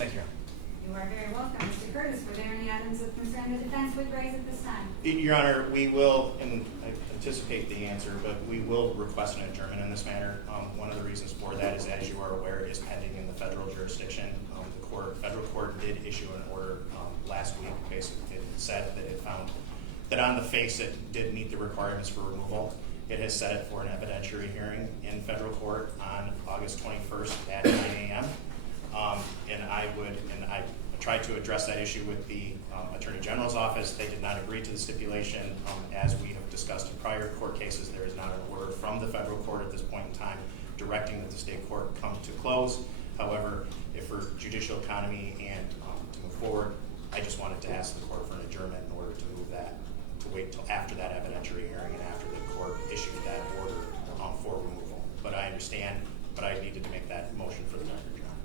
Thank you. You are very welcome. Mr. Curtis, were there any items of concern the defense would raise at this time? Your Honor, we will, and I anticipate the answer, but we will request an adjournment in this matter. One of the reasons for that is, as you are aware, is pending in the federal jurisdiction. The federal court did issue an order last week. Basically, it said that it found that on the face it did meet the requirements for removal. It has set it for an evidentiary hearing in federal court on August 21st at 9 a.m. And I tried to address that issue with the Attorney General's office. They did not agree to the stipulation. As we have discussed in prior court cases, there is not an order from the federal court at this point in time directing that the state court come to close. However, if for judicial economy and to move forward, I just wanted to ask the court for an adjournment in order to move that, to wait till after that evidentiary hearing and after the court issued that order for removal. But I understand, but I needed to make that motion for the record, Your Honor.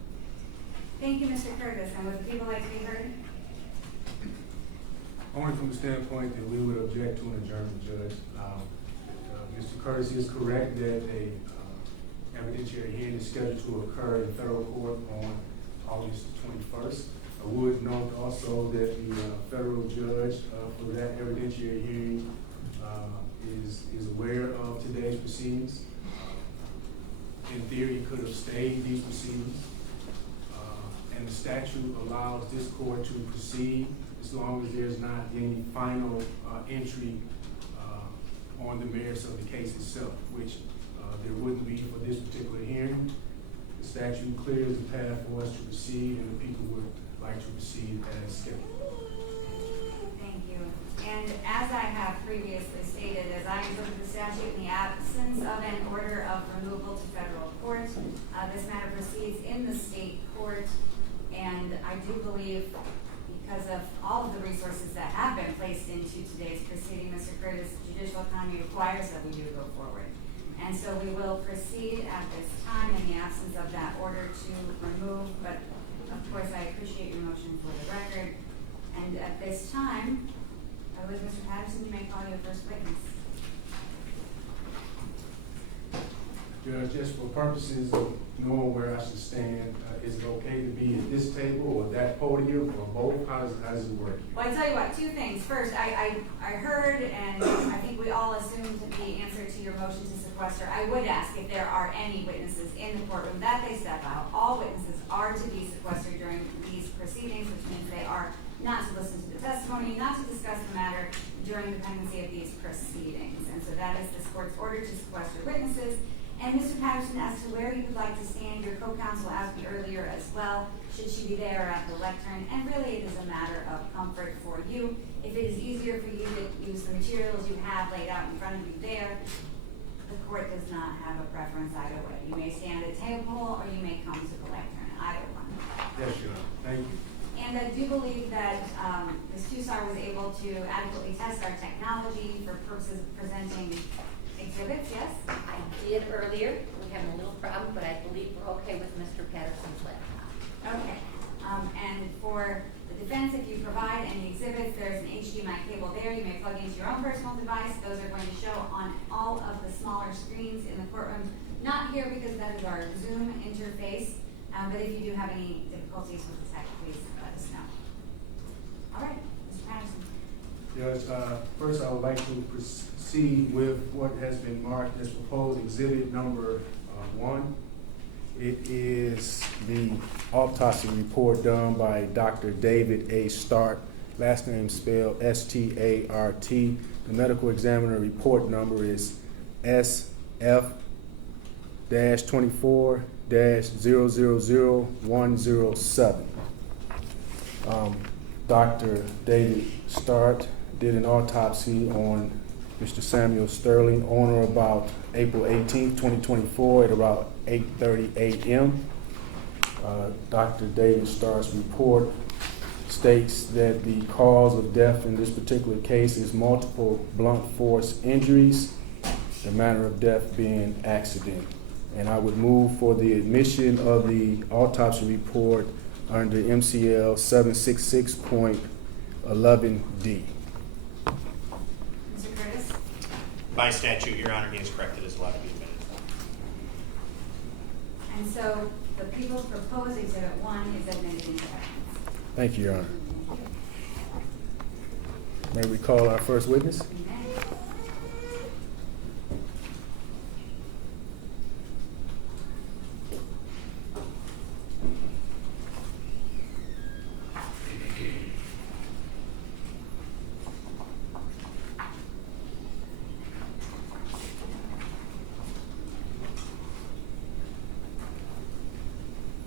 Thank you, Mr. Curtis. And would the people like to be heard? Only from the standpoint that we would object to an adjournment, Judge. Mr. Curtis is correct that a evidentiary hearing is scheduled to occur in federal court on August 21st. I would note also that the federal judge for that evidentiary hearing is aware of today's proceedings. In theory, could have stayed these proceedings. And the statute allows this court to proceed as long as there's not any final entry on the merits of the case itself, which there wouldn't be for this particular hearing. The statute clears the path for us to proceed, and the people would like to proceed as scheduled. Thank you. And as I have previously stated, as I interpret the statute, in the absence of an order of removal to federal court, this matter proceeds in the state court. And I do believe, because of all of the resources that have been placed into today's proceeding, Mr. Curtis, judicial economy requires that we do go forward. And so we will proceed at this time in the absence of that order to remove. But of course, I appreciate your motion for the record. And at this time, I would, Mr. Patterson, you may call your first witness. Judge, just for purposes of knowing where I should stand, is it okay to be at this table or that podium or both? How does it work? Well, I tell you what, two things. First, I heard, and I think we all assumed the answer to your motion to sequester. I would ask if there are any witnesses in the courtroom that they step out. All witnesses are to be sequestered during these proceedings, which means they are not to listen to the testimony, not to discuss the matter during the pendency of these proceedings. And so that is this court's order to sequester witnesses. And Mr. Patterson, as to where you would like to stand, your co-counsel asked me earlier as well, should she be there at the lectern? And really it is a matter of comfort for you. If it is easier for you to use the materials you have laid out in front of you there, the court does not have a preference either way. You may stand at a table or you may come to the lectern, either one. Yes, Your Honor. Thank you. And I do believe that Ms. Tussar was able to adequately test our technology for purposes of presenting exhibits, yes? I did earlier. We have a little problem, but I believe we're okay with Mr. Patterson's laptop. Okay. And for the defense, if you provide any exhibits, there's an HDMI cable there. You may plug into your own personal device. Those are going to show on all of the smaller screens in the courtroom. Not here because that is our Zoom interface. But if you do have any difficulties with the tech, please let us know. All right, Mr. Patterson. Judge, first I would like to proceed with what has been marked as proposed exhibit number 1. It is the autopsy report done by Dr. David A. Start, last name spelled S-T-A-R-T. The medical examiner report number is SF-24-000107. Dr. David Start did an autopsy on Mr. Samuel Sterling on or about April 18, 2024 at about 8:30 a.m. Dr. David Starr's report states that the cause of death in this particular case is multiple blunt force injuries, the manner of death being accident. And I would move for the admission of the autopsy report under MCL 766.11D. Mr. Curtis? By statute, Your Honor, he is correct. It is allowed to be admitted. And so the people's proposed exhibit 1 is admitted into Thank you, Your Honor. May we call our first witness?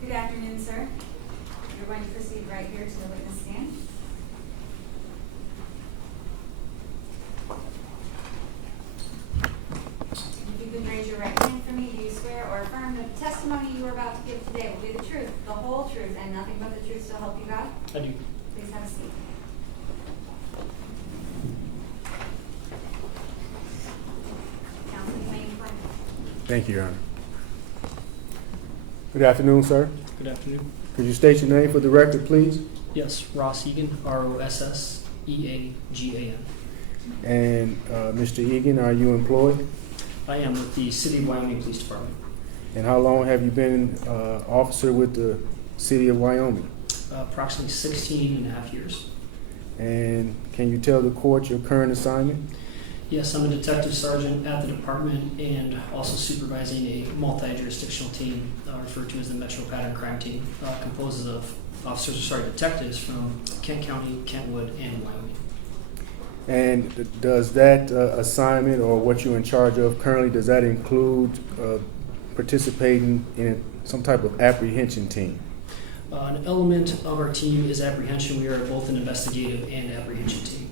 Good afternoon, sir. You're going to proceed right here to the witness stand. If you could raise your right hand for me, do you swear or affirm that the testimony you are about to give today will be the truth, the whole truth, and nothing but the truth, so help you God? I do. Please have a seat. Counsel, you may begin. Thank you, Your Honor. Good afternoon, sir. Good afternoon. Could you state your name for the record, please? Yes, Ross Egan, RossEagan. And Mr. Egan, are you employed? I am with the City of Wyoming Police Department. And how long have you been officer with the City of Wyoming? Approximately 16 and a half years. And can you tell the court your current assignment? Yes, I'm a detective sergeant at the department and also supervising a multi-jurisdictional team referred to as the Metro Pattern Crime Team, composed of detectives from Kent County, Kentwood, and Wyoming. And does that assignment or what you're in charge of currently, does that include participating in some type of apprehension team? An element of our team is apprehension. We are both an investigative and apprehension team.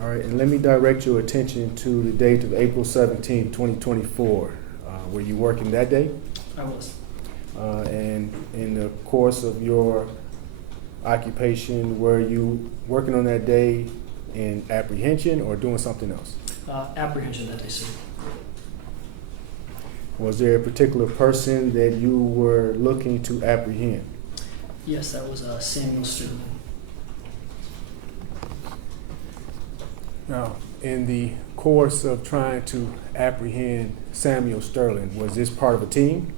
All right, and let me direct your attention to the date of April 17, 2024. Were you working that day? I was. And in the course of your occupation, were you working on that day in apprehension or doing something else? Apprehension that day, sir. Was there a particular person that you were looking to apprehend? Yes, that was Samuel Sterling. Now, in the course of trying to apprehend Samuel Sterling, was this part of a team?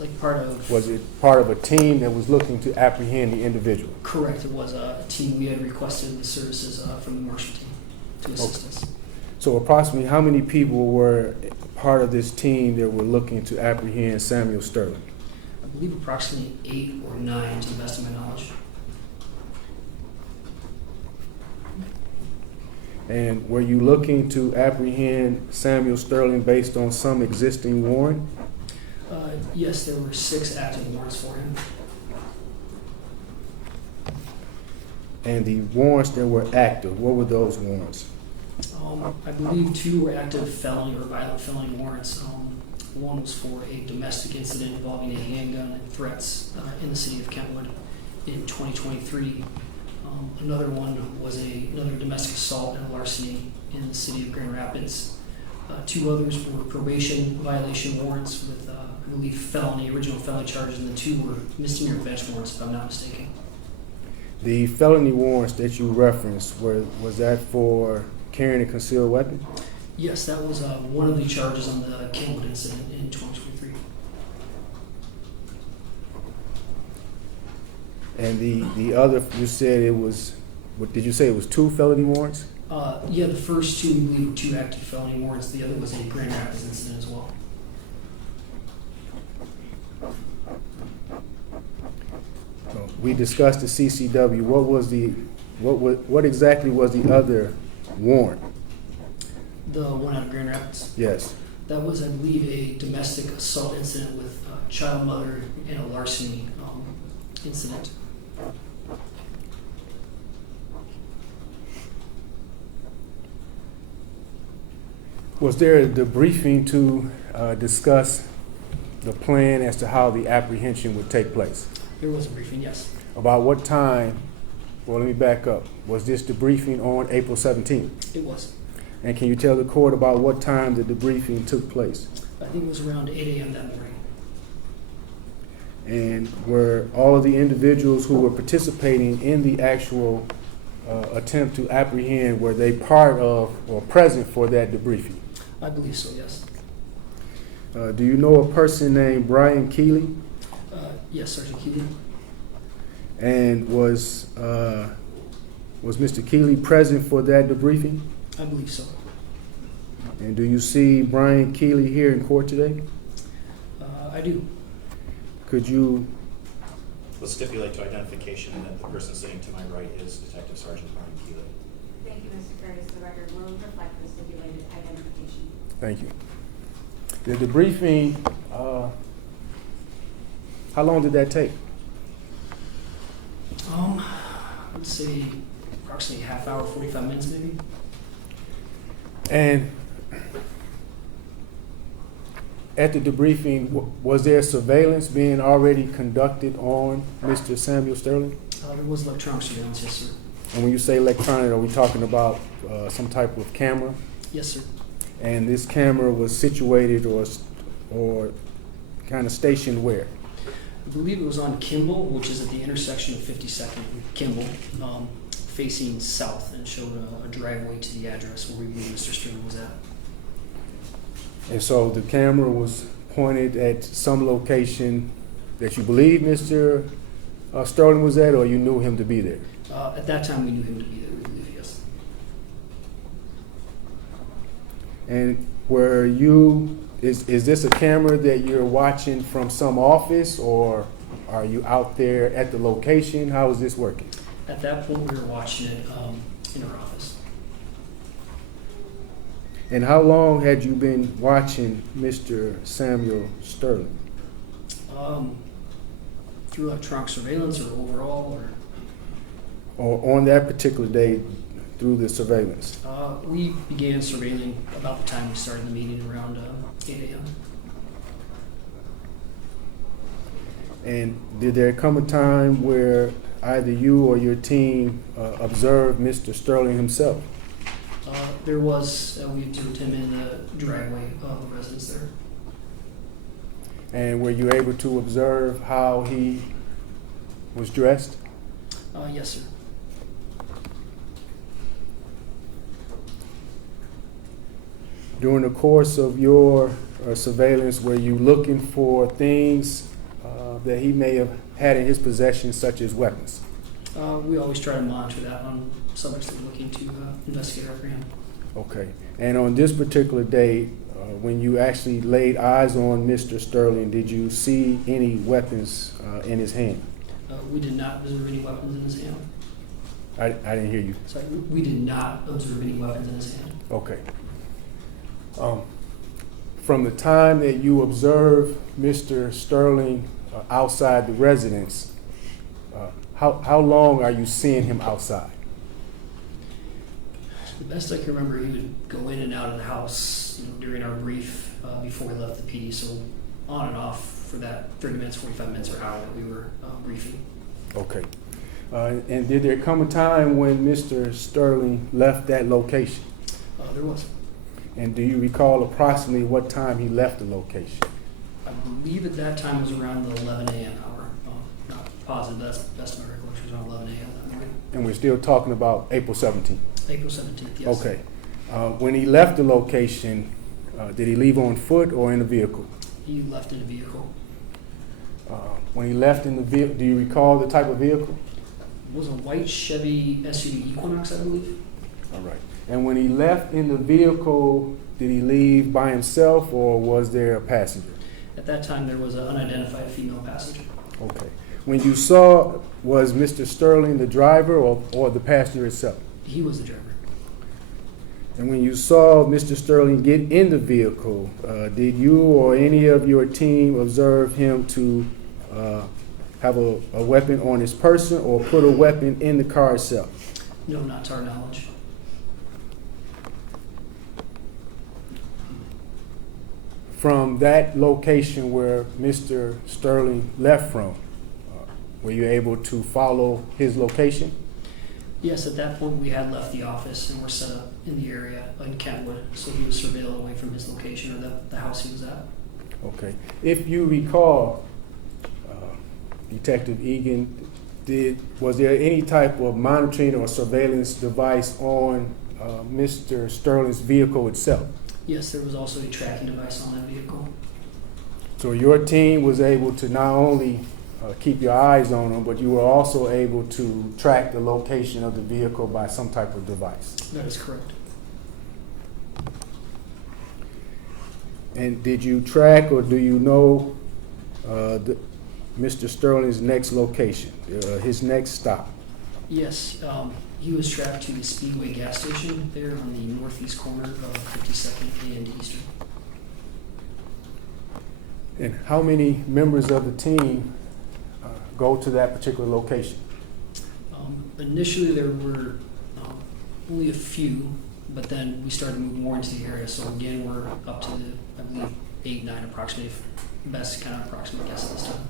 Like part of... Was it part of a team that was looking to apprehend the individual? Correct. It was a team. We had requested the services from the marshal team to assist us. So approximately how many people were part of this team that were looking to apprehend Samuel Sterling? I believe approximately 8 or 9 to the best of my knowledge. And were you looking to apprehend Samuel Sterling based on some existing warrant? Yes, there were 6 active warrants for him. And the warrants that were active, what were those warrants? I believe 2 were active felony or violent felony warrants. One was for a domestic incident involving a handgun and threats in the city of Kentwood in 2023. Another one was another domestic assault and larceny in the city of Grand Rapids. 2 others were probation violation warrants with, I believe, original felony charges, and the 2 were misdemeanor bench warrants, if I'm not mistaken. The felony warrants that you referenced, was that for carrying a concealed weapon? Yes, that was one of the charges on the Kentwood incident in 2023. And the other, you said it was, what did you say, it was 2 felony warrants? Yeah, the first 2, we believe, were 2 active felony warrants. The other was a Grand Rapids incident as well. We discussed the CCW. What exactly was the other warrant? The one out of Grand Rapids? Yes. That was, I believe, a domestic assault incident with a child mother and a larceny incident. Was there a debriefing to discuss the plan as to how the apprehension would take place? There was a briefing, yes. About what time, well, let me back up. Was this debriefing on April 17th? It was. And can you tell the court about what time the debriefing took place? I think it was around 8 a.m. that morning. And were all of the individuals who were participating in the actual attempt to apprehend, were they part of or present for that debriefing? I believe so, yes. Do you know a person named Brian Keely? Yes, Sergeant Keely. And was Mr. Keely present for that debriefing? I believe so. And do you see Brian Keely here in court today? I do. Could you, We'll stipulate to identification that the person sitting to my right is Detective Sergeant Brian Keely. Thank you, Mr. Curtis. The record will reflect the stipulated identification. thank you. The debriefing, how long did that take? I'd say approximately half hour, 45 minutes maybe. And at the debriefing, was there surveillance being already conducted on Mr. Samuel Sterling? There was electronic surveillance, yes, sir. And when you say electronic, are we talking about some type of camera? Yes, sir. And this camera was situated or kind of stationed where? I believe it was on Kimball, which is at the intersection of 52nd and Kimball, facing south, and showed a driveway to the address where we believe Mr. Sterling was at. And so the camera was pointed at some location that you believe Mr. Sterling was at, or you knew him to be there? At that time, we knew him to be there, we believe, yes. And were you, is this a camera that you're watching from some office, or are you out there at the location? How is this working? At that point, we were watching it in our office. And how long had you been watching Mr. Samuel Sterling? Through electronic surveillance or overall, Or on that particular day through the surveillance? we began surveilling about the time we started the meeting, around 8 a.m. And did there come a time where either you or your team observed Mr. Sterling himself? There was, we observed him in the driveway of the residence there. And were you able to observe how he was dressed? Yes, sir. During the course of your surveillance, were you looking for things that he may have had in his possession, such as weapons? We always try to monitor that on subjects that we're looking to investigate or apprehend. Okay. And on this particular day, when you actually laid eyes on Mr. Sterling, did you see any weapons in his hand? We did not observe any weapons in his hand. I didn't hear you. Sorry, we did not observe any weapons in his hand. Okay. From the time that you observed Mr. Sterling outside the residence, how long are you seeing him outside? The best I can remember, he would go in and out of the house during our brief before we left the PD, so on and off for that 30 minutes, 45 minutes, or hour that we were briefing. Okay. And did there come a time when Mr. Sterling left that location? There was. And do you recall approximately what time he left the location? I believe at that time was around the 11 a.m. hour. Not positive, that's best of my recollection, around 11 a.m. that morning. And we're still talking about April 17th? April 17th, yes. Okay. When he left the location, did he leave on foot or in a vehicle? He left in a vehicle. When he left in the vehicle, do you recall the type of vehicle? It was a white Chevy SUV Equinox, I believe. All right. And when he left in the vehicle, did he leave by himself or was there a passenger? At that time, there was an unidentified female passenger. Okay. When you saw, was Mr. Sterling the driver or the passenger itself? He was the driver. And when you saw Mr. Sterling get in the vehicle, did you or any of your team observe him to have a weapon on his person or put a weapon in the car itself? No, not to our knowledge. From that location where Mr. Sterling left from, were you able to follow his location? Yes, at that point we had left the office and were set up in the area in Kentwood, so he was surveilled away from his location or the house he was at. Okay. If you recall, Detective Egan, was there any type of monitoring or surveillance device on Mr. Sterling's vehicle itself? Yes, there was also a tracking device on that vehicle. So your team was able to not only keep your eyes on them, but you were also able to track the location of the vehicle by some type of device. That is correct. And did you track or do you know Mr. Sterling's next location, his next stop? Yes, he was tracked to the Speedway gas station there on the northeast corner of 52nd and Eastern. And how many members of the team go to that particular location? Initially, there were only a few, but then we started to move more into the area. So again, we're up to, I believe, 8, 9 approximately, best kind of approximate guess at this time.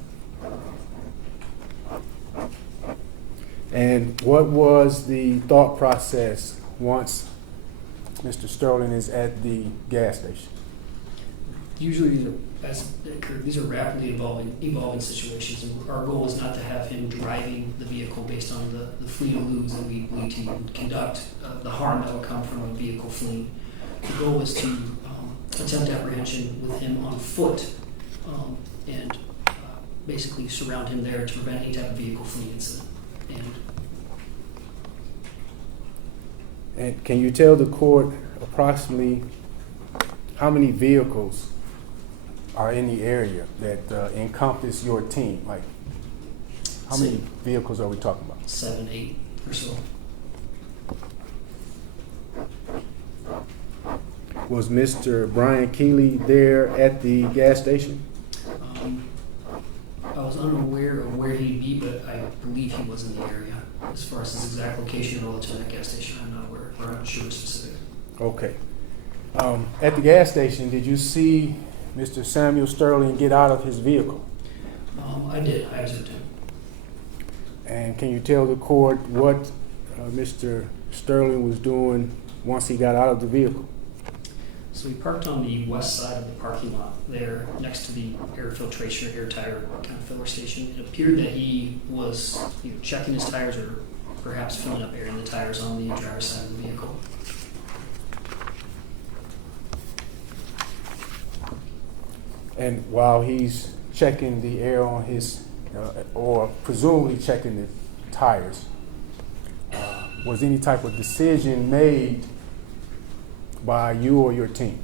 And what was the thought process once Mr. Sterling is at the gas station? Usually, these are rapidly evolving situations, and our goal is not to have him driving the vehicle based on the fleet of lewds that we need to conduct the harm that will come from a vehicle fleeing. The goal is to attempt apprehension with him on foot and basically surround him there to prevent any type of vehicle fleeing incident. And can you tell the court approximately how many vehicles are in the area that encompass your team? Like, how many vehicles are we talking about? 7, 8 or so. Was Mr. Brian Keely there at the gas station? I was unaware of where he'd be, but I believe he was in the area. As far as his exact location relative to that gas station, I'm not aware, or I'm not sure specific. Okay. At the gas station, did you see Mr. Samuel Sterling get out of his vehicle? I did. I observed him. And can you tell the court what Mr. Sterling was doing once he got out of the vehicle? So we parked on the west side of the parking lot there next to the air filtration, air tire kind of filler station. It appeared that he was either checking his tires or perhaps filling up air in the tires on the driver's side of the vehicle. And while he's checking the air on his, or presumably checking the tires, was any type of decision made by you or your team?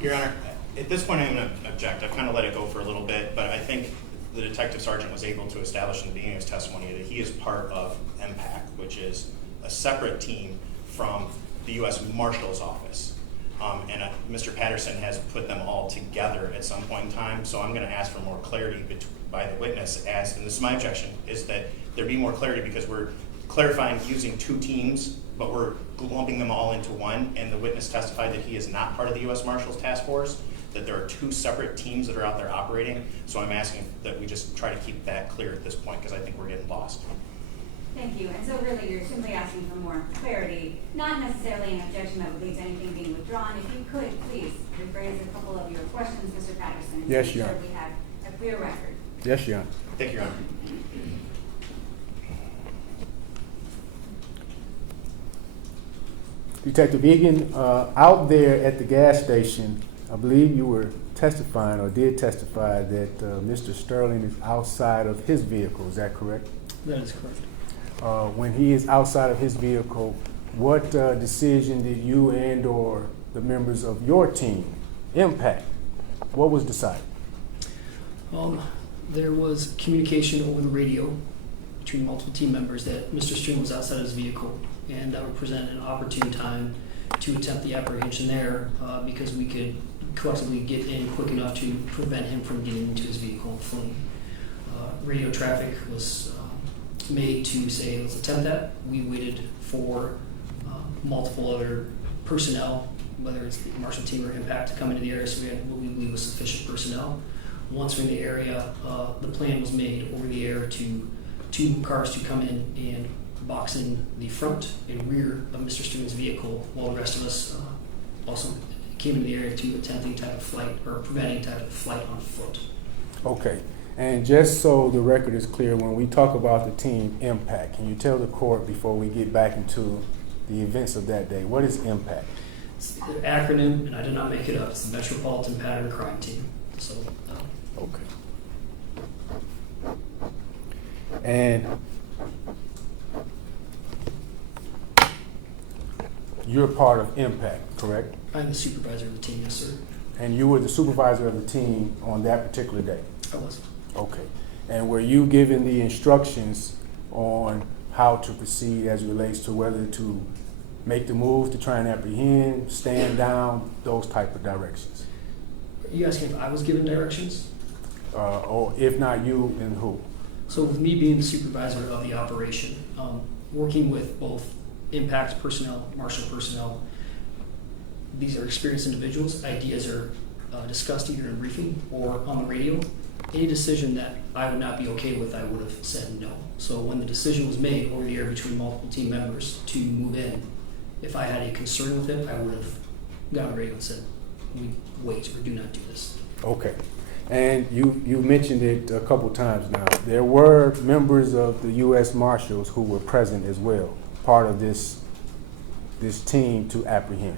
Your Honor, at this point I'm going to object. I've kind of let it go for a little bit, but I think the detective sergeant was able to establish in the beginning of his testimony that he is part of MPAC, which is a separate team from the U.S. Marshal's office. And Mr. Patterson has put them all together at some point in time, so I'm going to ask for more clarity by the witness, and this is my objection, is that there be more clarity because we're clarifying using 2 teams, but we're lumping them all into one, and the witness testified that he is not part of the U.S. Marshal's task force, that there are 2 separate teams that are out there operating, so I'm asking that we just try to keep that clear at this point because I think we're getting lost. Thank you. And so really, you're simply asking for more clarity, not necessarily an objection that would lead to anything being withdrawn. If you could, please rephrase a couple of your questions, Mr. Patterson. Yes, to Your make Honor. sure we have a clear record. Yes, Your Honor. Thank you, Your Honor. Detective Egan, out there at the gas station, I believe you were testifying or did testify that Mr. Sterling is outside of his vehicle. Is that correct? That is correct. When he is outside of his vehicle, what decision did you and or the members of your team impact? What was decided? There was communication over the radio between multiple team members that Mr. Sterling was outside of his vehicle, and that would present an opportune time to attempt the apprehension there because we could collectively get in quick enough to prevent him from getting into his vehicle and fleeing. Radio traffic was made to say, let's attempt that. We waited for multiple other personnel, whether it's the Marshal team or Impact, to come into the area, so we had what we believe was sufficient personnel. Once we're in the area, the plan was made over the air to 2 cars to come in and box in the front and rear of Mr. Sterling's vehicle, while the rest of us also came into the area to attempt any type of flight or prevent any type of flight on foot. Okay. And just so the record is clear, when we talk about the team impact, can you tell the court before we get back into the events of that day, what is impact? It's the acronym, and I did not make it up. It's the Metropolitan Pattern Crime Team. So, Okay. And you're part of Impact, correct? I'm the supervisor of the team, yes, sir. And you were the supervisor of the team on that particular day? I was. Okay. And were you given the instructions on how to proceed as it relates to whether to make the move to try and apprehend, stand down, those type of directions? Are you asking if I was given directions? Or if not you, then who? So with me being the supervisor of the operation, working with both Impact personnel, Marshall personnel, these are experienced individuals. Ideas are discussed either in briefing or on the radio. Any decision that I would not be okay with, I would have said no. So when the decision was made over the air between multiple team members to move in, if I had a concern with it, I would have gone on radio and said, we wait or do not do this. Okay. And you mentioned it a couple times now. There were members of the U.S. Marshals who were present as well, part of this team to apprehend.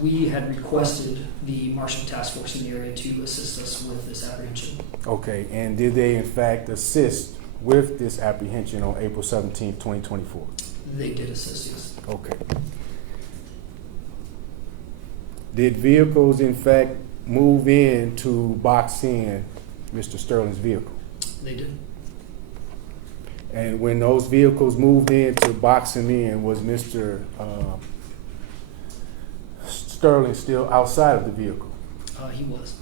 We had requested the Marshall Task Force in the area to assist us with this apprehension. Okay, and did they in fact assist with this apprehension on April 17th, 2024? They did assist us. Okay. Did vehicles in fact move in to box in Mr. Sterling's vehicle? They did. And when those vehicles moved in to box him in, was Mr. Sterling still outside of the vehicle? He was.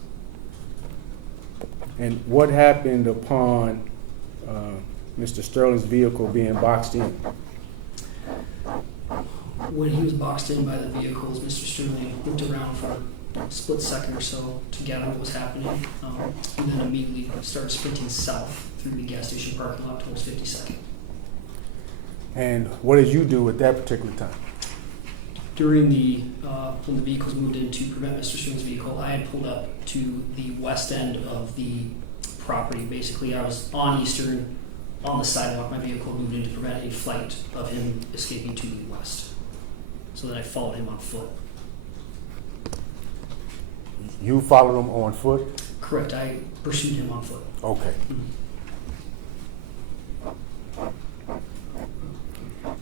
And what happened upon Mr. Sterling's vehicle being boxed in? When he was boxed in by the vehicles, Mr. Sterling looked around for a split second or so to gather what was happening, and then immediately started sprinting south through the gas station parking lot towards 52nd. And what did you do at that particular time? During the, when the vehicles moved in to prevent Mr. Sterling's vehicle, I had pulled up to the west end of the property. Basically, I was on Eastern, on the sidewalk. My vehicle moved in to prevent a flight of him escaping to the west. So then I followed him on foot. You followed him on foot? Correct, I pursued him on foot. Okay.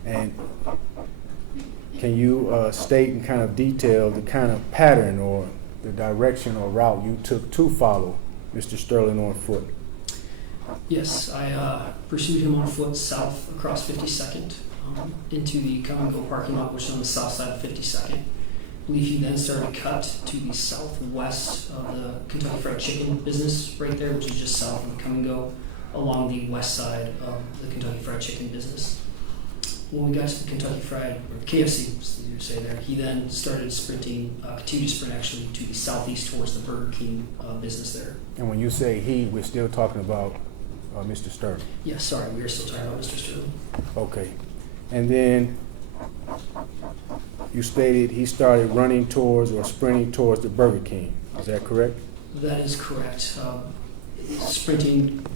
And can you state in kind of detail the kind of pattern or the direction or route you took to follow Mr. Sterling on foot? Yes, I pursued him on foot south across 52nd into the Come and Go parking lot, which is on the south side of 52nd. I believe he then started to cut to the southwest of the Kentucky Fried Chicken business right there, which is just south of the Come and Go, along the west side of the Kentucky Fried Chicken business. When we got to the Kentucky Fried, or KFC, as you say there, he then started sprinting, continued to sprint actually to the southeast towards the Burger King business there. And when you say he, we're still talking about Mr. Sterling? Yes, sorry, we are still talking about Mr. Sterling. Okay. And then you stated he started running towards or sprinting towards the Burger King. Is that correct? That is correct. Sprinting,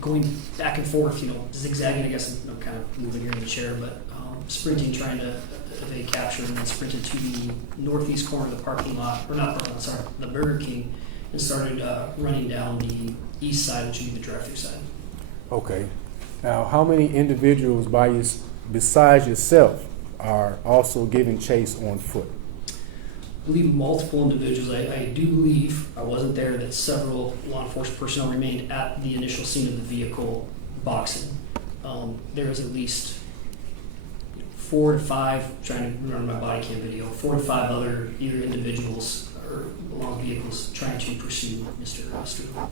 going back and forth, zigzagging, I guess I'm kind of moving here in the chair, but sprinting, trying to evade capture, and then sprinted to the northeast corner of the parking lot, or not parking lot, sorry, the Burger King, and started running down the east side, which would be the drive-through side. Okay. Now, how many individuals besides yourself are also giving chase on foot? I believe multiple individuals. I do believe, I wasn't there, that several law enforcement personnel remained at the initial scene of the vehicle boxing. There was at least 4 to 5, trying to remember my body cam video, 4 to 5 other either individuals or along vehicles trying to pursue Mr. Sterling.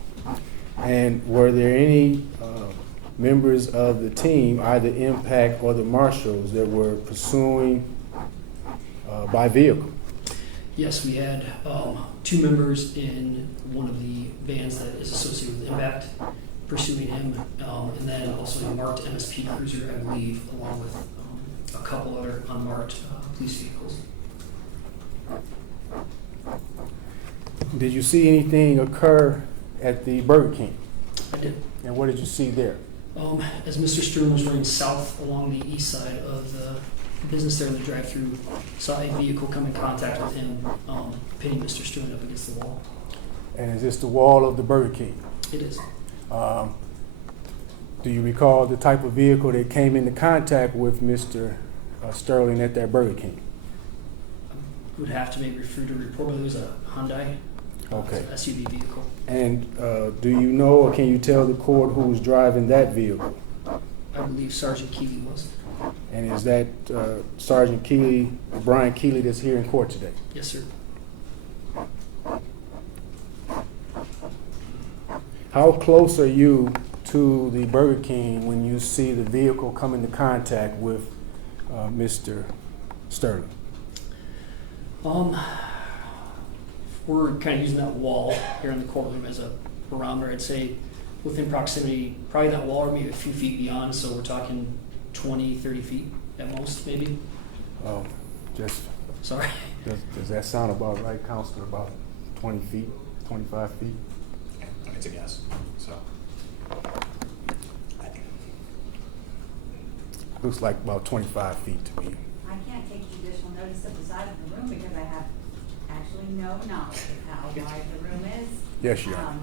And were there any members of the team, either Impact or the Marshals, that were pursuing by vehicle? Yes, we had 2 members in one of the vans that is associated with Impact pursuing him, and then also a marked MSP cruiser, I believe, along with a couple other unmarked police vehicles. Did you see anything occur at the Burger King? I did. And what did you see there? As Mr. Sterling was running south along the east side of the business there in the drive-through, saw a vehicle come in contact with him, pinning Mr. Sterling up against the wall. And is this the wall of the Burger King? It is. Do you recall the type of vehicle that came into contact with Mr. Sterling at that Burger King? Would have to maybe refer to a report, but it was a Hyundai. Okay. It's an SUV vehicle. And do you know or can you tell the court who was driving that vehicle? I believe Sergeant Keely was. And is that Sergeant Keely, Brian Keely, that's here in court today? Yes, sir. How close are you to the Burger King when you see the vehicle come into contact with Mr. Sterling? We're kind of using that wall here in the courtroom as a barometer. I'd say within proximity, probably that wall or maybe a few feet beyond, so we're talking 20, 30 feet at most, maybe. Oh, just, Sorry. does that sound about right, Counselor? About 20 feet, 25 feet? It's a guess, so. I think Looks like about 25 feet to me. I can't take judicial notice of the size of the room because I have actually no knowledge of how wide the room is. Yes, Your Honor.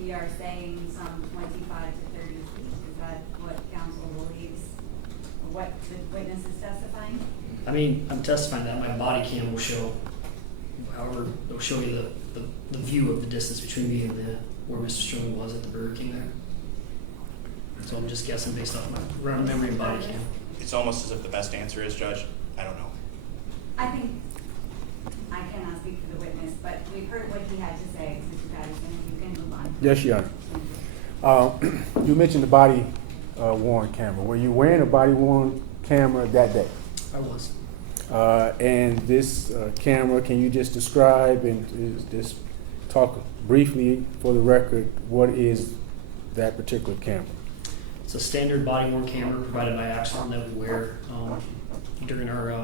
We are saying some 25 to 30 feet. Is that what counsel believes, what the witness is testifying? I mean, I'm testifying that my body cam will show, however, it'll show you the view of the distance between me and where Mr. Sterling was at the Burger King there. So I'm just guessing based off my running memory and body cam. it's almost as if the best answer is, Judge, I don't know. I think, I cannot speak for the witness, but we've heard what he had to say, Mr. Patterson, you can move on. Yes, Your Honor. You mentioned the body worn camera. Were you wearing a body worn camera that day? I was. And this camera, can you just describe and just talk briefly for the record, what is that particular camera? It's a standard body worn camera provided by Axon that we wear during our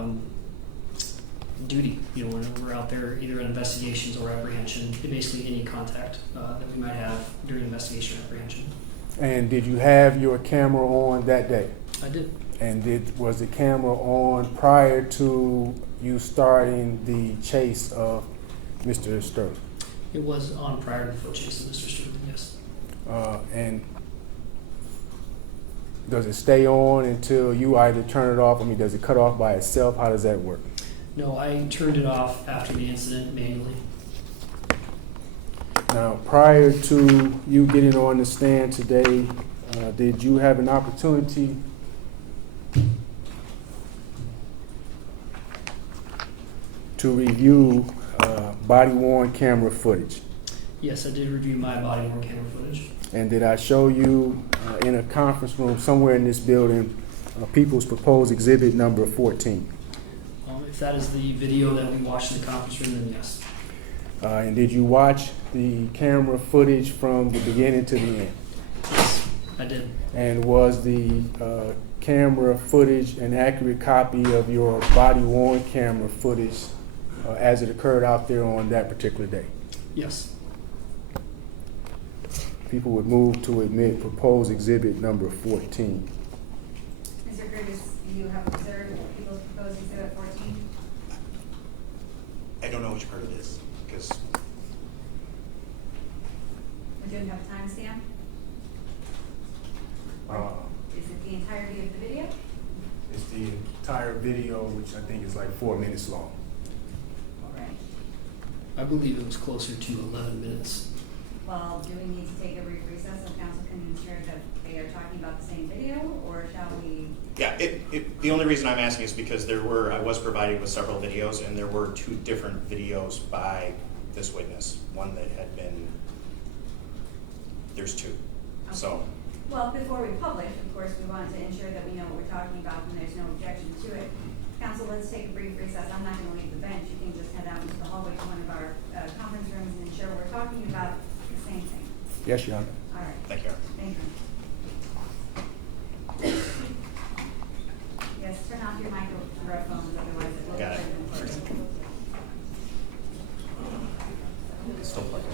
duty. You know, when we're out there either in investigations or apprehension, basically any contact that we might have during investigation or apprehension. And did you have your camera on that day? I did. And was the camera on prior to you starting the chase of Mr. Sterling? It was on prior to the foot chase of Mr. Sterling, yes. And does it stay on until you either turn it off? I mean, does it cut off by itself? How does that work? No, I turned it off after the incident manually. Now, prior to you getting on the stand today, did you have an opportunity to review body-worn camera footage? Yes, I did review my body worn camera footage. And did I show you in a conference room somewhere in this building People's Proposed Exhibit number 14? If that is the video that we watched in the conference room, then yes. And did you watch the camera footage from the beginning to the end? Yes, I did. And was the camera footage an accurate copy of your body-worn camera footage as it occurred out there on that particular day? Yes. People would move to admit proposed exhibit number 14. Mr. Curtis, you have observed people's proposed exhibit 14? I don't know which part it is, because We didn't have a timestamp? Is it the entirety of the video? It's the entire video, which I think is like 4 minutes long. All right. I believe it was closer to 11 minutes. Well, do we need to take a brief recess so council can ensure that they are talking about the same video, or shall we? yeah, the only reason I'm asking is because I was provided with several videos, and there were 2 different videos by this witness. One that had been, there's 2. Okay. So, Well, before we publish, of course, we want to ensure that we know what we're talking about and there's no objection to it. Council, let's take a brief recess. I'm not gonna leave the bench. You can just head out into the hallway to one of our conference rooms and ensure we're talking about the same thing. Yes, Your Honor. All right. thank you. Thank you. Yes, turn off your microphones, otherwise it will. Got it. Important. It's still plugged in.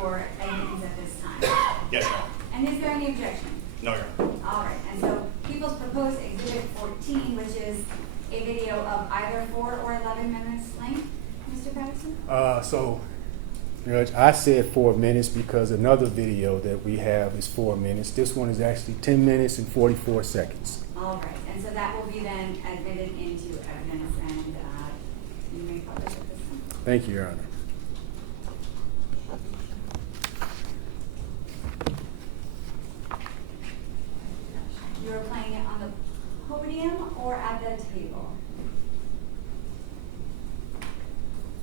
for admittance at this time? Yes, Your Honor. And is there any objection? No, Your Honor. All right, and so People's Proposed Exhibit 14, which is a video of either 4 or 11 minutes length, Mr. Patterson? So, Judge, I said 4 minutes because another video that we have is 4 minutes. This one is actually 10 minutes and 44 seconds. All right, and so that will be then admitted into evidence, and you may publish at this time. Thank you, Your Honor. You are playing it on the podium or at the table?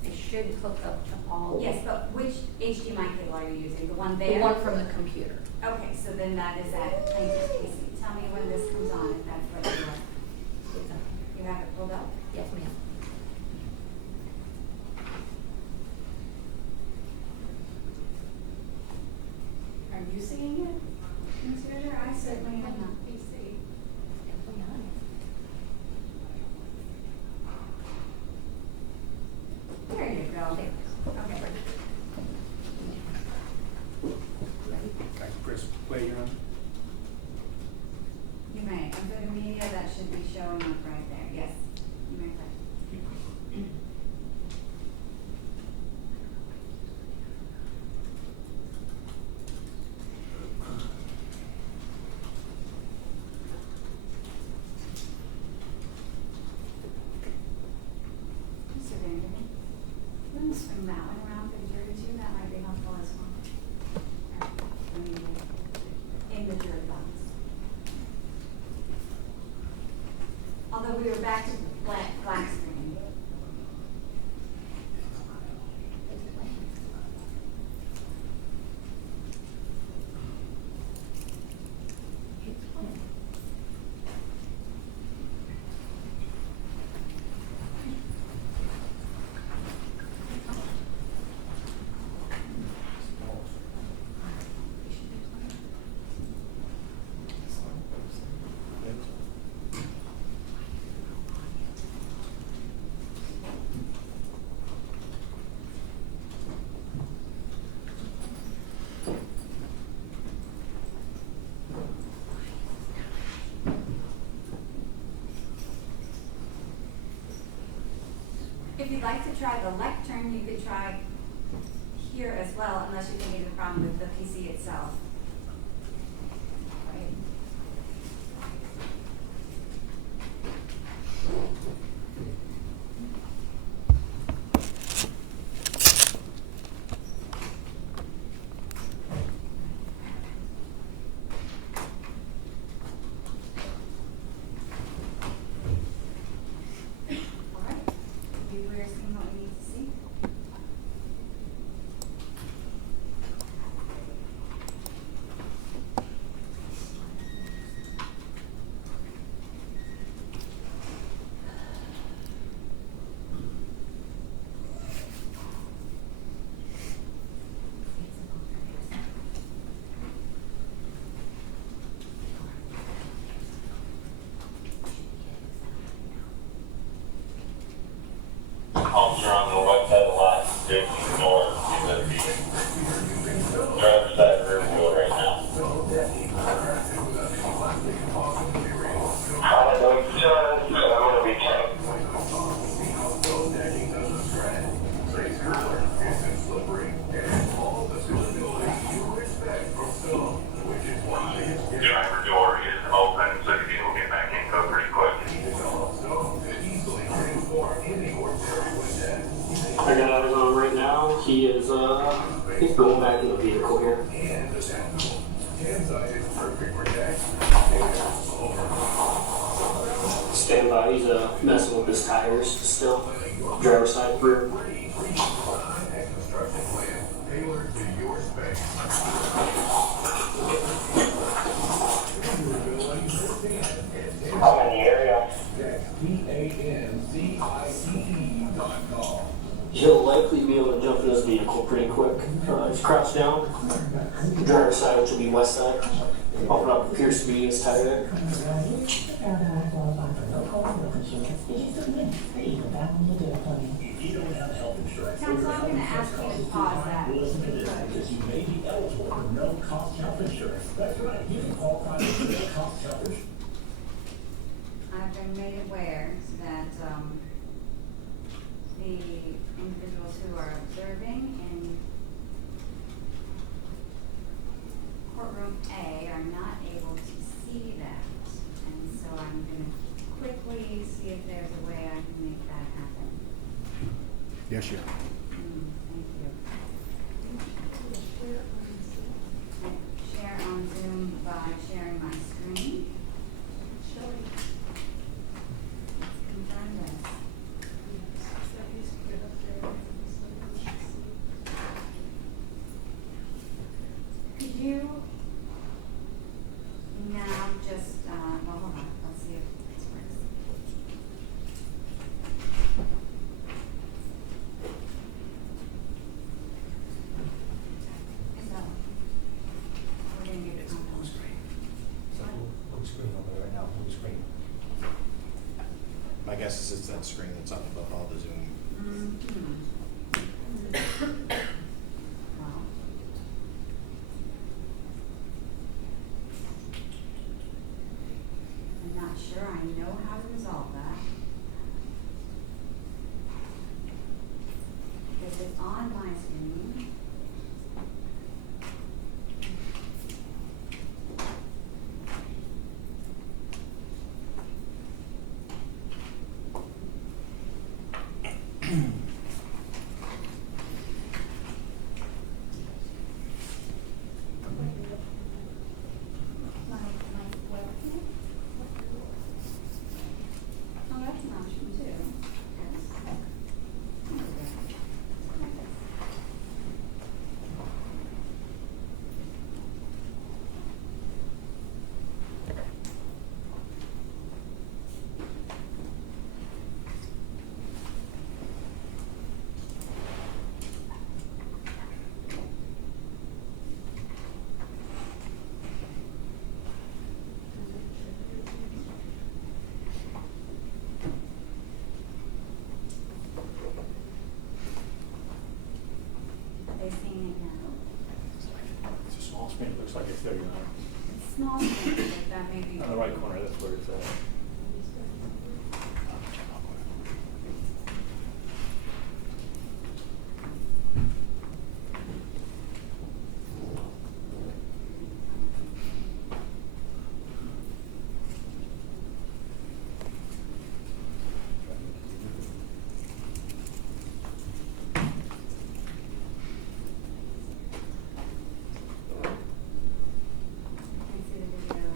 It should hook up to all. Yes, but which HDMI cable are you using? The one there? The one from the computer. Okay, so then that is at plaintiff's PC. Tell me when this comes on, if that's what you want. You have it pulled up? Yes, ma'am. Are you seeing it, Ms. Ritter? I certainly am not. Definitely on it. There you go. Okay. I can press play, Your Honor. You may. And for the media, that should be showing up right there. Yes, you may play. Mr. Vanderman, let me swing that one around for the jury too. That might be helpful as well. I mean, in the jury box. Although we were back to black screen. If you'd like to try the lectern, you could try here as well, unless you're thinking of a problem with the PC itself. Right. All right. We're seeing what we need to see. Officer on the right side of the line, due north, the driver's side rear wheel right now. I'm going to turn, and I'm going to be turning. Driver door is open, so you can get back in, go pretty quick. I got eyes on him right now. He is, he's going back in the vehicle here. Stand by. He's messing with his tires still. Driver's side rear. I'm in the area. He'll likely be able to jump in his vehicle pretty quick. Just crouch down. driver's side, which will be west side. Open up appears to be as tight there. Council, I'm gonna ask you to pause that. Because you may be eligible for no-cost health insurance. That's right, you can qualify for no-cost health insurance. I've been made aware that, the individuals who are observing in courtroom A are not able to see that. And so I'm gonna quickly see if there's a way I can make that happen. Yes, sir. Thank you. Share on Zoom by sharing my screen. Confirm this. Could you now just, well, hold on, let's see if this works. Is that one? We're gonna give it Blue screen. It's a blue screen over there right now, blue screen. My guess is it's that screen that's up above all the Zoom. Well. I'm not sure I know how to resolve that. Is it on my screen? Oh, that's an option too. Are they seeing it now? It's a small screen, it looks like it's there, you know. It's small, but that may be. On the right corner, that's where it's at. Can see the video.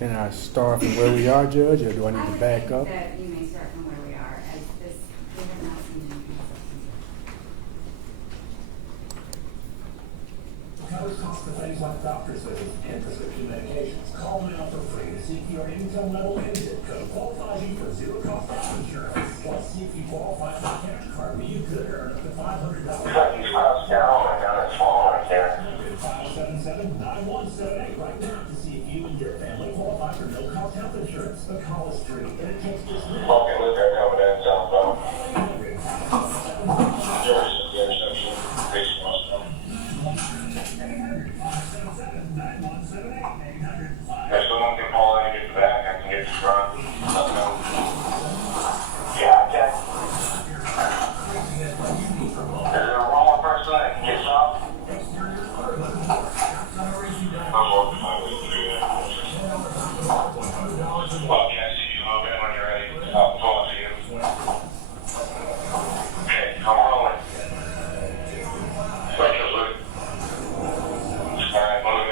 Can I start from where we are, Judge, or do I need to back up? I would think that you may start from where we are, as this, we have not seen anything substantive. Covers costs for things like doctor's visits and prescription medications. Call now for free to see if your income level and zip code qualifies you for zero-cost health insurance. Plus, see if you qualify for a cash card where you could earn up to $500. These clouds down, oh my god, it's falling right there. 577-9178 right now to see if you and your family qualify for no-cost health insurance. The call is free, and it takes just minutes. Fucking look at coming in southbound. Intersection, face crossbound. If someone can call in and get the back, I can get the front. Yeah, okay. Is there a wrong person that can get stopped? I'm working my way through that. Well, can I see you a little bit when you're ready? I'll pull up to you. Okay, I'm rolling. Wait, just look. Alright, moving.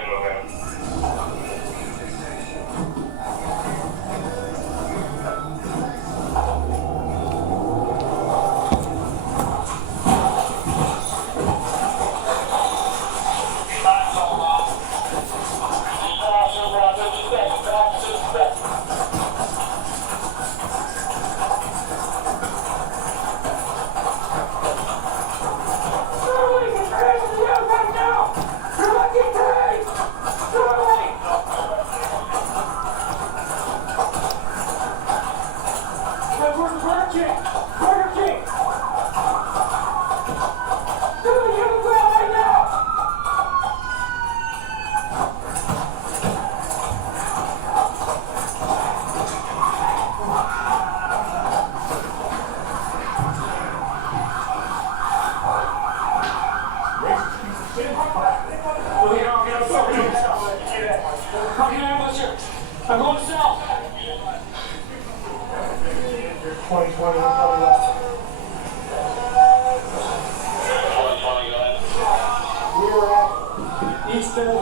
I'm going south. 2020, probably left. We were at Eastern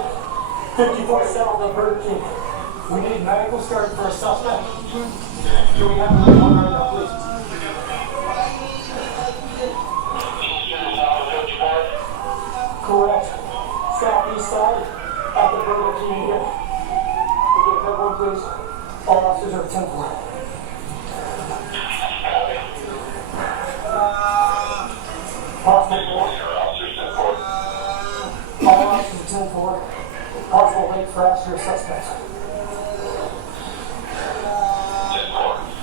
54 South of Burger King. We need medical start for a suspect. Do we have a little one right now, please? Correct. Southeast side at the Burger King here. Everyone, please. All officers are at 10-4. Possible 4. All officers at 10-4. Possible late crash or suspect. 10-4.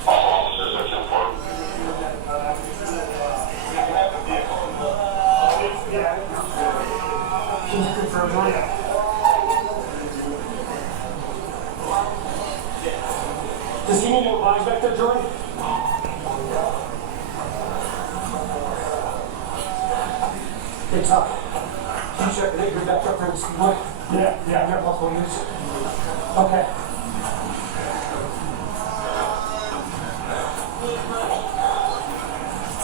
All officers are 10-4. Can you confirm that? Does he need more bodies back there, Jordan? Hey, Tom. Can you check the neighborhood back up there and see what? Yeah. You have multiple units? Okay.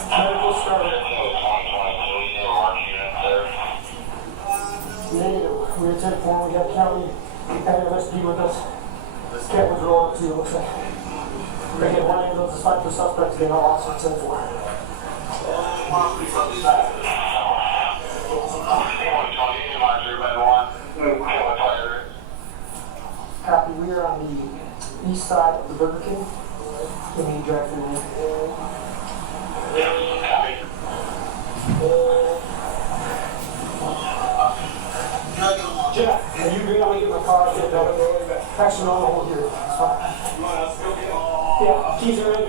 Medical started. Negative. We're at 10-4. We got county and MSP with us. Cat was rolling too, looks like. We're gonna get one ambulance to fight for suspects, then all officers at 10-4. Copy, we are on the east side of the Burger King. Can we drive through there? Jeff, are you good? I'm gonna get my car, get done. Actually, no, hold here. It's fine. Yeah, keys are in.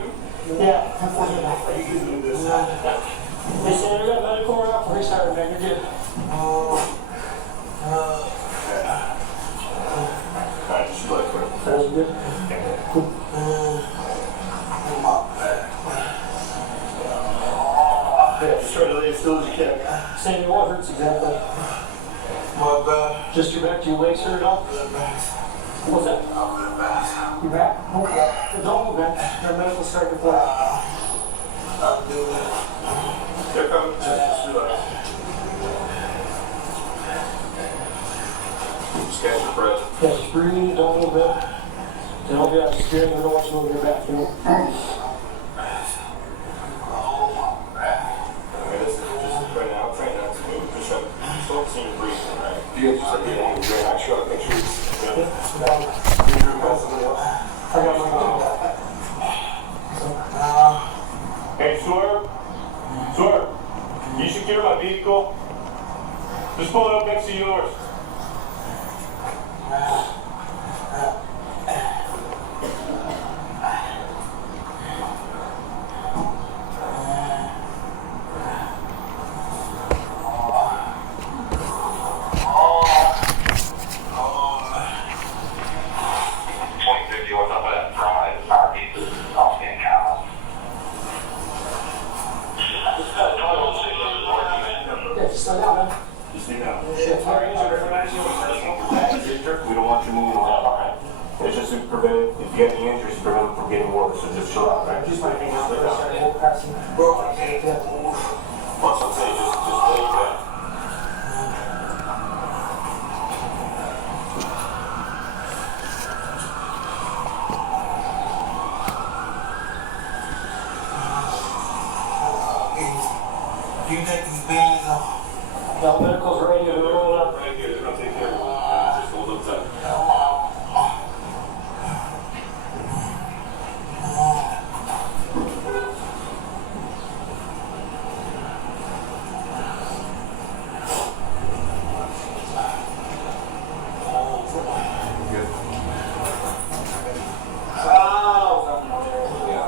Yeah, unfortunately. They said we got medical out. Restarted, man. You're good. Alright, just look for it. That was good. Cool. Yeah, just try to lay as still as you can. Sandy, what hurts exactly? My back. Just your back, your legs hurt all? What's that? Your back? Okay. Don't move, man. Your medical starting to play. I'm doing it. They're coming. Just relax. Just catch your breath. Yeah, just breathe, don't move it. focusing on breathing, right? You guys just have to get on the ground. Make sure it's good. I got my Hey, Swerve. Swerve. You secure my vehicle? Just pull it up next to yours. We don't want you moving around, alright? It's just to prevent, if you have any injuries, to prevent them from getting worse, so just chill out, right? just might hang out for a second. We'll pass him. Once I'm saying, just lay back. You take these bands off. The medical's ready to roll up. Right here, they're gonna take care of it. Just hold up tight.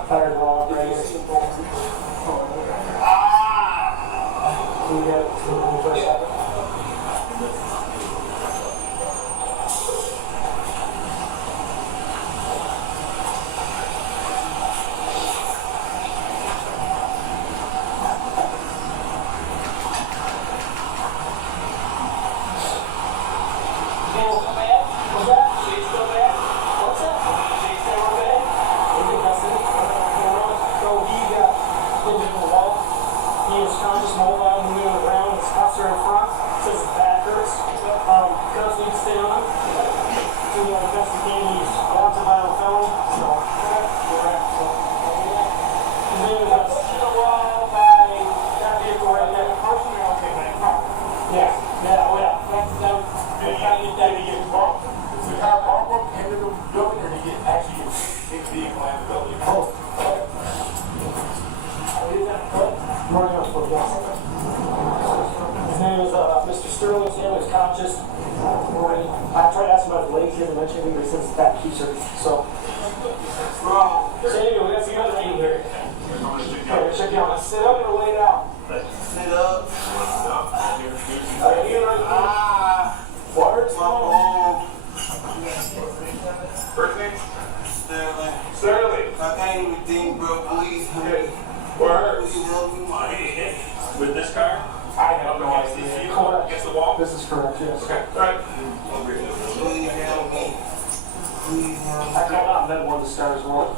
Tires are all ready. We got it. For a second. His name is Mr. Sterling. His name is conscious. I tried to ask him about his legs. He hasn't mentioned anything, but he says his back keeps hurting. So, anyway, we got the other thing here. Okay, check it out. Sit up or lay down. Sit up. What's my First name? Sterling. Sterling. I can't even think, bro. Please help me. Word. Please help me. With this car? I have no idea. Correct. Against the wall? This is correct, yes. Okay, alright. Please help me. Please help me. I called out and then one of the stars were.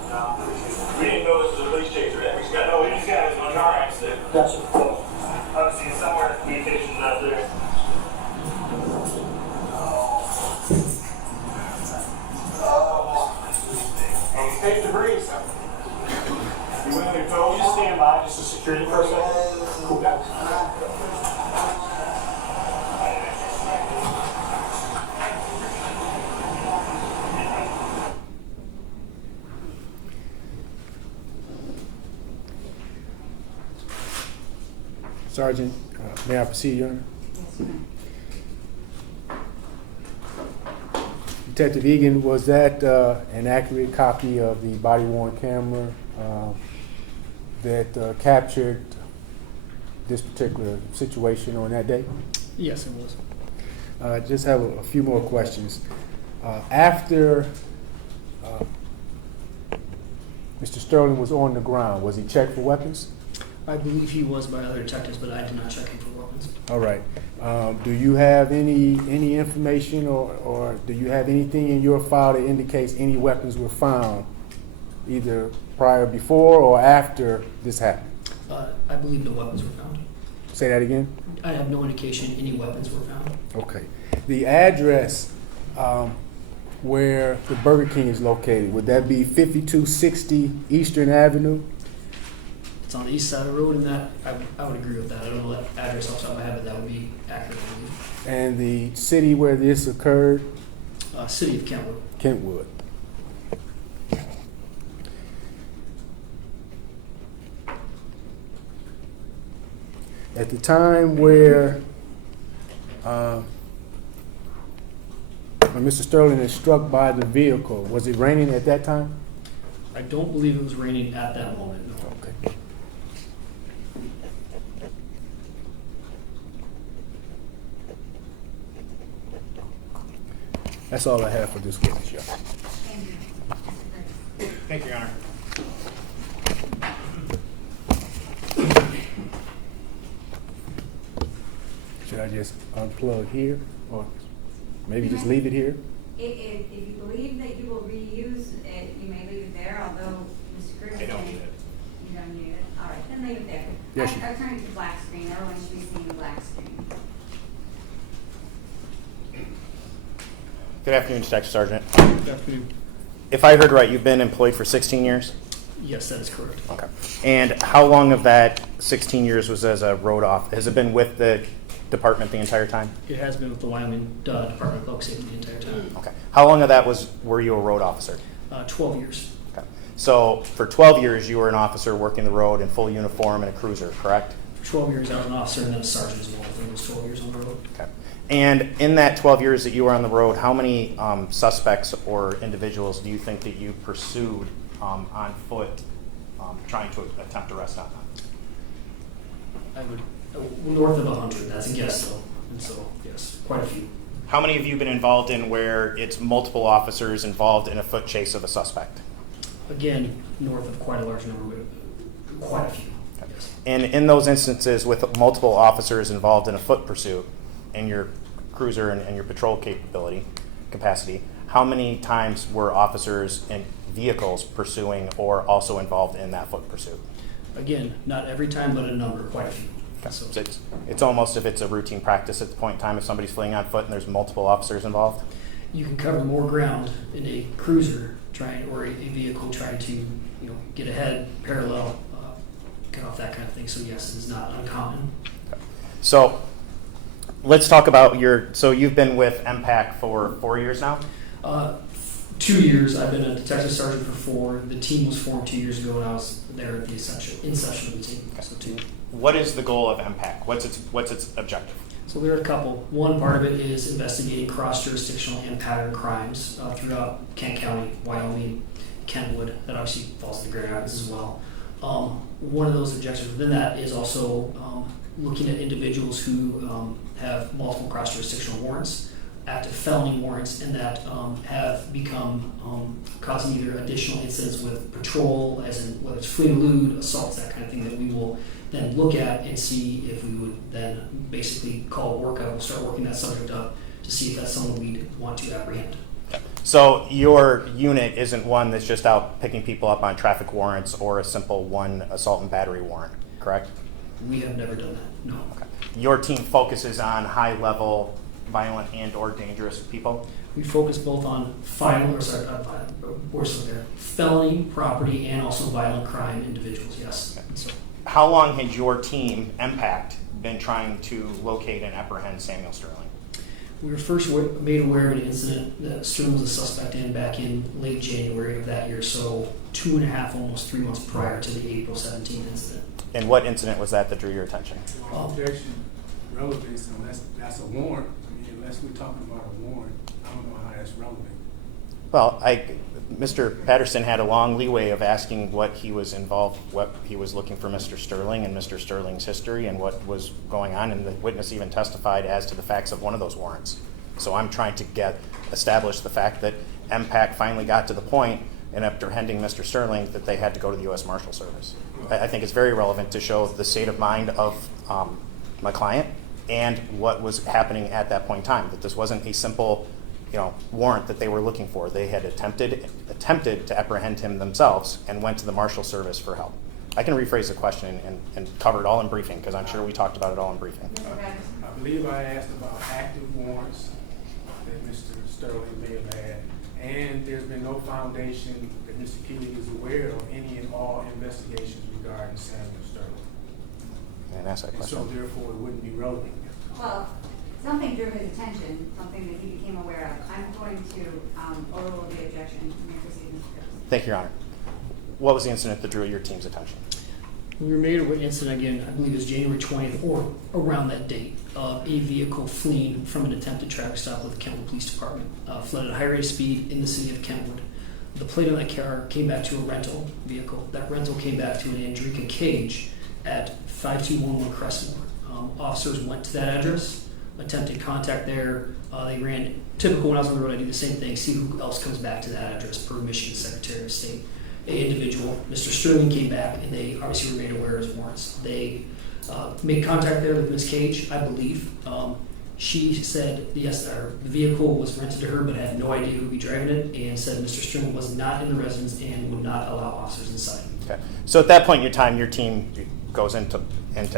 We didn't know this was a police chaser. We just got it on a car accident. Gotcha. Obviously, somewhere communication's not there. Take the breeze. You want to go? You stand by just for security for a second. Cool, guys. Sergeant, may I proceed, Your Honor? Detective Egan, was that an accurate copy of the body-worn camera that captured this particular situation on that day? Yes, it was. Just have a few more questions. After Mr. Sterling was on the ground, was he checked for weapons? I believe he was by other detectives, but I did not check him for weapons. All right. Do you have any information or do you have anything in your file that indicates any weapons were found either before or after this happened? I believe no weapons were found. Say that again? I have no indication any weapons were found. Okay. The address where the Burger King is located, would that be 5260 Eastern Avenue? It's on the east side of the road, and that, I would agree with that. I don't know that address off the top of my head, but that would be accurate, I believe. And the city where this occurred? City of Kentwood. Kentwood. At the time where when Mr. Sterling is struck by the vehicle, was it raining at that time? I don't believe it was raining at that moment, no. Okay. That's all I have for this witness, y'all. Thank you. Thank you, Your Honor. Should I just unplug here, or maybe just leave it here? If you believe that you will reuse it, you may leave it there, although Mr. Cruz. I don't need it. You don't need it? All right, then leave it there. Yes, I'll turn it to black screen. Everyone should be seeing the black screen. Good afternoon, Detective Sergeant. Good afternoon. If I heard right, you've been employed for 16 years? Yes, that is correct. Okay. And how long of that 16 years was as a road off? Has it been with the department the entire time? It has been with the Wyoming Department of Public Safety the entire time. Okay. How long of that were you a road officer? 12 years. Okay. So for 12 years, you were an officer working the road in full uniform and a cruiser, correct? 12 years I was an officer and then a sergeant as well. I think it was 12 years on the road. Okay. And in that 12 years that you were on the road, how many suspects or individuals do you think that you pursued on foot trying to attempt arrest on them? I would, north of 100, that's a guess though. And so, yes, quite a few. How many have you been involved in where it's multiple officers involved in a foot chase of a suspect? Again, north of quite a large number, but quite a few. Yes. And in those instances with multiple officers involved in a foot pursuit in your cruiser and your patrol capacity, how many times were officers in vehicles pursuing or also involved in that foot pursuit? Again, not every time, but a number, quite a few. Okay. So, So it's almost if it's a routine practice at the point in time if somebody's fleeing on foot and there's multiple officers involved? you can cover more ground in a cruiser trying or a vehicle trying to get ahead, parallel, cut off that kind of thing. So yes, it's not uncommon. So let's talk about so you've been with MPAC for 4 years now? 2 years. I've been a detective sergeant for 4. The team was formed 2 years ago, and I was there at the inception of the team. Okay. So 2. What is the goal of MPAC? What's its objective? So there are a couple. One part of it is investigating cross-jurisdictional and pattern crimes throughout Kent County, Wyoming, Kentwood. That obviously falls to the Grand Rapids as well. One of those objectives within that is also looking at individuals who have multiple cross-jurisdictional warrants, active felony warrants, and that have become causing either additional incidents with patrol, as in whether it's fleet elude, assaults, that kind of thing, that we will then look at and see if we would then basically call a workout. We'll start working that subject up to see if that's someone we'd want to apprehend. So your unit isn't one that's just out picking people up on traffic warrants or a simple one assault and battery warrant, correct? We have never done that, no. Okay. Your team focuses on high-level, violent and or dangerous people? We focus both on felony, property, and also violent crime individuals, yes. Okay. So, How long has your team, MPACT, been trying to locate and apprehend Samuel Sterling? we were first made aware of an incident that Sterling was a suspect in back in late January of that year, so 2.5, almost 3 months prior to the April 17th incident. And what incident was that drew your attention? Objection, relevance, unless that's a warrant. I mean, unless we're talking about a warrant, I don't know how that's relevant. Well, Mr. Patterson had a long leeway of asking what he was involved, what he was looking for Mr. Sterling and Mr. Sterling's history and what was going on, and the witness even testified as to the facts of one of those warrants. So I'm trying to establish the fact that MPAC finally got to the point in apprehending Mr. Sterling that they had to go to the U.S. Marshal Service. I think it's very relevant to show the state of mind of my client and what was happening at that point in time, that this wasn't a simple warrant that they were looking for. They had attempted to apprehend him themselves and went to the Marshal Service for help. I can rephrase the question and cover it all in briefing because I'm sure we talked about it all in briefing. I believe I asked about active warrants that Mr. Sterling may have had, and there's been no foundation that Mr. Keely is aware of any and all investigations regarding Samuel Sterling. and ask that And question. so therefore, it wouldn't be relevant. Well, something drew his attention, something that he became aware of. I'm going to overrule the objection and may proceed, Mr. Curtis. Thank you, Your Honor. What was the incident that drew your team's attention? We were made aware of an incident again, I believe it was January 20th or around that date, of a vehicle fleeing from an attempted traffic stop with the Kentwood Police Department. Fled at a high rate of speed in the city of Kentwood. The plate on that car came back to a rental vehicle. That rental came back to an Andrika Cage at 5211 Crestmore. Officers went to that address, attempted contact there. They ran, typical when I was on the road, I do the same thing, see who else comes back to that address per Michigan Secretary of State. An individual, Mr. Sterling, came back, and they obviously were made aware of his warrants. They made contact there with Ms. Cage, I believe. She said, yes, the vehicle was rented to her, but had no idea who would be driving it, and said Mr. Sterling was not in the residence and would not allow officers inside. Okay. So at that point in your time, your team goes into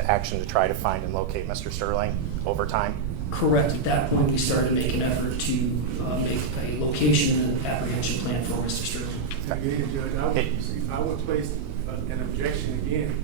action to try to find and locate Mr. Sterling over time? Correct. At that point, we started making an effort to make a location and apprehension plan for Mr. Sterling. Again, Judge, I would place an objection again.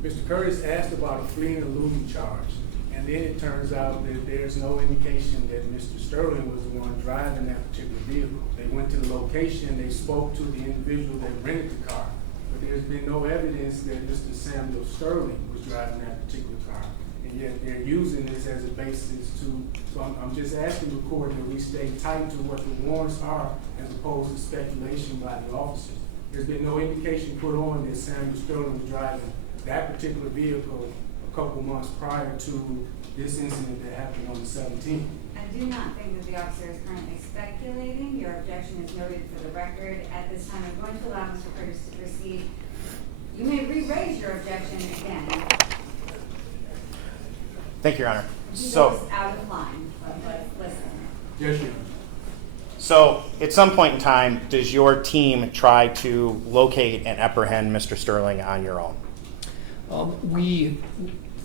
Mr. Curtis asked about a fleeing and eluding charge, and then it turns out that there's no indication that Mr. Sterling was the one driving that particular vehicle. They went to the location, they spoke to the individual that rented the car, but there's been no evidence that Mr. Samuel Sterling was driving that particular car. And yet they're using this as a basis to, so I'm just asking the court that we stay tight to what the warrants are as opposed to speculation by the officers. There's been no indication put on that Samuel Sterling was driving that particular vehicle a couple months prior to this incident that happened on the 17th. I do not think that the officer is currently speculating. Your objection is noted for the record. At this time, I'm going to allow Mr. Curtis to proceed. You may re-raise your objection again. Thank you, Your Honor. He So, goes out of line, but listen. Yes, Your Honor. so at some point in time, does your team try to locate and apprehend Mr. Sterling on your own?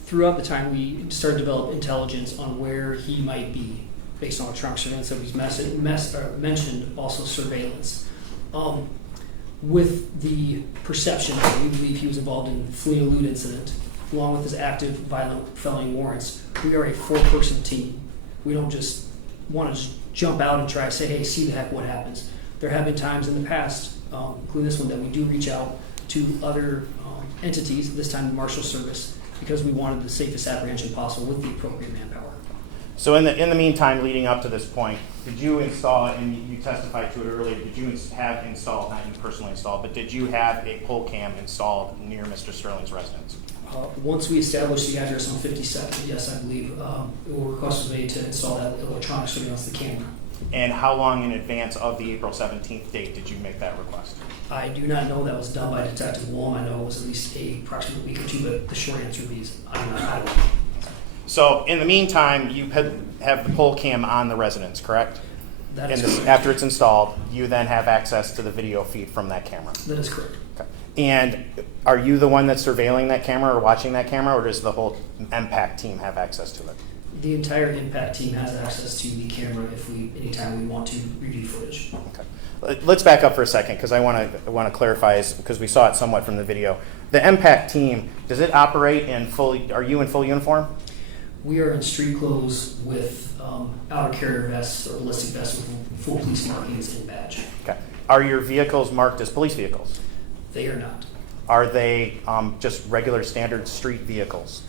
Throughout the time, we started to develop intelligence on where he might be based on electronic surveillance that was mentioned, also surveillance. With the perception that we believe he was involved in a flee and elude incident, along with his active violent felony warrants, we are a 4-person team. We don't just want to jump out and try to say, hey, see the heck what happens. There have been times in the past, including this one, that we do reach out to other entities, this time the Marshal Service, because we wanted the safest apprehension possible with the appropriate manpower. So in the meantime, leading up to this point, did you install, and you testified to it earlier, did you have installed, not you personally installed, but did you have a pole cam installed near Mr. Sterling's residence? Once we established the address on 52nd, yes, I believe, a request was made to install that electronic surveillance, the camera. And how long in advance of the April 17th date did you make that request? I do not know that was done by Detective Woolham. I know it was at least approximate week or two, but the short answer is I don't know. So in the meantime, you have the pole cam on the residence, correct? That is correct. After it's installed, you then have access to the video feed from that camera. That is correct. Okay. And are you the one that's surveilling that camera or watching that camera, or does the whole MPAC team have access to it? The entire impact team has access to the camera anytime we want to review footage. Okay. Let's back up for a second because I want to clarify, because we saw it somewhat from the video. The MPAC team, does it operate are you in full uniform? We are in street clothes with outer carrier vests or ballistic vests with full police markings and badge. Okay. Are your vehicles marked as police vehicles? They are not. Are they just regular standard street vehicles?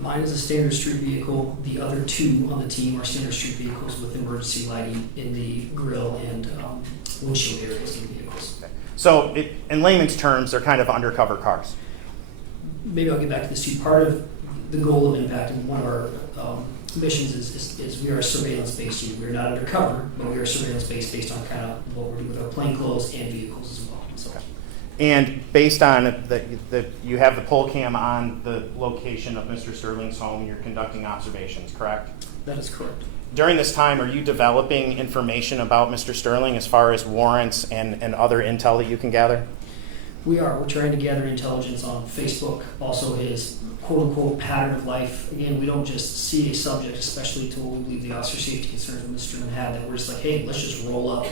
Mine is a standard street vehicle. The other two on the team are standard street vehicles with emergency lighting in the grill and windshield areas of the vehicles. Okay. So in layman's terms, they're kind of undercover cars. Maybe I'll get back to this too. Part of the goal of Impact and one of our missions is we are surveillance-based unit. We're not undercover, but we are surveillance-based based on kind of what we're doing with our plainclothes and vehicles as well. So. Okay. And based on you have the pole cam on the location of Mr. Sterling's home, you're conducting observations, correct? That is correct. During this time, are you developing information about Mr. Sterling as far as warrants and other intel that you can gather? We are. We're trying to gather intelligence on Facebook, also his quote-unquote pattern of life. Again, we don't just see a subject, especially to what we believe the officer safety concerns that Mr. Sterling had, that we're just like, hey, let's just roll up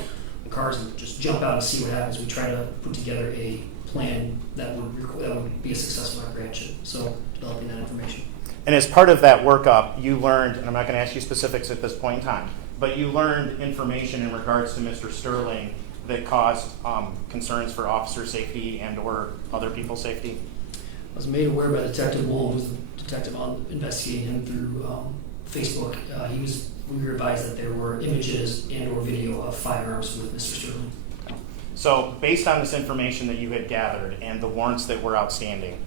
the cars and just jump out and see what happens. We try to put together a plan that would be a successful apprehension. So developing that information. And as part of that workup, you learned, and I'm not going to ask you specifics at this point in time, but you learned information in regards to Mr. Sterling that caused concerns for officer safety and or other people's safety? I was made aware by Detective Wool, who's the detective investigating him through Facebook. We were advised that there were images and or video of firearms with Mr. Sterling. So based on this information that you had gathered and the warrants that were outstanding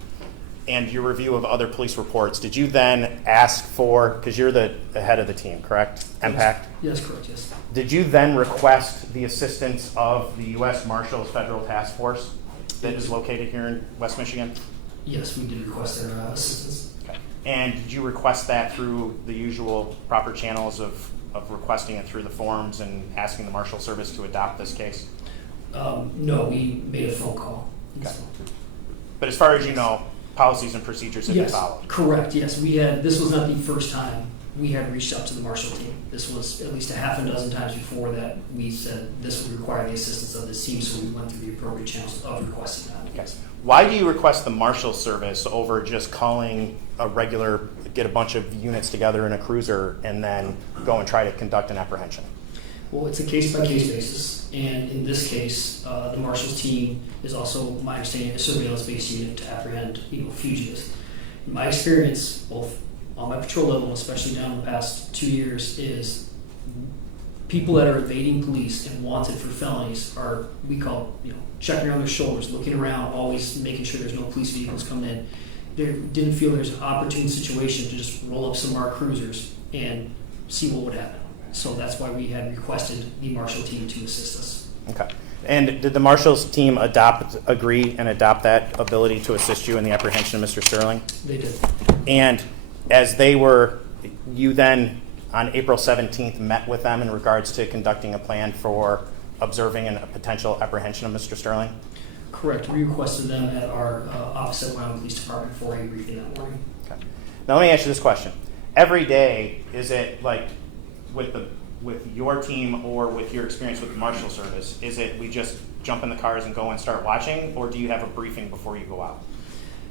and your review of other police reports, did you then ask for, because you're the head of the team, correct? MPACT? Yes, correct, yes. Did you then request the assistance of the U.S. Marshals Federal Task Force that is located here in West Michigan? Yes, we did request their assistance. Okay. And did you request that through the usual proper channels of requesting it through the forums and asking the Marshal Service to adopt this case? No, we made a phone call. Okay. But as far as you know, policies and procedures have been Yes, followed? correct, yes. This was not the first time we had reached out to the Marshal team. This was at least a half a dozen times before that we said this would require the assistance of this team, so we went through the appropriate channels of requesting that. Okay. Why do you request the Marshal Service over just calling get a bunch of units together in a cruiser and then go and try to conduct an apprehension? Well, it's a case-by-case basis, and in this case, the Marshals team is also, my understanding, a surveillance-based unit to apprehend fugitives. In my experience, both on my patrol level, especially down the past 2 years, is people that are evading police and wanted for felonies are, we call, checking around their shoulders, looking around, always making sure there's no police vehicles coming in. They didn't feel there's an opportune situation to just roll up some of our cruisers and see what would happen. So that's why we had requested the Marshal team to assist us. Okay. And did the Marshals team agree and adopt that ability to assist you in the apprehension of Mr. Sterling? They did. And as you then on April 17th met with them in regards to conducting a plan for observing a potential apprehension of Mr. Sterling? Correct. We requested them at our office at Wyoming Police Department for a briefing that morning. Okay. Now let me ask you this question. Every day, is it like with your team or with your experience with the Marshal Service, is it we just jump in the cars and go and start watching, or do you have a briefing before you go out?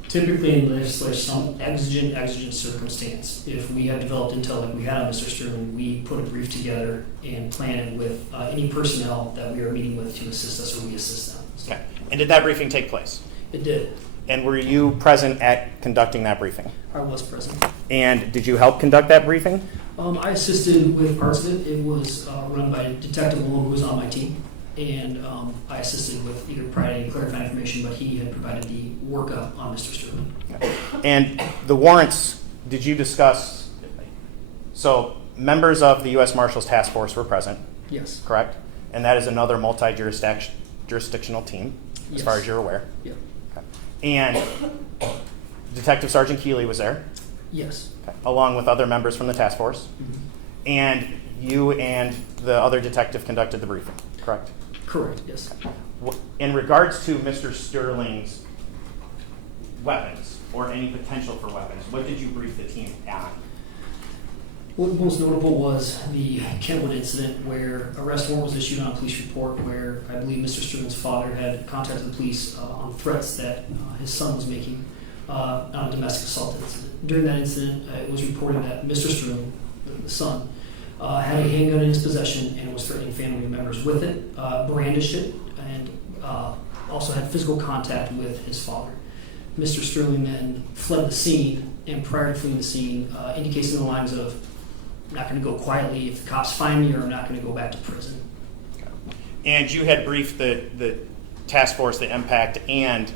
Typically, unless there's some exigent circumstance, if we have developed intel like we had on Mr. Sterling, we put a brief together and plan it with any personnel that we are meeting with to assist us, or we assist them. Okay. And did that briefing take place? It did. And were you present at conducting that briefing? I was present. And did you help conduct that briefing? I assisted with parts of it. It was run by Detective Wool, who was on my team, and I assisted with either providing clarifying information, but he had provided the workup on Mr. Sterling. Okay. And the warrants, did you discuss, so members of the U.S. Marshals Task Force were present? Yes. Correct? And that is another multi-jurisdictional team, as far as you're aware? Yeah. Okay. And Detective Sergeant Keely was there? Yes. Okay. Along with other members from the task force? Mm-hmm. And you and the other detective conducted the briefing, correct? Correct, yes. In regards to Mr. Sterling's weapons or any potential for weapons, what did you brief the team on? What most notable was the Kentwood incident where arrest warrant was issued on a police report where I believe Mr. Sterling's father had contacted the police on threats that his son was making on a domestic assault incident. During that incident, it was reported that Mr. Sterling, the son, had a handgun in his possession and was threatening family members with it, brandished it, and also had physical contact with his father. Mr. Sterling then fled the scene, and prior to fleeing the scene, indicates in the lines of, I'm not going to go quietly if the cops find me, or I'm not going to go back to prison. Okay. And you had briefed the task force, the MPACT, and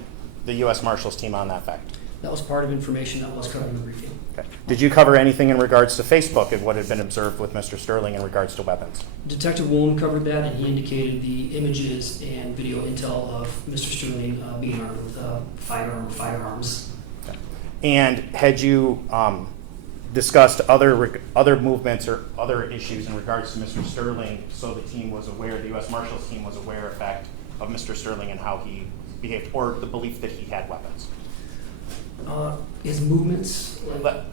the U.S. Marshals team on that fact? That was part of information that was covered in the briefing. Okay. Did you cover anything in regards to Facebook and what had been observed with Mr. Sterling in regards to weapons? Detective Woolen covered that, and he indicated the images and video intel of Mr. Sterling being armed with firearms. Okay. And had you discussed other movements or other issues in regards to Mr. Sterling, so the team was aware, the U.S. Marshals team was aware, in fact, of Mr. Sterling and how he behaved, or the belief that he had weapons? His movements?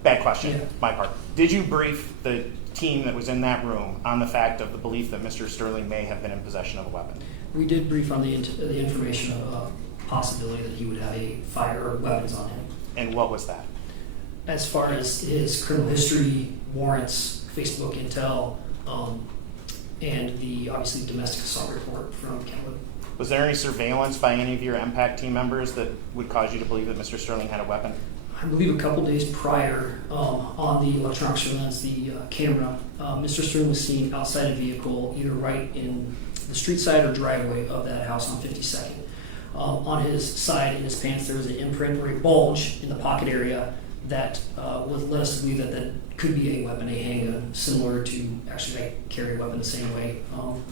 Bad question, Yeah. my part. Did you brief the team that was in that room on the fact of the belief that Mr. Sterling may have been in possession of a weapon? We did brief on the information of a possibility that he would have a fire or weapons on him. And what was that? As far as his criminal history, warrants, Facebook intel, and the obviously domestic assault report from Kentwood. Was there any surveillance by any of your MPAC team members that would cause you to believe that Mr. Sterling had a weapon? I believe a couple days prior, on the electronic surveillance, the camera, Mr. Sterling was seen outside a vehicle, either right in the street side or driveway of that house on 52nd. On his side, in his pants, there was an imprint or a bulge in the pocket area that would let us believe that that could be a weapon, a handgun, similar to, actually I carry a weapon the same way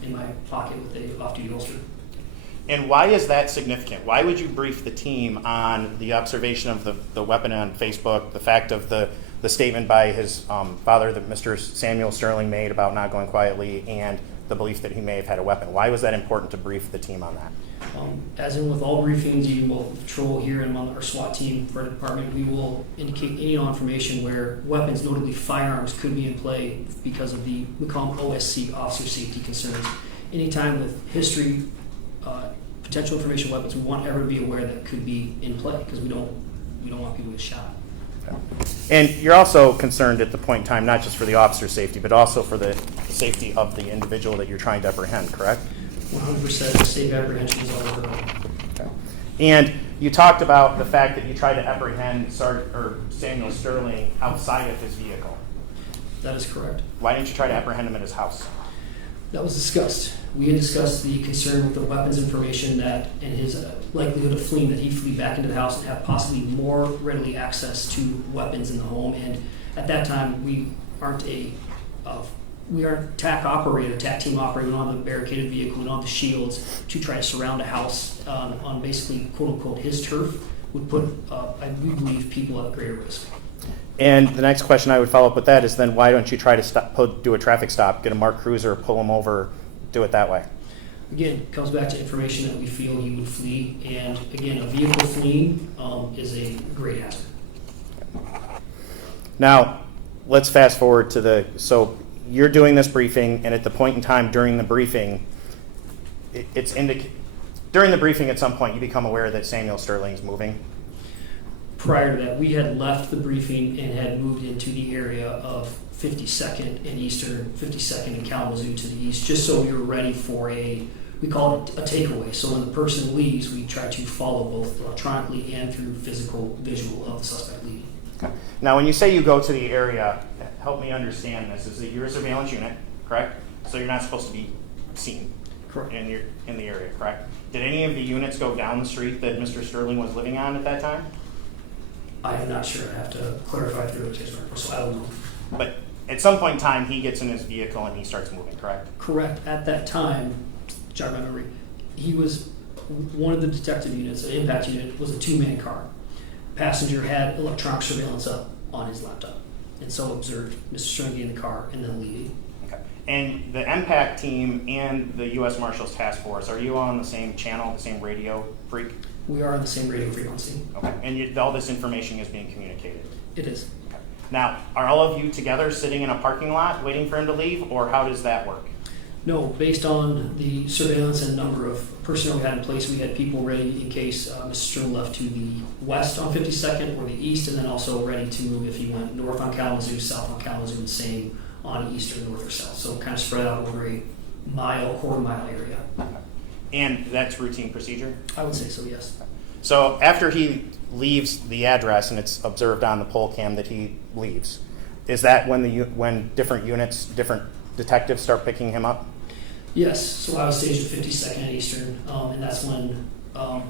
in my pocket with a off-duty holster. And why is that significant? Why would you brief the team on the observation of the weapon on Facebook, the fact of the statement by his father that Mr. Samuel Sterling made about not going quietly, and the belief that he may have had a weapon? Why was that important to brief the team on that? As in with all briefings, even both patrol here and among our SWAT team for the department, we will indicate any information where weapons, notably firearms, could be in play because of the, we call them OSC, officer safety concerns. Anytime with history, potential information weapons, we want everyone to be aware that could be in play because we don't want people to get shot. Okay. And you're also concerned at the point in time, not just for the officer's safety, but also for the safety of the individual that you're trying to apprehend, correct? 100% safe apprehension is all over. Okay. And you talked about the fact that you tried to apprehend Samuel Sterling outside of his vehicle. That is correct. Why didn't you try to apprehend him at his house? That was discussed. We had discussed the concern with the weapons information that and his likelihood of fleeing, that he'd flee back into the house and have possibly more readily access to weapons in the home. And at that time, we aren't TAC operator, TAC team operator. We don't have the barricaded vehicle, we don't have the shields to try to surround a house on basically, quote unquote, his turf would put, we believe, people at greater risk. And the next question I would follow up with that is then why don't you try to do a traffic stop, get a marked cruiser, pull him over, do it that way? Again, it comes back to information that we feel he would flee. And again, a vehicle fleeing is a great hazard. Now, let's fast forward to so you're doing this briefing, and at the point in time during the briefing, during the briefing at some point you become aware that Samuel Sterling is moving. Prior to that, we had left the briefing and had moved into the area of 52nd and Eastern, 52nd and Kalamazoo to the east, just so we were ready for we call it a takeaway. So when the person leaves, we try to follow both electronically and through physical visual of the suspect leaving. Okay. Now, when you say you go to the area, help me understand this, is that you're a surveillance unit, correct? So you're not supposed to be seen. Correct. In the area, correct? Did any of the units go down the street that Mr. Sterling was living on at that time? I am not sure. I have to clarify through the case report, so I don't know. But at some point in time, he gets in his vehicle and he starts moving, correct? Correct. At that time, jog my memory, he was one of the detective units, an impact unit, was a two-man car. Passenger had electronic surveillance up on his laptop, and so observed Mr. Sterling in the car and then leaving. Okay. And the MPAC team and the U.S. Marshals Task Force, are you all on the same channel, the same radio freak? We are on the same radio frequency. Okay. And all this information is being communicated? It is. Okay. Now, are all of you together sitting in a parking lot waiting for him to leave, or how does that work? No, based on the surveillance and number of personnel we had in place, we had people ready in case Mr. Sterling left to the west on 52nd or the east, and then also ready to move if he went north on Kalamazoo, south on Kalamazoo, and same on east or north or south. So kind of spread out over a quarter mile area. Okay. And that's routine procedure? I would say so, yes. So after he leaves the address and it's observed on the poll cam that he leaves, is that when different units, different detectives start picking him up? Yes, so I was staged at 52nd and Eastern, and that's when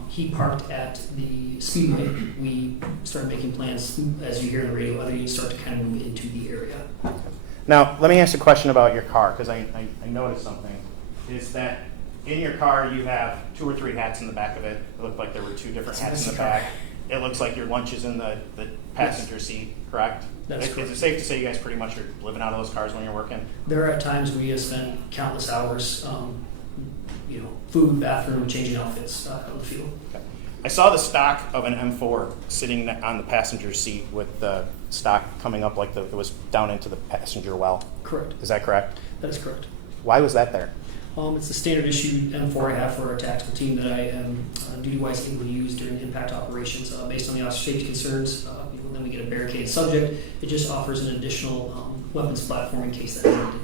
he parked at the speedway. We started making plans, as you hear on the radio, other units start to kind of move into the area. Now, let me ask a question about your car, because I noticed something. Is that in your car you have 2 or 3 hats in the back of it? It looked like there were 2 different hats in the back. It looks like your lunch is in the passenger seat, correct? That's correct. Is it safe to say you guys pretty much are living out of those cars when you're working? There are times we have spent countless hours, food, bathroom, changing outfits out in the field. Okay. I saw the stock of an M4 sitting on the passenger seat with the stock coming up like it was down into the passenger well. Correct. Is that correct? That is correct. Why was that there? It's the standard issued M4 I have for our tactical team that I am duty-wise able to use during impact operations based on the officer safety concerns. Then we get a barricaded subject. It just offers an additional weapons platform in case that is needed.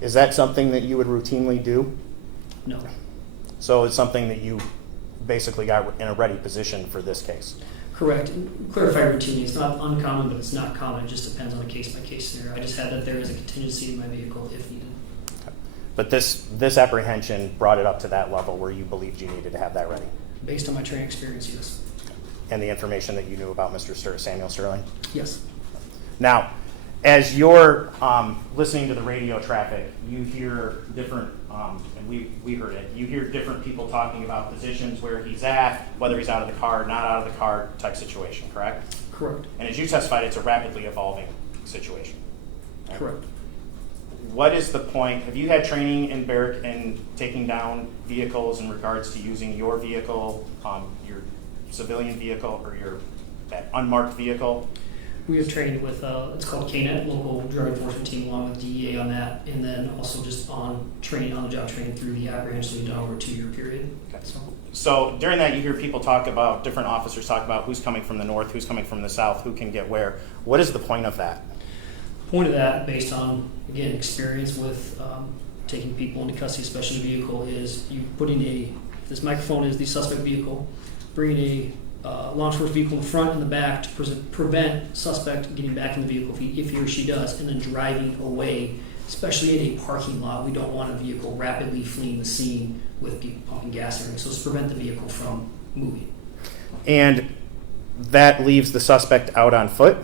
Is that something that you would routinely do? No. So it's something that you basically got in a ready position for this case? Correct. Clarify routinely. It's not uncommon, but it's not common. It just depends on a case-by-case scenario. I just had that there as a contingency in my vehicle if needed. Okay. But this apprehension brought it up to that level where you believed you needed to have that ready? Based on my training experience, yes. And the information that you knew about Mr. Samuel Sterling? Yes. Now, as you're listening to the radio traffic, you hear different, and we heard it, you hear different people talking about positions where he's at, whether he's out of the car, not out of the car type situation, correct? Correct. And as you testified, it's a rapidly evolving situation. Right? Correct. What is the point? Have you had training in Barrick in taking down vehicles in regards to using your vehicle, your civilian vehicle, or that unmarked vehicle? We have trained with, it's called KNET, local drug enforcement team, along with DEA on that, and then also just on training, on the job training through the apprehension we've done over a 2-year period. Okay. So during that, you hear people talk about, different officers talk about who's coming from the north, who's coming from the south, who can get where. What is the point of that? Point of that, based on, again, experience with taking people into custody, especially a vehicle, is you putting this microphone is the suspect vehicle, bringing a law enforcement vehicle in front and the back to prevent suspect getting back in the vehicle if he or she does, and then driving away, especially in a parking lot. We don't want a vehicle rapidly fleeing the scene with people pumping gas and everything, so it's to prevent the vehicle from moving. And that leaves the suspect out on foot?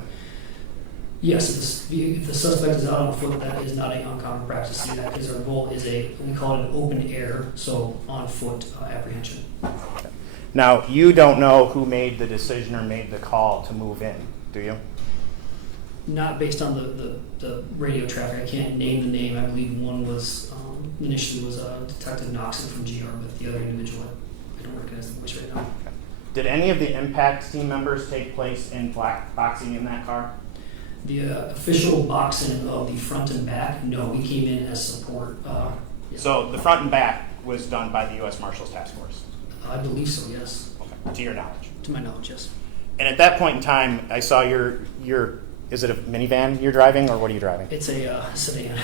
Yes, if the suspect is out on foot, that is not an uncommon practice to see that, because our goal is we call it an open air, so on foot apprehension. Okay. Now, you don't know who made the decision or made the call to move in, do you? Not based on the radio traffic. I can't name the name. I believe one was, initially was Detective Noxon from GR, but the other individual, I don't recognize the voice right now. Okay. Did any of the impact team members take place in black boxing in that car? The official boxing of the front and back, no, we came in as support. Yeah. So the front and back was done by the U.S. Marshals Task Force? I believe so, yes. Okay. To your knowledge? To my knowledge, yes. And at that point in time, I saw your is it a minivan you're driving, or what are you driving? It's a sedan.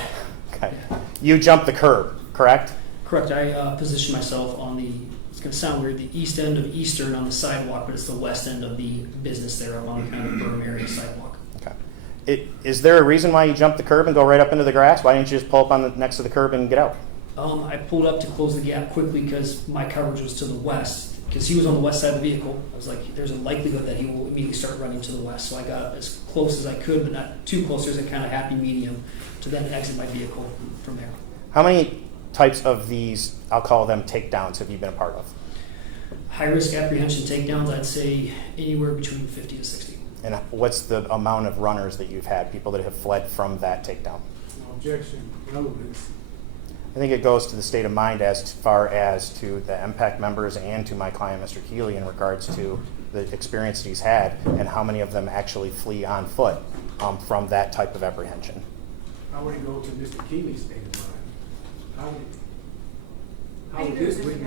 Okay. You jumped the curb, correct? Correct. I positioned myself on it's going to sound weird, the east end of Eastern on the sidewalk, but it's the west end of the business there up on the kind of berm area sidewalk. Okay. Is there a reason why you jumped the curb and go right up into the grass? Why didn't you just pull up next to the curb and get out? I pulled up to close the gap quickly because my coverage was to the west. Because he was on the west side of the vehicle, I was like, there's a likelihood that he will immediately start running to the west. So I got as close as I could, but not too close. There's a kind of happy medium to then exit my vehicle from there. How many types of these, I'll call them takedowns, have you been a part of? High-risk apprehension takedowns, I'd say anywhere between 50 to 60. And what's the amount of runners that you've had, people that have fled from that takedown? No objection. Relevance. I think it goes to the state of mind as far as to the MPAC members and to my client, Mr. Keely, in regards to the experience that he's had and how many of them actually flee on foot from that type of apprehension. I would go to Mr. Keely's state of mind. I agree with Mr.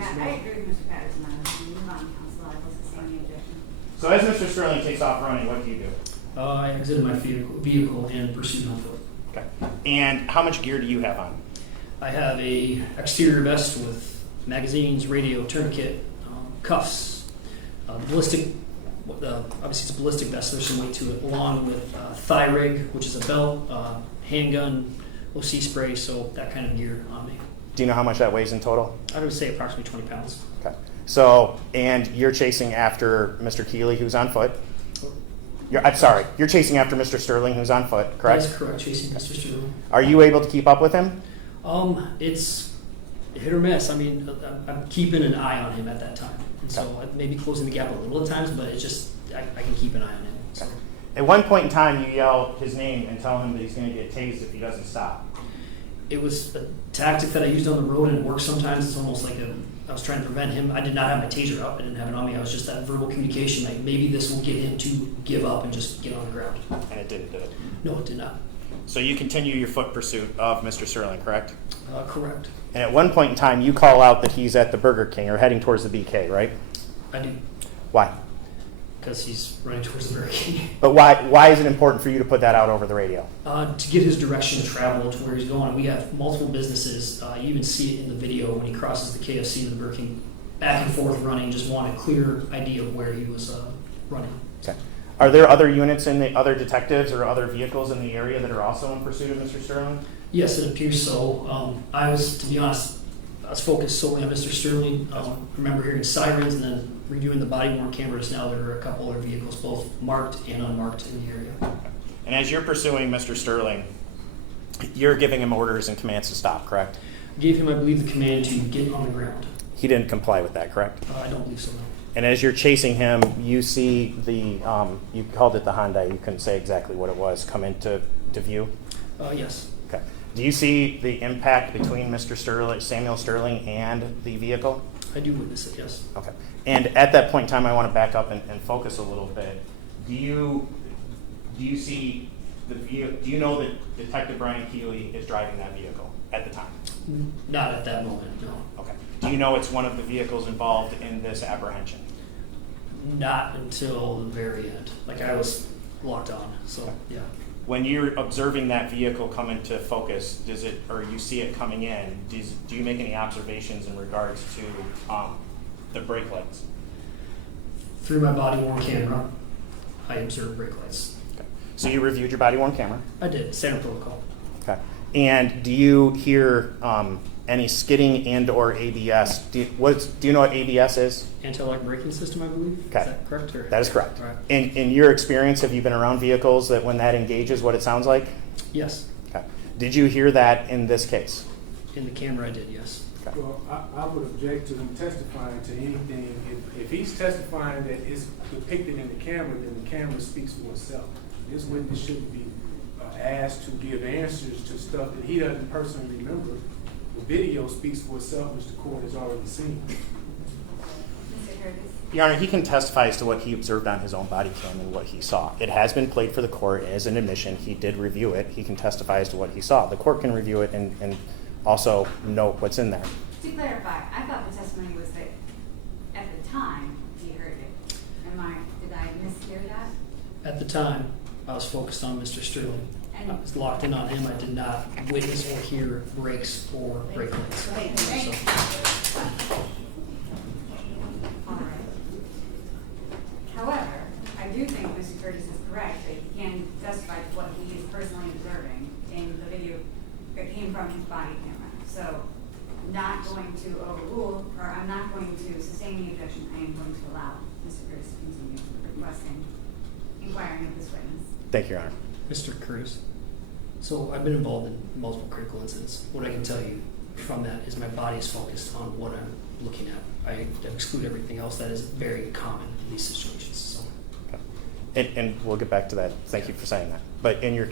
Patterson on this. Move on, Council. I was the same objection. So as Mr. Sterling takes off running, what do you do? I exited my vehicle and pursued on foot. Okay. And how much gear do you have on? I have a exterior vest with magazines, radio, tourniquet, cuffs, ballistic. Obviously, it's a ballistic vest. There's some weight to it, along with thigh rig, which is a belt, handgun, OC spray. So that kind of gear on me. Do you know how much that weighs in total? I would say approximately 20 pounds. Okay. So, and you're chasing after Mr. Keely, who's on foot. I'm sorry, you're chasing after Mr. Sterling, who's on foot, correct? That is correct, chasing Mr. Sterling. Are you able to keep up with him? It's hit or miss. I mean, I'm keeping an eye on him at that time. And so maybe closing the gap a little at times, but it's just, I can keep an eye on him. So. At one point in time, you yell his name and tell him that he's going to get tased if he doesn't stop. It was a tactic that I used on the road, and it works sometimes. It's almost like I was trying to prevent him. I did not have my taser up. I didn't have it on me. I was just that verbal communication, like maybe this will get him to give up and just get on the ground. And it didn't, did it? No, it did not. So you continue your foot pursuit of Mr. Sterling, correct? Correct. And at one point in time, you call out that he's at the Burger King or heading towards the BK, right? I do. Why? because he's running towards the barricade. But why is it important for you to put that out over the radio? To get his direction of travel to where he's going. We have multiple businesses. You even see it in the video when he crosses the KFC and the Burger King, back and forth running, just want a clear idea of where he was running. Okay. Are there other units in the other detectives or other vehicles in the area that are also in pursuit of Mr. Sterling? Yes, it appears so. To be honest, I was focused solely on Mr. Sterling. I remember hearing sirens and then reviewing the body-worn cameras. Now there are a couple other vehicles, both marked and unmarked, in the area. And as you're pursuing Mr. Sterling, you're giving him orders and commands to stop, correct? Gave him, I believe, the command to get on the ground. He didn't comply with that, correct? I don't believe so, no. And as you're chasing him, you see the, you called it the Hyundai, you couldn't say exactly what it was, come into view? Yes. Okay. Do you see the impact between Mr. Sterling, Samuel Sterling, and the vehicle? I do witness it, yes. Okay. And at that point in time, I want to back up and focus a little bit. Do you see the vehicle? Do you know that Detective Brian Keely is driving that vehicle at the time? Not at that moment, no. Okay. Do you know it's one of the vehicles involved in this apprehension? Not until the very end. Like, I was locked on, so yeah. When you're observing that vehicle come into focus, does it, or you see it coming in, do you make any observations in regards to the brake lights? Through my body-worn camera, I observed brake lights. Okay. So you reviewed your body-worn camera? I did, standard protocol. Okay. And do you hear any skidding and or ABS? Do you know what ABS is? Anti-lock braking system, I believe. Okay. Is that correct? Or? That is correct. All right. In your experience, have you been around vehicles that when that engages, what it sounds like? Yes. Okay. Did you hear that in this case? In the camera, I did, yes. Okay. Well, I would object to him testifying to anything. If he's testifying that it's depicted in the camera, then the camera speaks for itself. This witness shouldn't be asked to give answers to stuff that he doesn't personally remember. The video speaks for itself, which the court has already seen. Mr. Curtis? Your Honor, he can testify as to what he observed on his own body cam and what he saw. It has been played for the court as an admission. He did review it. He can testify as to what he saw. The court can review it and also note what's in there. To clarify, I thought the testimony was that at the time he heard it. Did I mishear that? At the time, I was focused on Mr. Sterling. I was locked in on him. I did not witness or hear brakes or brake lights. So, All right. However, I do think Mr. Curtis is correct that he can testify to what he is personally observing in the video that came from his body camera. So I'm not going to overrule, or I'm not going to sustain the objection. I am going to allow Mr. Curtis to continue requesting, inquiring of this witness. Thank you, Your Honor. Mr. Curtis, so I've been involved in multiple critical incidents. What I can tell you from that is my body is focused on what I'm looking at. I exclude everything else. That is very common in these situations. So. Okay. And we'll get back to that. Thank you for saying that. But in your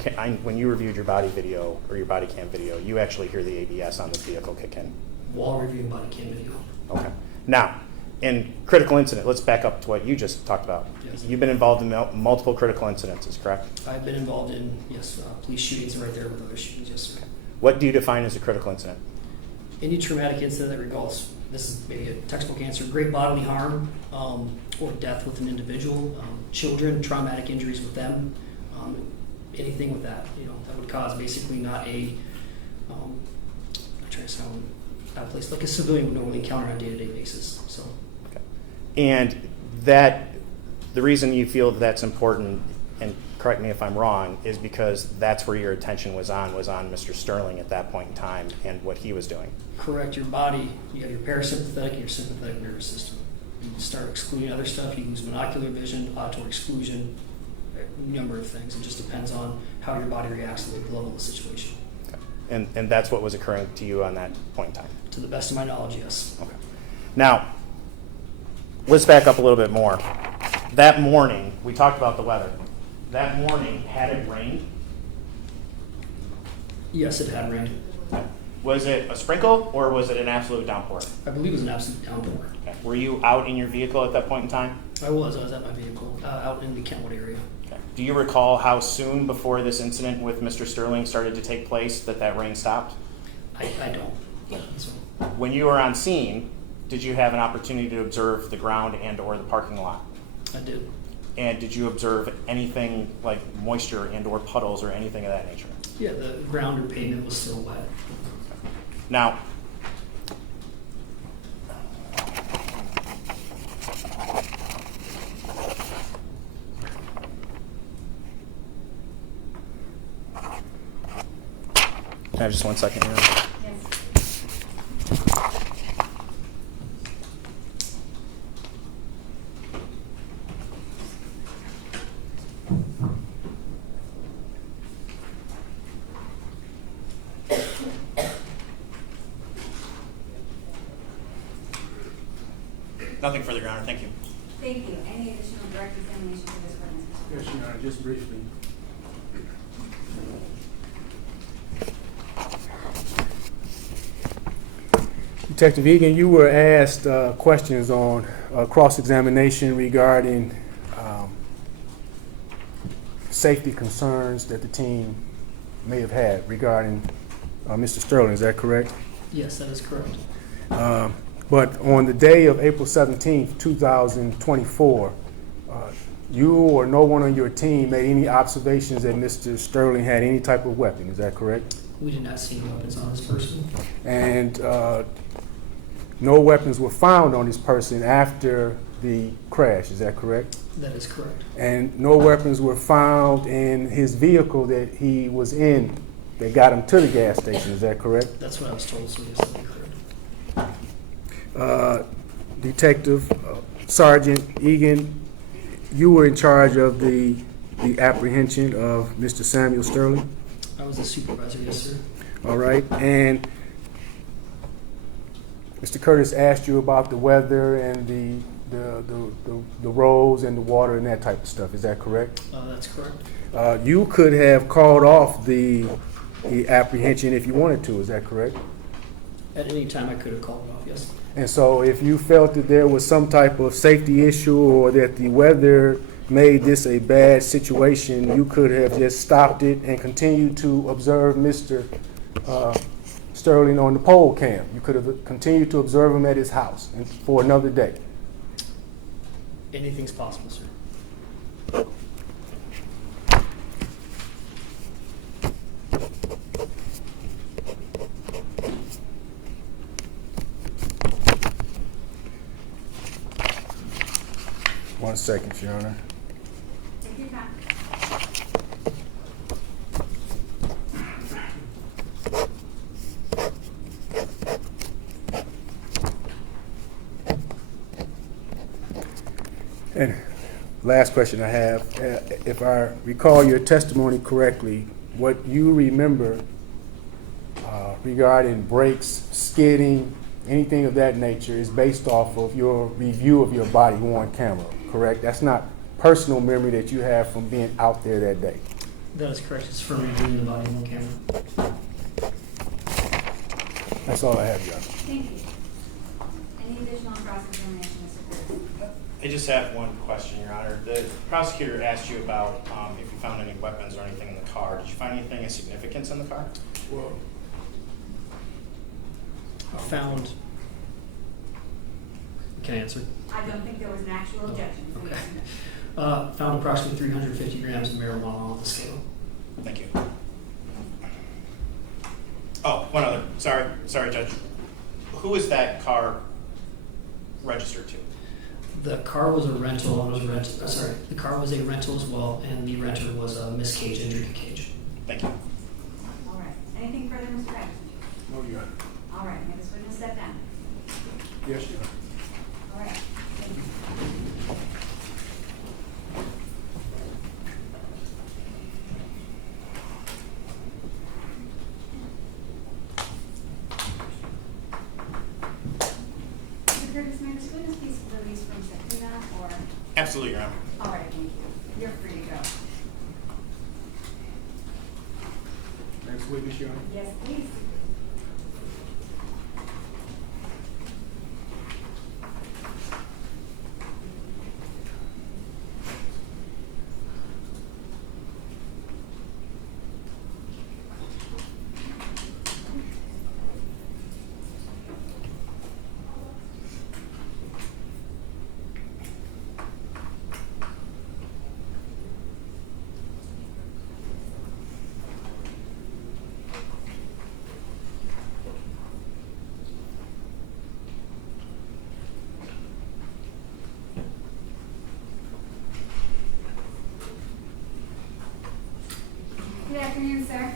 when you reviewed your body video or your body cam video, you actually hear the ABS on the vehicle kick in. While reviewing body cam video. Okay. Now, in critical incident, let's back up to what you just talked about. Yes. You've been involved in multiple critical incidences, correct? I've been involved in, yes, police shootings and right there with other shootings, yes, sir. What do you define as a critical incident? Any traumatic incident that results, this is maybe a textbook answer, great bodily harm or death with an individual, children, traumatic injuries with them, anything with that, that would cause basically not a, I'm trying to sound out of place, like a civilian would normally encounter on a day-to-day basis, so. Okay. And that, the reason you feel that's important, and correct me if I'm wrong, is because that's where your attention was on Mr. Sterling at that point in time and what he was doing. Correct. Your body, you have your parasympathetic and your sympathetic nervous system. You start excluding other stuff, you lose monocular vision, auditory exclusion, a number of things. It just depends on how your body reacts to the level of the situation. Okay. And that's what was occurring to you on that point in time? To the best of my knowledge, yes. Okay. Now, let's back up a little bit more. That morning, we talked about the weather. That morning, had it rained? Yes, it had rained. Was it a sprinkle or was it an absolute downpour? I believe it was an absolute downpour. Okay. Were you out in your vehicle at that point in time? I was at my vehicle, out in the Kentwood area. Okay. Do you recall how soon before this incident with Mr. Sterling started to take place that rain stopped? I don't. So, When you were on scene, did you have an opportunity to observe the ground and or the parking lot? I did. And did you observe anything like moisture and or puddles or anything of that nature? Yeah, the ground or pavement was still wet. Now, can I have just 1 second here? Yes. Nothing further, Your Honor. Thank you. Thank you. Any additional direct examination for this witness? Yes, Your Honor, just briefly. Detective Egan, you were asked questions on cross-examination regarding safety concerns that the team may have had regarding Mr. Sterling. Is that correct? Yes, that is correct. But on the day of April 17th, 2024, you or no one on your team made any observations that Mr. Sterling had any type of weapon. Is that correct? We did not see any weapons on this person. And no weapons were found on this person after the crash. Is that correct? That is correct. And no weapons were found in his vehicle that he was in that got him to the gas station. Is that correct? That's what I was told, so yes, that is correct. Detective Sergeant Egan, you were in charge of the apprehension of Mr. Samuel Sterling. I was the supervisor, yes, sir. All right, and Mr. Curtis asked you about the weather and the roads and the water and that type of stuff. Is that correct? That's correct. You could have called off the apprehension if you wanted to. Is that correct? At any time, I could have called it off, yes. And so if you felt that there was some type of safety issue or that the weather made this a bad situation, you could have just stopped it and continued to observe Mr. Sterling on the poll cam. You could have continued to observe him at his house and for another day. Anything's possible, sir. One second, Your Honor. Take your time. And last question I have, if I recall your testimony correctly, what you remember regarding brakes, skidding, anything of that nature is based off of your review of your body-worn camera, correct? That's not personal memory that you have from being out there that day. That is correct. It's from reviewing the body on camera. That's all I have, Your Honor. Thank you. Any additional cross-examination, Mr. Curtis? I just have one question, Your Honor. The prosecutor asked you about if you found any weapons or anything in the car. Did you find anything of significance in the car? Well, Found. Can I answer? I don't think there was an actual objection. Okay. Found approximately 350 grams of marijuana on the scale. Thank you. Oh, one other. Sorry, Judge. Who is that car registered to? The car was a rental. The car was a rental as well, and the renter was Miss Cage, Andrea Cage. Thank you. All right. Anything further, Mr. Patterson? no, Your Honor. All right. Have this witness step down. Yes, Your Honor. All right. Thank you. Mr. Curtis, may this witness be released from subpoena or? Absolutely, Your Honor. All right, thank you. You're free to go. Next witness, Your Honor. Yes, please. afternoon, sir.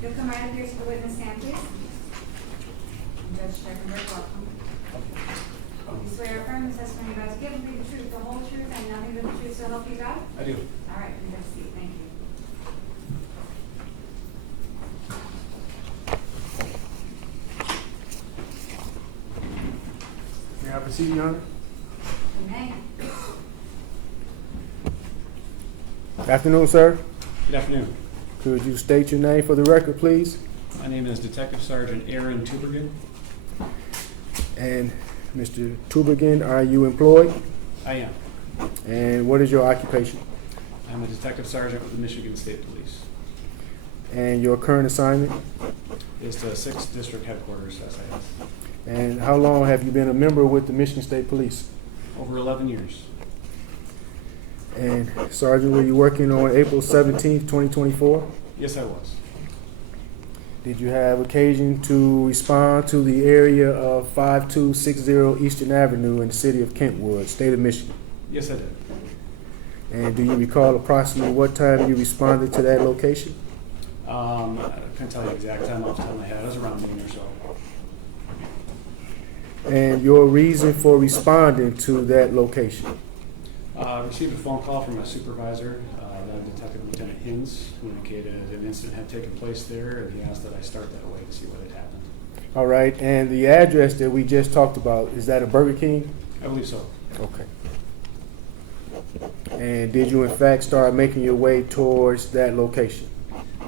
You'll come right up here to the witness stand, please. Judge Steckenberg, welcome. You swear or affirm the testimony you're about to give will be the truth, the whole truth, and nothing but the truth, so help you God? I do. All right, you have a seat. Thank you. May I proceed, Your Honor? You may. Afternoon, sir. Good afternoon. Could you state your name for the record, please? My name is Detective Sergeant Aaron Tubergen. And Mr. Tubergen, are you employed? I am. And what is your occupation? I'm a Detective Sergeant with the Michigan State Police. And your current assignment? It's the 6th District Headquarters, SIS. And how long have you been a member with the Michigan State Police? Over 11 years. And Sergeant, were you working on April 17th, 2024? Yes, I was. Did you have occasion to respond to the area of 5260 Eastern Avenue in the city of Kentwood, state of Michigan? Yes, I did. And do you recall approximately what time you responded to that location? I can't tell you the exact time off the top of my head. It was around noon or so. And your reason for responding to that location? I received a phone call from my supervisor, then Detective Lieutenant Hins, who indicated an incident had taken place there, and he asked that I start that way to see what had happened. All right, and the address that we just talked about, is that a Burger King? I believe so. Okay. And did you in fact start making your way towards that location?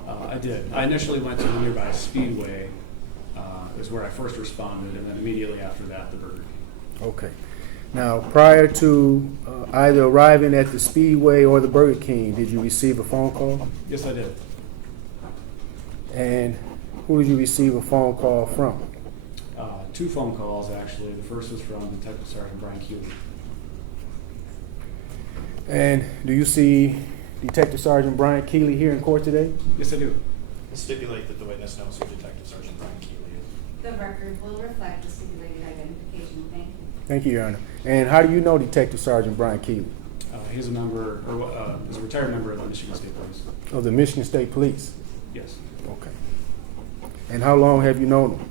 I did. I initially went to the nearby Speedway, is where I first responded, and then immediately after that, the Burger King. Okay. Now, prior to either arriving at the Speedway or the Burger King, did you receive a phone call? Yes, I did. And who did you receive a phone call from? 2 phone calls, actually. The first was from Detective Sergeant Brian Keely. And do you see Detective Sergeant Brian Keely here in court today? Yes, I do. I stipulate that the witness knows who Detective Sergeant Brian Keely is. The record will reflect the stipulated identification. Thank you. Thank you, Your Honor. And how do you know Detective Sergeant Brian Keely? He's a member, or is a retired member of the Michigan State Police. Of the Michigan State Police? Yes. Okay. And how long have you known him?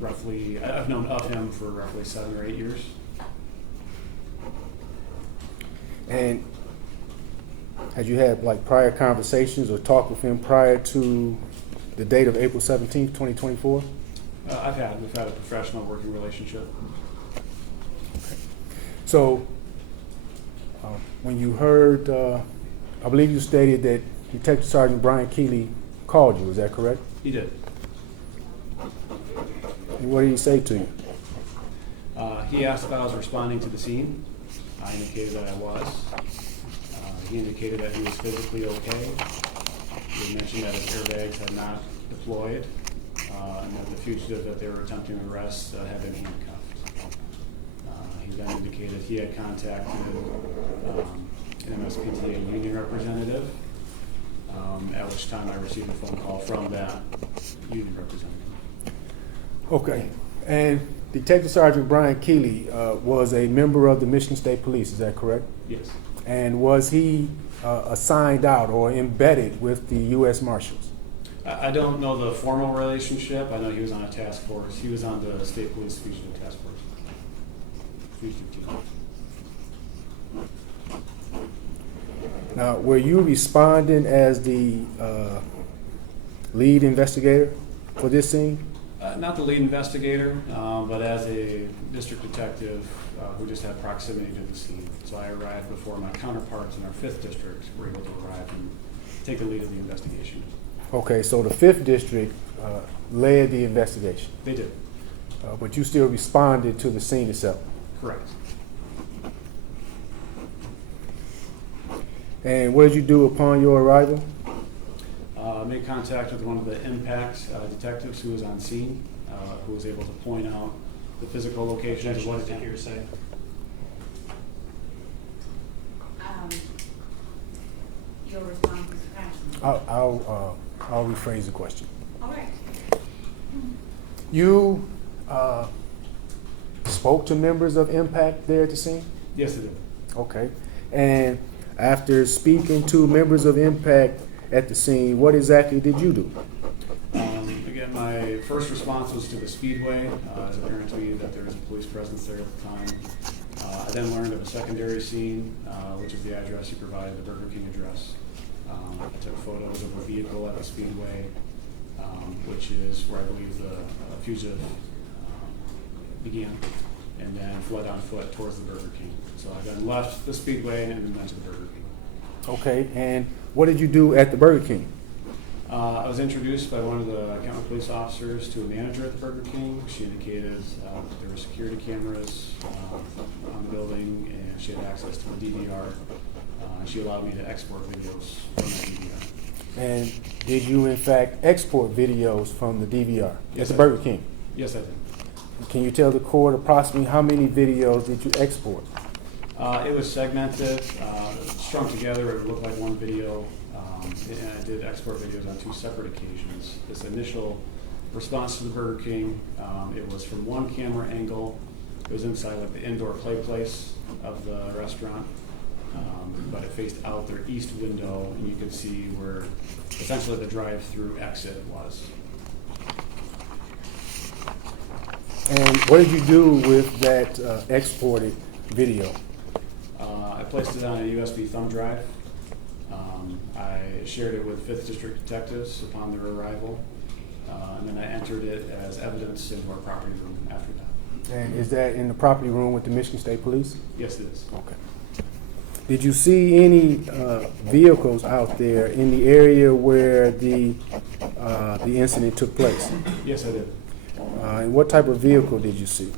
Roughly, I've known of him for roughly 7 or 8 years. And had you had like prior conversations or talk with him prior to the date of April 17th, 2024? We've had a professional working relationship. So when you heard, I believe you stated that Detective Sergeant Brian Keely called you, is that correct? He did. And what did he say to you? He asked if I was responding to the scene. I indicated that I was. He indicated that he was physically okay. He had mentioned that his airbags had not deployed, and that the fugitive that they were attempting to arrest had been handcuffed. He then indicated he had contacted an MSP union representative, at which time I received a phone call from that union representative. Okay. And Detective Sergeant Brian Keely was a member of the Michigan State Police, is that correct? Yes. And was he assigned out or embedded with the U.S. Marshals? I don't know the formal relationship. I know he was on a task force. He was on the State Police Fugitive Task Force. Fugitive team. Now, were you responding as the lead investigator for this scene? Not the lead investigator, but as a district detective who just had proximity to the scene. So I arrived before my counterparts in our 5th district were able to arrive and take the lead of the investigation. Okay, so the 5th district led the investigation. They did. But you still responded to the scene itself. Correct. And what did you do upon your arrival? Made contact with one of the impact detectives who was on scene, who was able to point out the physical location of what Objection had to hearsay. Your response, Mr. Patterson. I'll rephrase the question. All right. You spoke to members of Impact there at the scene? Yes, it did. Okay. And After speaking to members of Impact at the scene, what exactly did you do? Again, my first response was to the Speedway, as apparent to me that there was a police presence there at the time. I then learned of a secondary scene, which is the address you provided, the Burger King address. I took photos of a vehicle at the Speedway, which is where I believe the fugitive began, and then fled on foot towards the Burger King. So I then left the Speedway and then went to the Burger King. Okay, and what did you do at the Burger King? I was introduced by one of the Kentwood police officers to a manager at the Burger King. She indicated that there were security cameras on the building, and she had access to a DVR. She allowed me to export videos from that DVR. And did you in fact export videos from the DVR Yes, at the I Burger did. King? Yes, I did. Can you tell the court approximately how many videos did you export? It was segmented, strung together. It looked like one video. And I did export videos on 2 separate occasions. This initial response to the Burger King, it was from one camera angle. It was inside like the indoor play place of the restaurant, but it faced out their east window, and you could see where essentially the drive-through exit was. And what did you do with that exported video? I placed it on a USB thumb drive. I shared it with 5th District detectives upon their arrival, and then I entered it as evidence into our property room after that. And is that in the property room with the Michigan State Police? Yes, it is. Okay. Did you see any vehicles out there in the area where the incident took place? Yes, I did. And what type of vehicle did you see?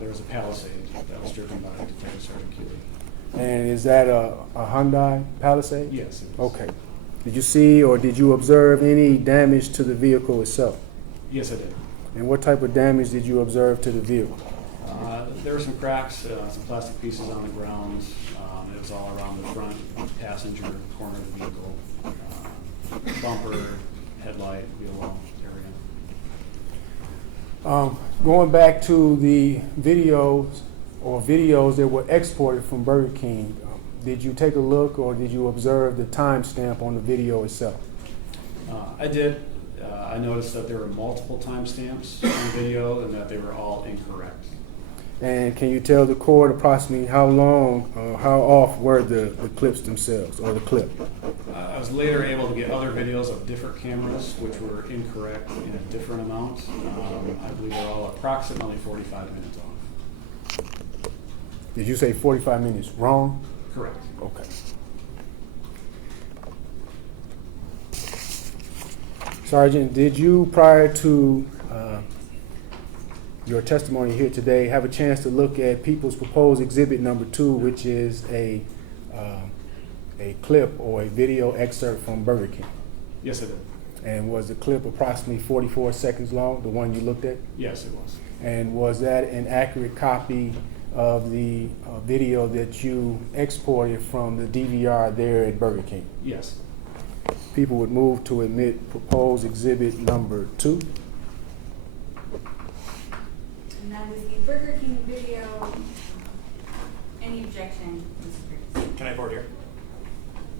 There was a Palisade that was driven by Detective Sergeant Keely. And is that a Hyundai Palisade? Yes, it is. Okay. Did you see or did you observe any damage to the vehicle itself? Yes, I did. And what type of damage did you observe to the vehicle? There were some cracks, some plastic pieces on the ground. It was all around the front passenger corner of the vehicle. Bumper, headlight, wheel well area. Going back to the videos that were exported from Burger King, did you take a look or did you observe the timestamp on the video itself? I did. I noticed that there were multiple timestamps on the video and that they were all incorrect. And can you tell the court approximately how long, how off were the clips themselves or the clip? I was later able to get other videos of different cameras which were incorrect in a different amount. I believe they're all approximately 45 minutes off. Did you say 45 minutes wrong? Correct. Okay. Sergeant, did you, prior to your testimony here today, have a chance to look at People's Proposed Exhibit Number 2, which is a clip or a video excerpt from Burger King? Yes, I did. And was the clip approximately 44 seconds long, the one you looked at? Yes, it was. And was that an accurate copy of the video that you exported from the DVR there at Burger King? Yes. People would move to admit Proposed Exhibit Number 2. And that is the Burger King video. Any objection, Mr. Priest? Can I board here?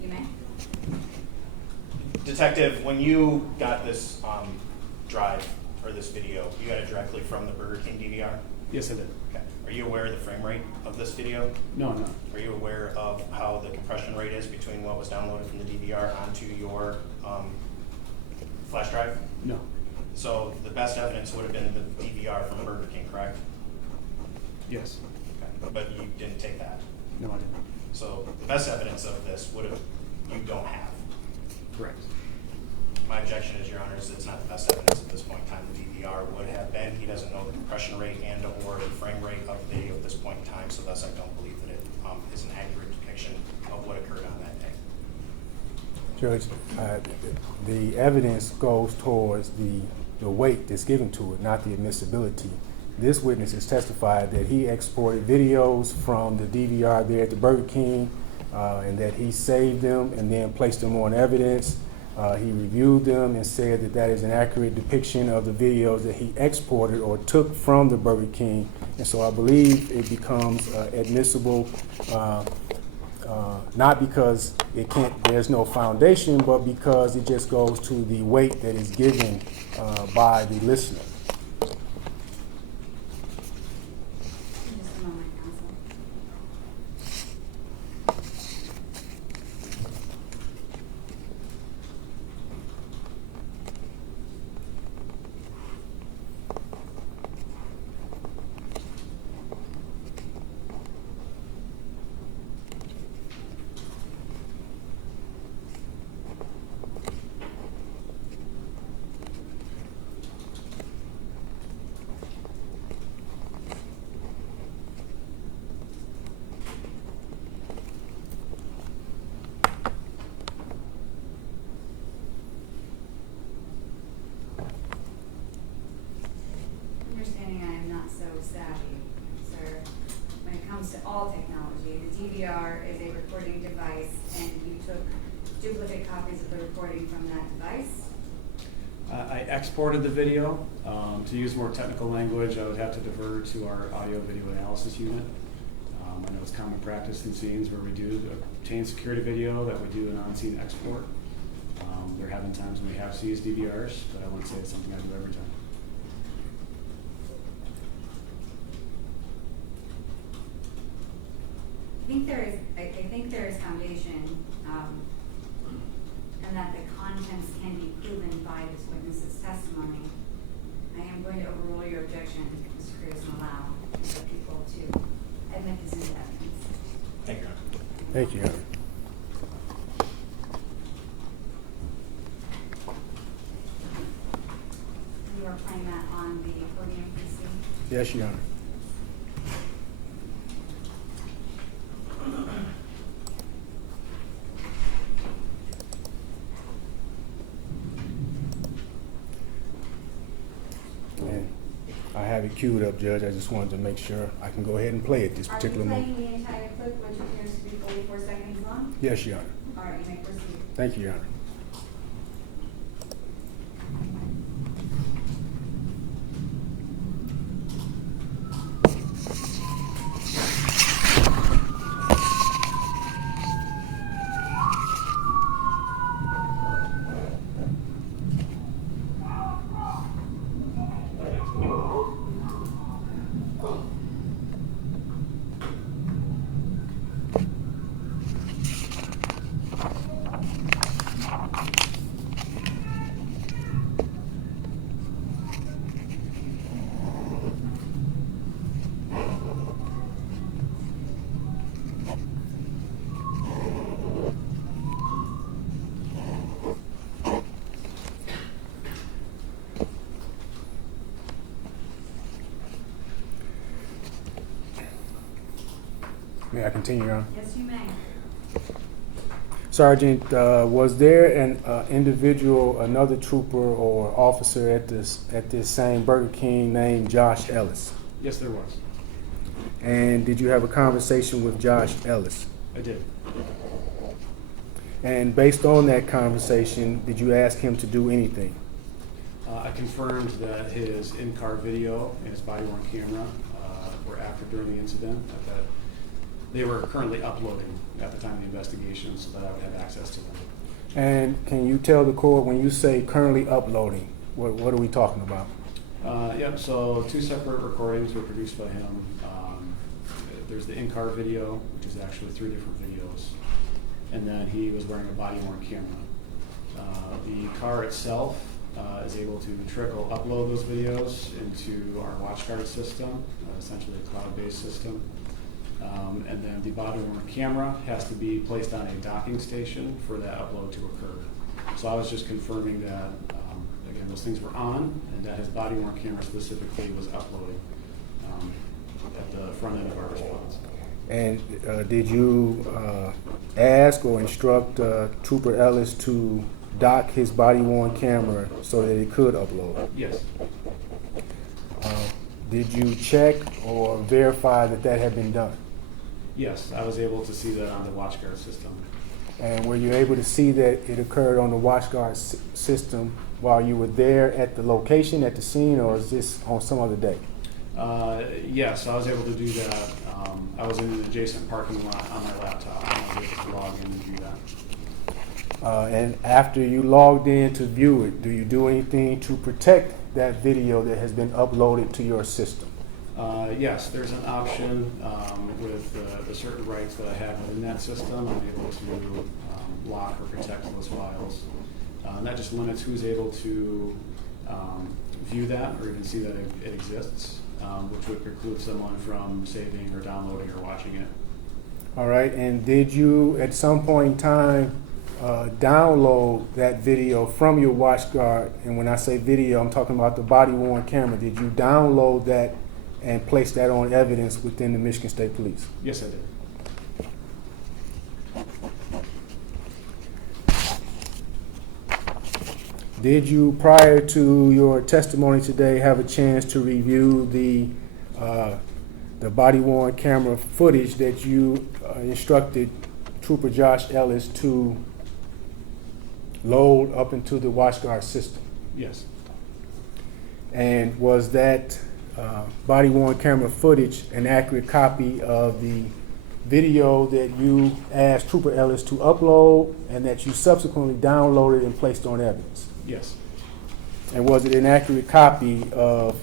You may. Detective, when you got this drive or this video, you got it directly from the Burger King DVR? Yes, I did. Okay. Are you aware of the frame rate of this video? No, I'm not. Are you aware of how the compression rate is between what was downloaded from the DVR onto your flash drive? No. So the best evidence would have been the DVR from Burger King, correct? Yes. Okay. But you didn't take that. No, I didn't. So the best evidence of this would have, you don't have. Correct. My objection is, Your Honors, it's not the best evidence at this point in time. The DVR would have been. He doesn't know the compression rate and or the frame rate of the video at this point in time, so thus I don't believe that it is an accurate depiction of what occurred on that day. Judge, the evidence goes towards the weight that's given to it, not the admissibility. This witness has testified that he exported videos from the DVR there at the Burger King and that he saved them and then placed them on evidence. He reviewed them and said that that is an accurate depiction of the videos that he exported or took from the Burger King. And so I believe it becomes admissible not because there's no foundation, but because it just goes to the weight that is given by the listener. Just a moment, counsel. Understanding I am not so savvy, sir, when it comes to all technology, the DVR is a recording device, and you took duplicate copies of the recording from that device? I exported the video. To use more technical language, I would have to defer to our audio video analysis unit. I know it's common practice in scenes where we do obtain security video that we do an on-scene export. There have been times when we have seized DVRs, but I wouldn't say it's something I do every time. I think there is foundation, and that the contents can be proven by this witness's testimony. I am going to overrule your objection, Mr. Cruz, and allow the people to admit this into evidence. Thank you, Your Honor. Thank you. You are playing that on the podium PC? Yes, Your Honor. And I have it queued up, Judge. I just wanted to make sure I can go ahead and play it this particular Are you moment. playing the entire clip, which appears to be 44 seconds long? Yes, Your Honor. All right, you may proceed. Thank you, Your Honor. May I continue, Your Honor? Yes, you may. Sergeant, was there an individual, another trooper or officer at this same Burger King named Josh Ellis? Yes, there was. And did you have a conversation with Josh Ellis? I did. And based on that conversation, did you ask him to do anything? I confirmed that his in-car video and his body-worn camera were active during the incident, that they were currently uploading at the time of the investigation so that I would have access to them. And can you tell the court, when you say currently uploading, what are we talking about? Yep, so 2 separate recordings were produced by him. There's the in-car video, which is actually 3 different videos. And then he was wearing a body-worn camera. The car itself is able to upload those videos into our WatchGuard system, essentially a cloud-based system. And then the body-worn camera has to be placed on a docking station for that upload to occur. So I was just confirming that, again, those things were on, and that his body-worn camera specifically was uploading at the front end of our response. And did you ask or instruct Trooper Ellis to dock his body-worn camera so that it could upload? Yes. Did you check or verify that that had been done? Yes, I was able to see that on the WatchGuard system. And were you able to see that it occurred on the WatchGuard system while you were there at the location, at the scene, or is this on some other day? Yes, I was able to do that. I was in an adjacent parking lot on my laptop. I was to log in and view that. And after you logged in to view it, do you do anything to protect that video that has been uploaded to your system? Yes, there's an option with the certain rights that I have within that system. I'm able to lock or protect those files. And that just limits who's able to view that or even see that it exists, which would preclude someone from saving or downloading or watching it. All right, and did you at some point in time download that video from your WatchGuard? And when I say video, I'm talking about the body-worn camera. Did you download that and place that on evidence within the Michigan State Police? Yes, I did. Did you, prior to your testimony today, have a chance to review the body-worn camera footage that you instructed Trooper Josh Ellis to load up into the WatchGuard system? Yes. And was that body-worn camera footage an accurate copy of the video that you asked Trooper Ellis to upload and that you subsequently downloaded and placed on evidence? Yes. And was it an accurate copy of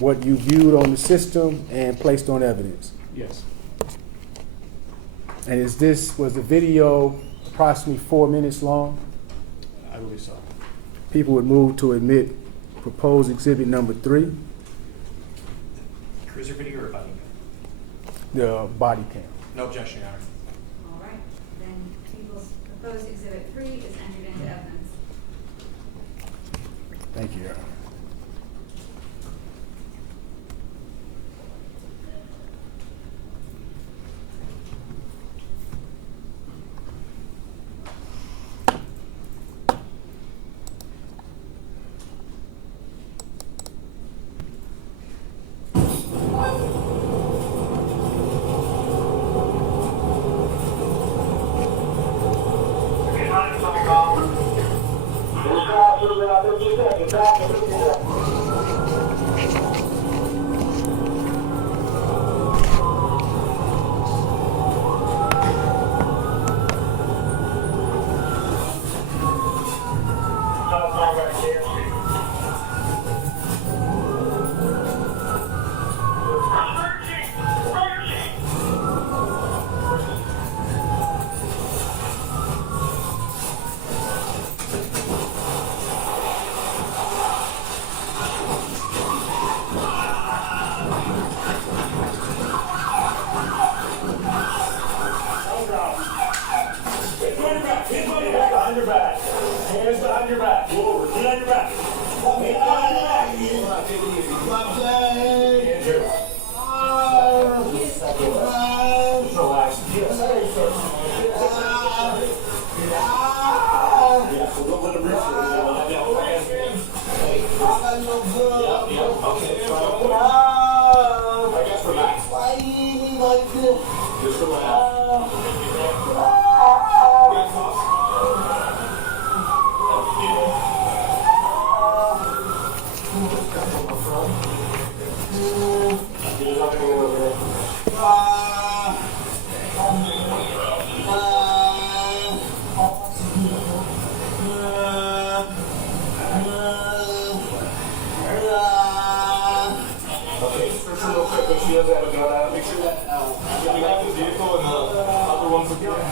what you viewed on the system and placed on evidence? Yes. And was the video approximately 4 minutes long? I believe so. People would move to admit proposed exhibit number 3, Cruiser video or body cam? the body cam. No objection, Your Honor. All right, then people's proposed exhibit 3 is entered into evidence. Thank you, Your Honor.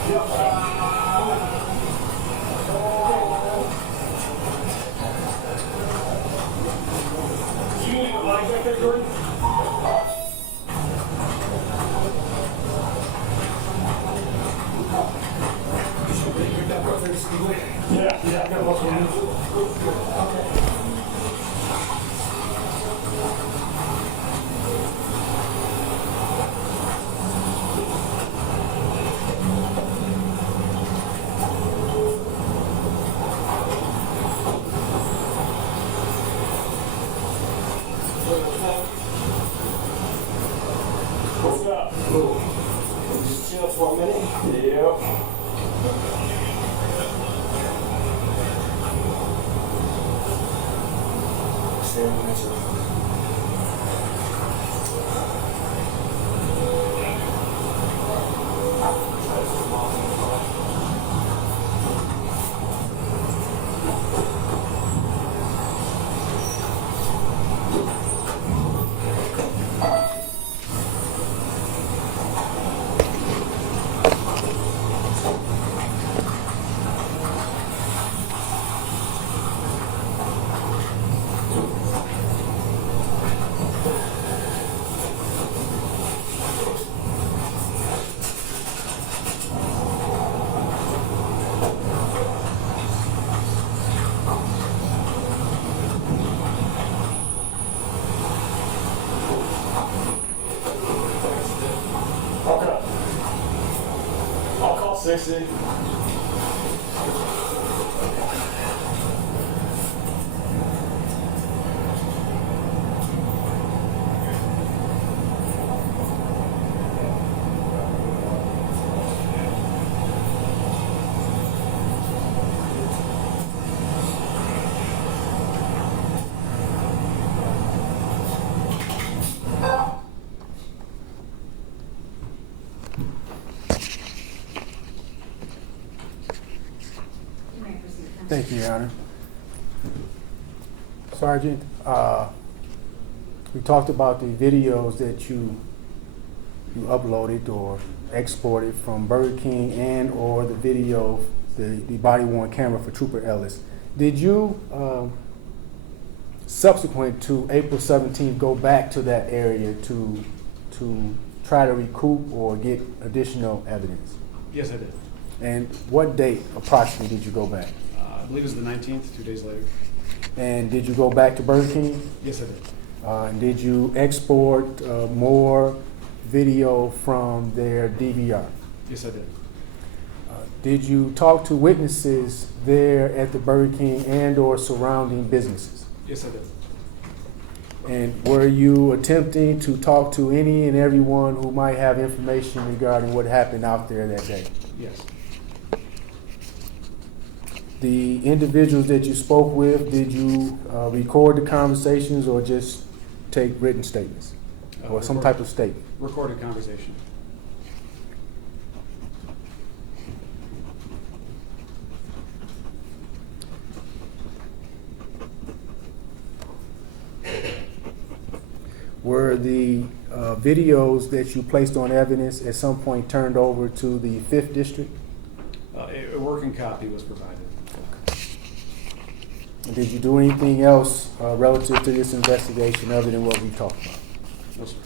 Yep. Jesse. You may proceed. Thank you, Your Honor. Sergeant, we talked about the videos that you uploaded or exported from Burger King and or the video, the body worn camera for Trooper Ellis. Did you, subsequent to April 17th, go back to that area to try to recoup or get additional evidence? Yes, I did. And what date approximately did you go back? I believe it was the 19th, 2 days later. And did you go back to Burger King? Yes, I did. And did you export more video from their DVR? Yes, I did. Did you talk to witnesses there at the Burger King and or surrounding businesses? Yes, I did. And were you attempting to talk to any and everyone who might have information regarding what happened out there that day? Yes. The individuals that you spoke with, did you record the conversations or just take written statements or some type of statement? Recorded conversation. Were the videos that you placed on evidence at some point turned over to the 5th District? A working copy was provided. And did you do anything else relative to this investigation other than what we talked about? No, sir.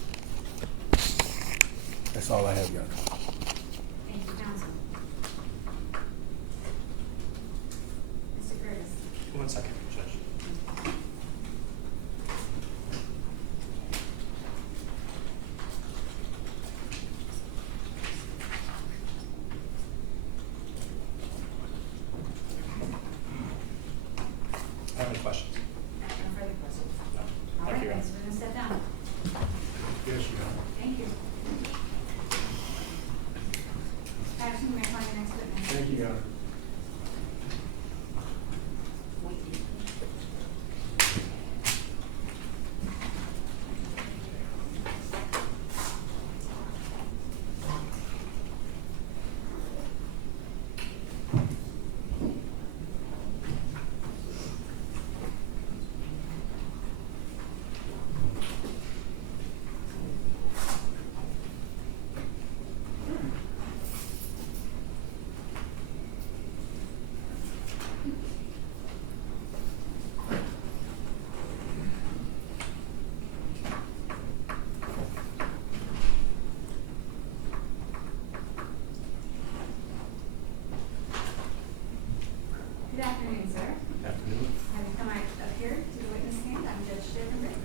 That's all I have, Your Honor. Thank you, counsel. Mr. Curtis. 1 second, Judge. Have any questions? No further questions. No. All Thank right, you, Your thanks Honor. for going to step down. Yes, Your Honor. Thank you. Patterson, you may call your next witness. Thank you, Your Honor. Good afternoon, sir. Afternoon. Have you come up here to the witness stand? I'm Judge Tubergen.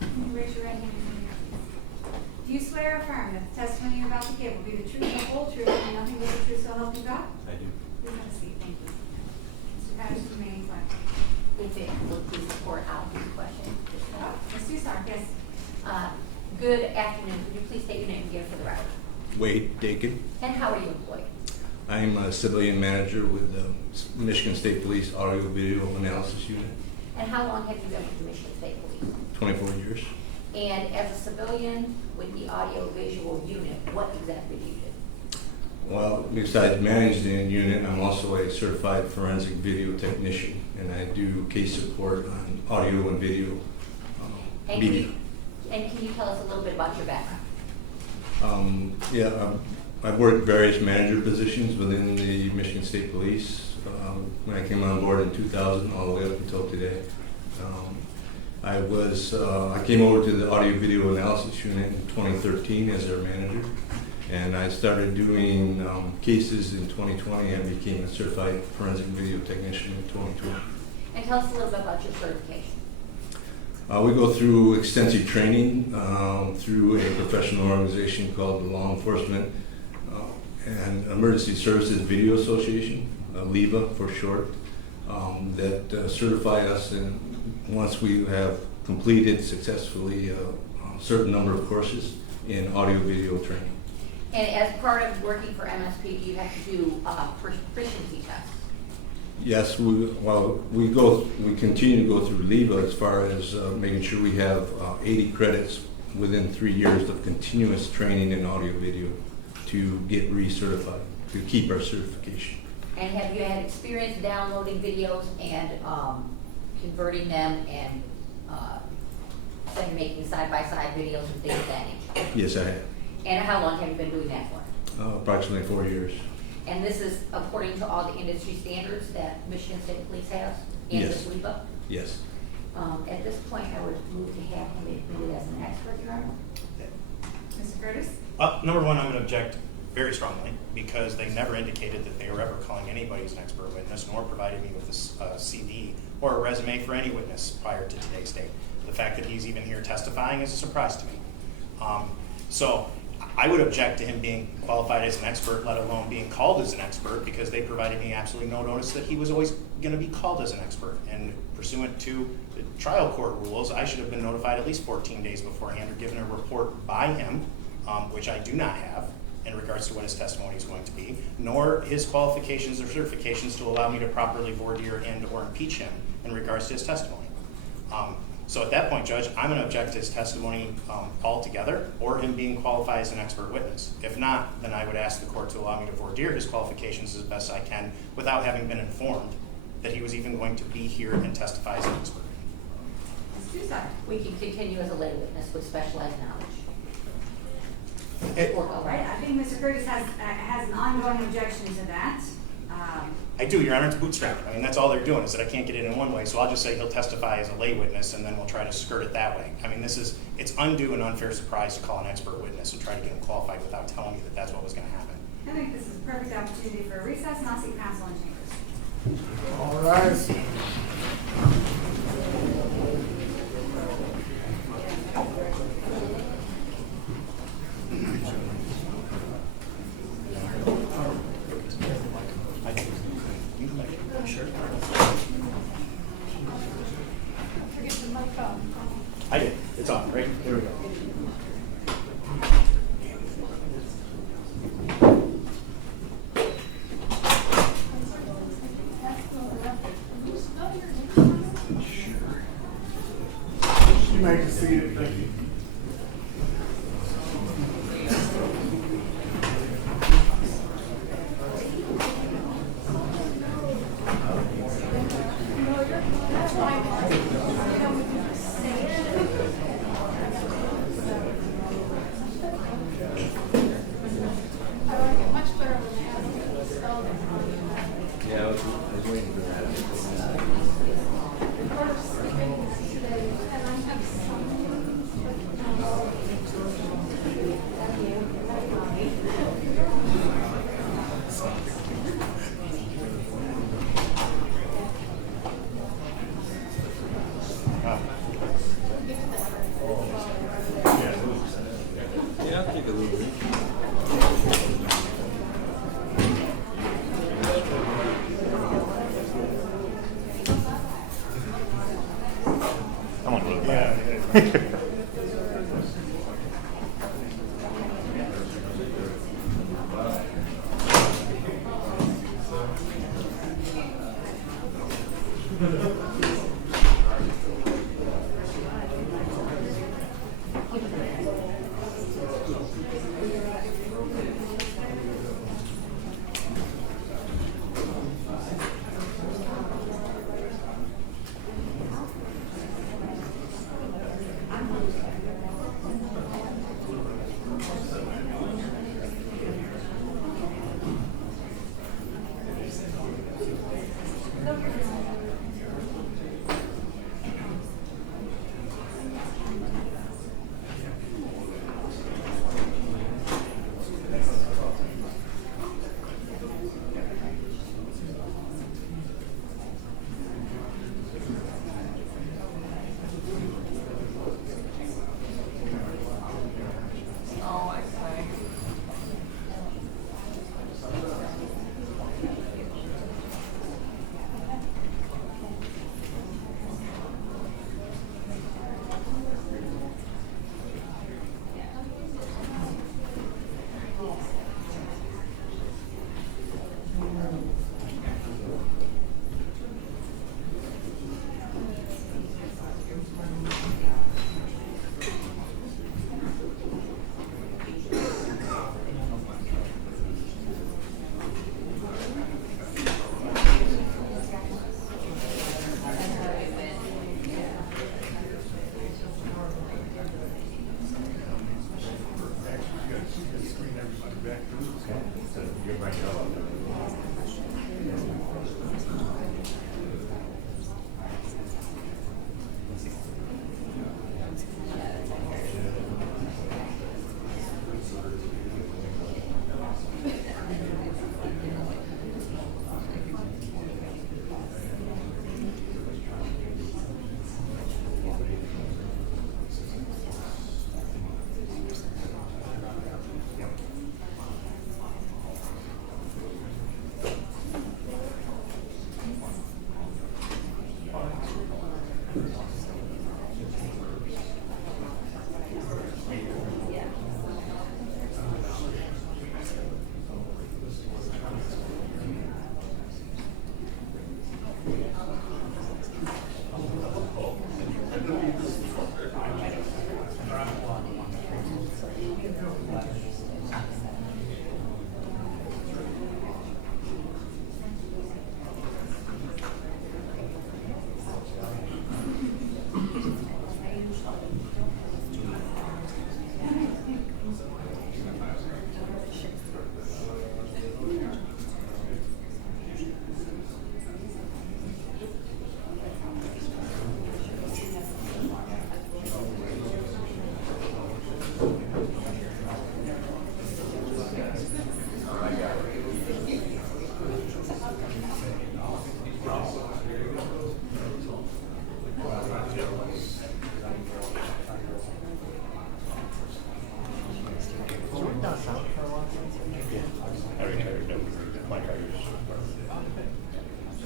Can you raise your right hand and repeat after me? Do you swear or affirm that the testimony you're about to give will be the truth, the whole truth, and nothing but the truth, so help you God? I do. Please have a seat. Thank you. Mr. Patterson, you may incline. If it would please support, I'll do the question. Ms. Dusar, yes. Good afternoon. Would you please state your name again for the record? Wade Dakin. And how are you employed? I'm a civilian manager with the Michigan State Police Audio Video Analysis Unit. And how long have you been with the Michigan State Police? 24 years. And as a civilian with the audio visual unit, what exactly do you do? Well, besides managing the unit, I'm also a certified forensic video technician, and I do case support on audio and video And media. can you tell us a little bit about your background? I've worked various manager positions within the Michigan State Police. When I came on board in 2000, all the way up until today. I came over to the audio video analysis unit in 2013 as their manager, and I started doing cases in 2020 and became a certified forensic video technician in 2020. And tell us a little bit about your certification. We go through extensive training through a professional organization called the Law Enforcement and Emergency Services Video Association, LEVA for short, that certify us, and once we have completed successfully a certain number of courses in audio-video training. And as part of working for MSP, do you have to do proficiency tests? Yes, we continue to go through LEVA as far as making sure we have 80 credits within 3 years of continuous training in audio-video to get recertified, to keep our certification. And have you had experience downloading videos and converting them and making side-by-side videos and things of that nature? Yes, I have. And how long have you been doing that for? Approximately 4 years. And this is according to all the industry standards that Michigan State Police has and Yes. with LEVA? Yes. At this point, I would move to have him admitted as an expert, Your Honor. Mr. Curtis? Number one, I'm going to object very strongly because they never indicated that they were ever calling anybody as an expert witness, nor provided me with a CV or a resume for any witness prior to today's date. The fact that he's even here testifying is a surprise to me. So I would object to him being qualified as an expert, let alone being called as an expert, because they provided me absolutely no notice that he was always going to be called as an expert. And pursuant to the trial court rules, I should have been notified at least 14 days beforehand or given a report by him, which I do not have in regards to what his testimony is going to be, nor his qualifications or certifications to allow me to properly voir dire and or impeach him in regards to his testimony. So at that point, Judge, I'm going to object to his testimony altogether, or him being qualified as an expert witness. If not, then I would ask the court to allow me to voir dire his qualifications as best I can without having been informed that he was even going to be here and testify as an expert. Ms. Tucson? We can continue as a lay witness with specialized knowledge. All right, I think Mr. Curtis has an ongoing objection to that. I do, Your Honor, it's bootstrapped. I mean, that's all they're doing is that I can't get it in one way, so I'll just say he'll testify as a lay witness and then we'll try to skirt it that way. I mean, it's undue and unfair surprise to call an expert witness and try to get him qualified without telling me that that's what was going to happen. I think this is a perfect opportunity for a recess, and I'll seek counsel in chambers. All right. I did. It's on, right? There we go. You may proceed. Thank you. Yeah, I was waiting for that. Yeah, I'll take a little bit. I want to look back.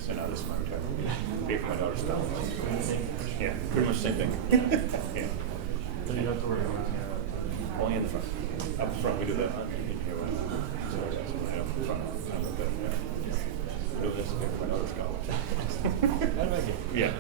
So now this is my retirement. Pay for my daughter's stuff. Yeah, pretty much the same thing. Yeah. So you don't have to worry about Only in the front. Up front, we do that. In here, so right up front. I'm okay. Yeah. Do this, pay for my daughter's college. How did I get? Yeah.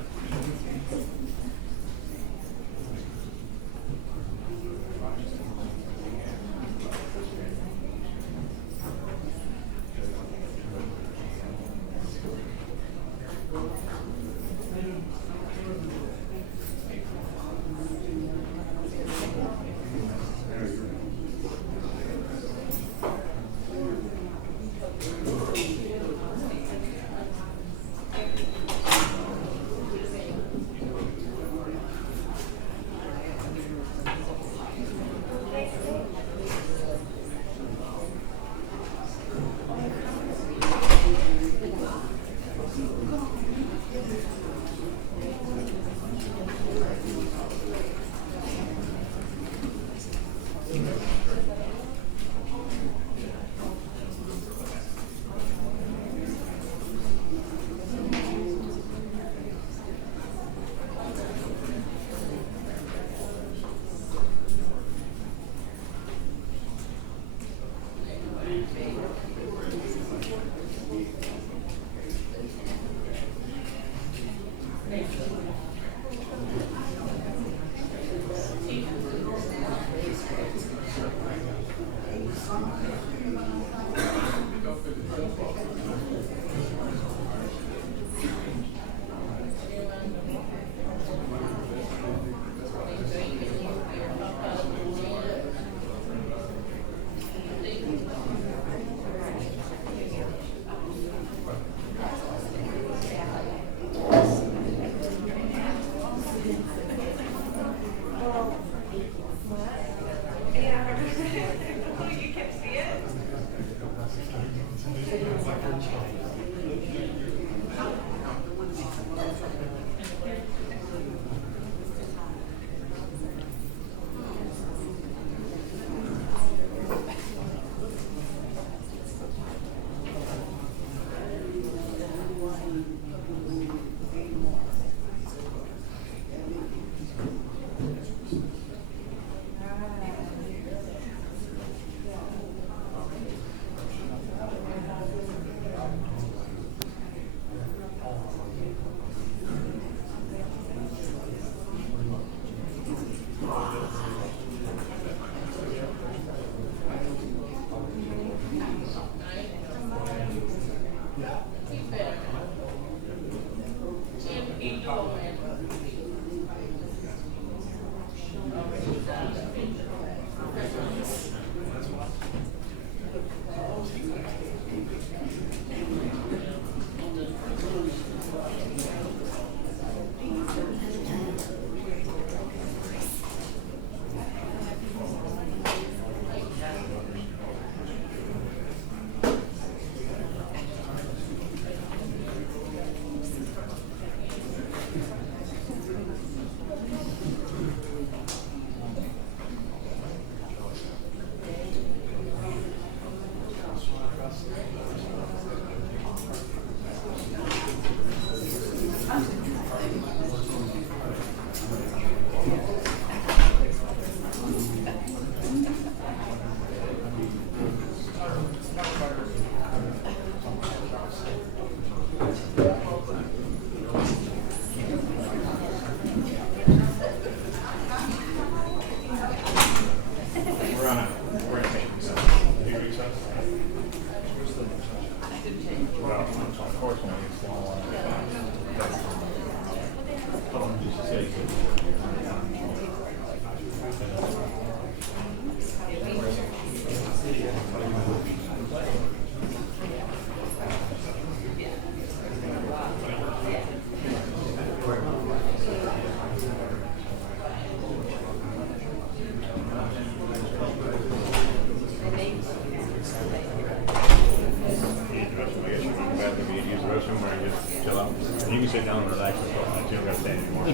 You can sit down and relax and talk. You don't got to stand anymore.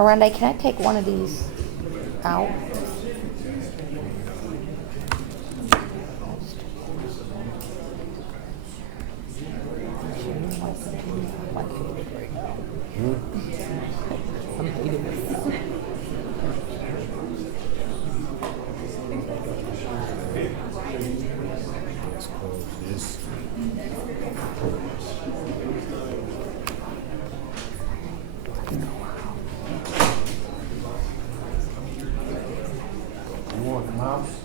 Aranda, can I take one of these out? I'm hating this. You want the mouse?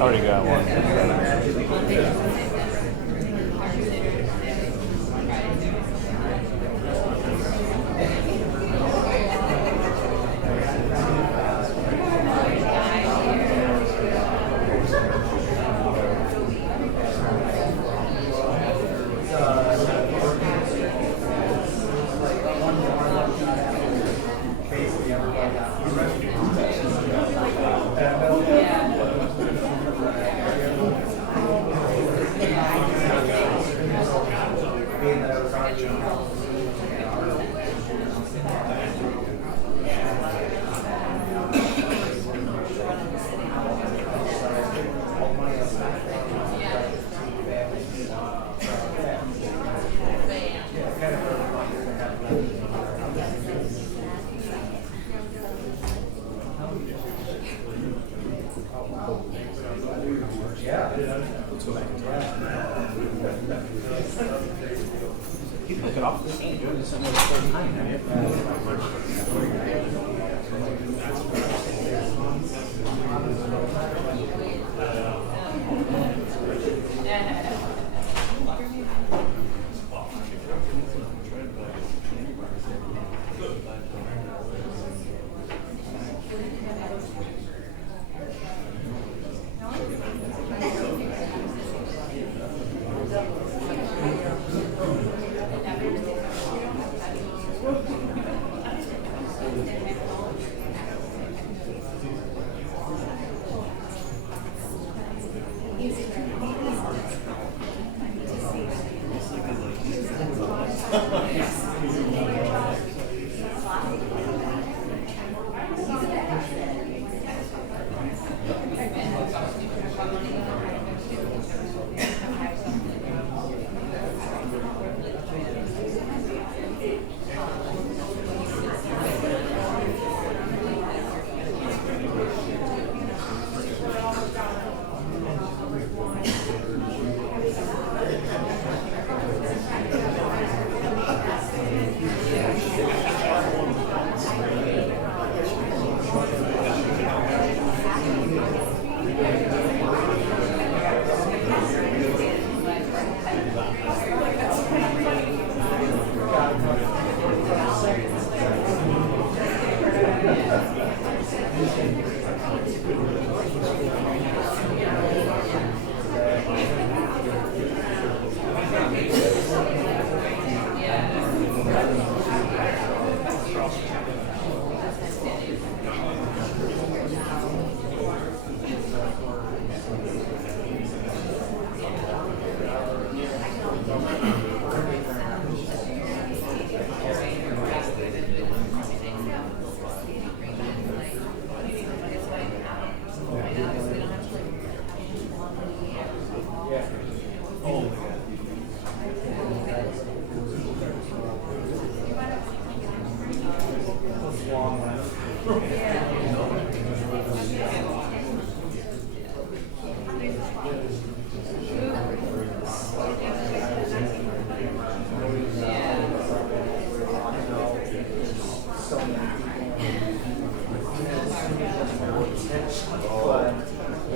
Already got one.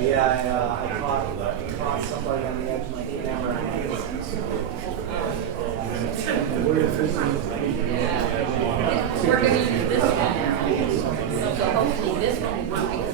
Yeah, I We're going to use this one now. So hopefully this one will work.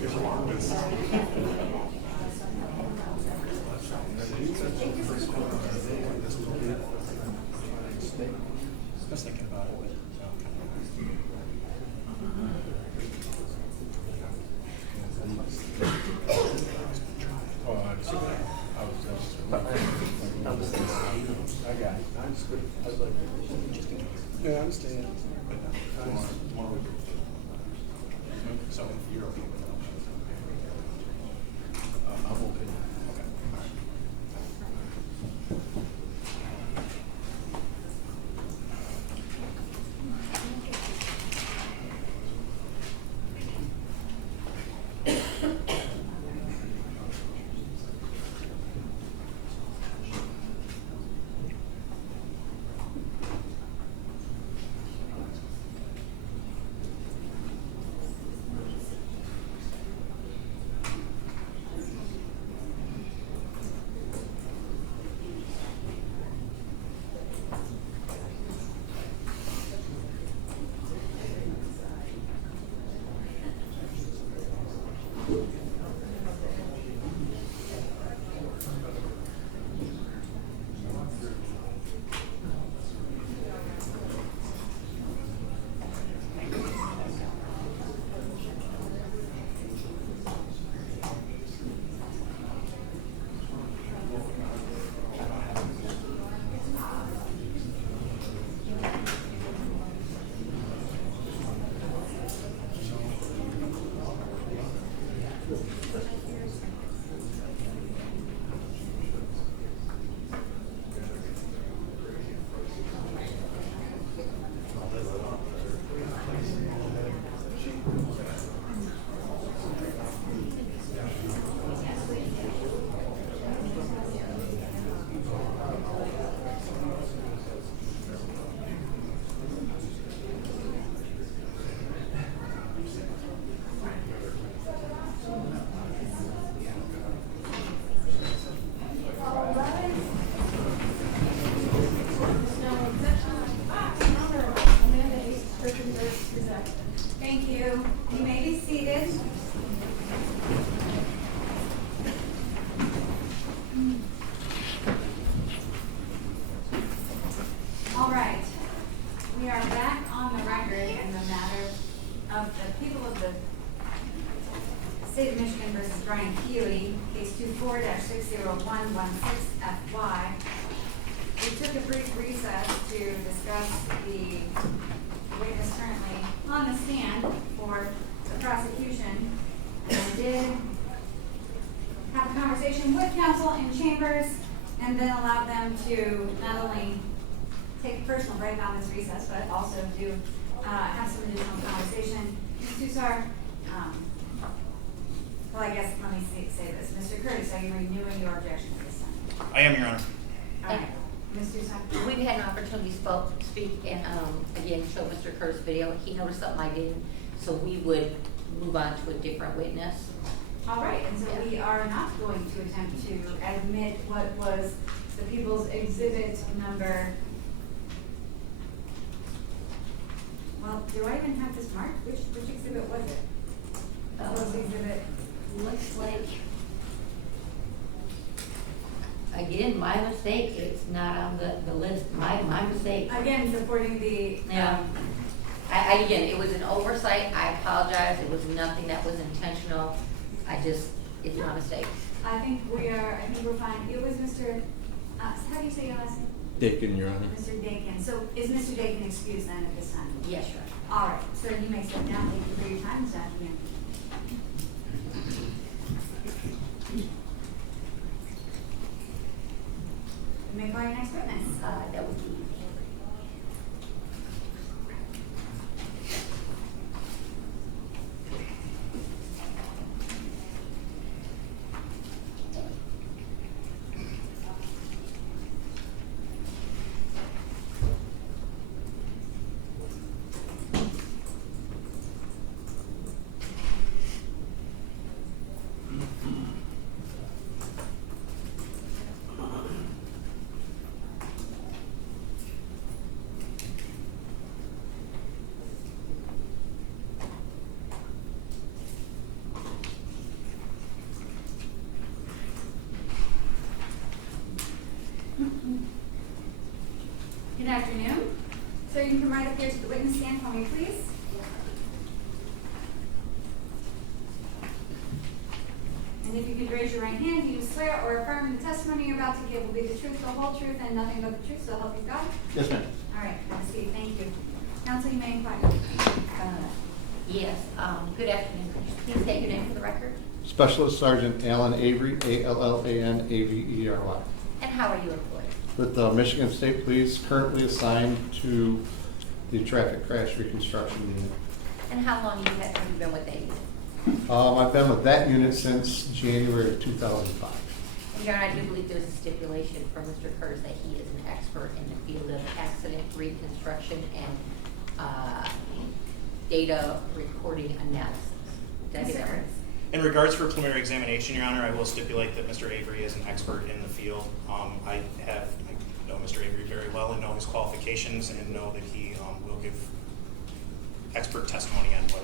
I was thinking about it, but I got it. I understood. I was like, yeah, I understand. tomorrow we could. So if you're okay with that. I'm okay. Okay. All right. Thank you. You may be seated. All right. We are back on the record in the matter of the people of the State of Michigan versus Brian Keely, case 24-60116FY. We took a brief recess to discuss the witness currently on the stand for the prosecution, and did have a conversation with counsel in chambers, and then allowed them to not only take a personal break on this recess, but also do have some additional conversation. Ms. Tussar, well, I guess let me say this. Mr. Curtis, are you renewing your objection to this time? I am, Your Honor. All right. Ms. Tussar? We've had an opportunity to speak and, again, show Mr. Kerr's video. He noticed something I didn't, so we would move on to a different witness. All right, and so we are not going to attempt to admit what was the people's exhibit number. Well, do I even have this marked? Which exhibit was it? What was the exhibit? Looks like, again, my mistake, it's not on the list, my mistake. Again, supporting the. Yeah. Again, it was an oversight, I apologize, it was nothing that was intentional, it's my mistake. I think we're fine. It was Mr., how do you say your last name? Egan, Your Honor. Mr. Dakin. So is Mr. Dakin excused then at this time? Yes, sir. All right, sir, you may step down. Thank you for your time this afternoon. You may call your next witness. That would be witness stand for me, please? And if you could raise your right hand, do you swear or affirm the testimony you're about to give will be the truth, the whole truth, and nothing but the truth, so help you God? Yes, ma'am. All right, have a seat. Thank you. Counsel, you may inquire. Yes, good afternoon. Please state your name for the record. Specialist Sergeant Alan Avery, A-L-L-A-N-A-V-E-R-Y. And how are you employed? With the Michigan State Police, currently assigned to the traffic crash reconstruction unit. And how long have you been with Egan? I've been with that unit since January of 2005. And Your Honor, I do believe there's a stipulation from Mr. Kurz that he is an expert in the field of accident reconstruction and data recording analysis. Did I get that right? In regards for preliminary examination, Your Honor, I will stipulate that Mr. Avery is an expert in the field. I know Mr. Avery very well and know his qualifications and know that he will give expert testimony on what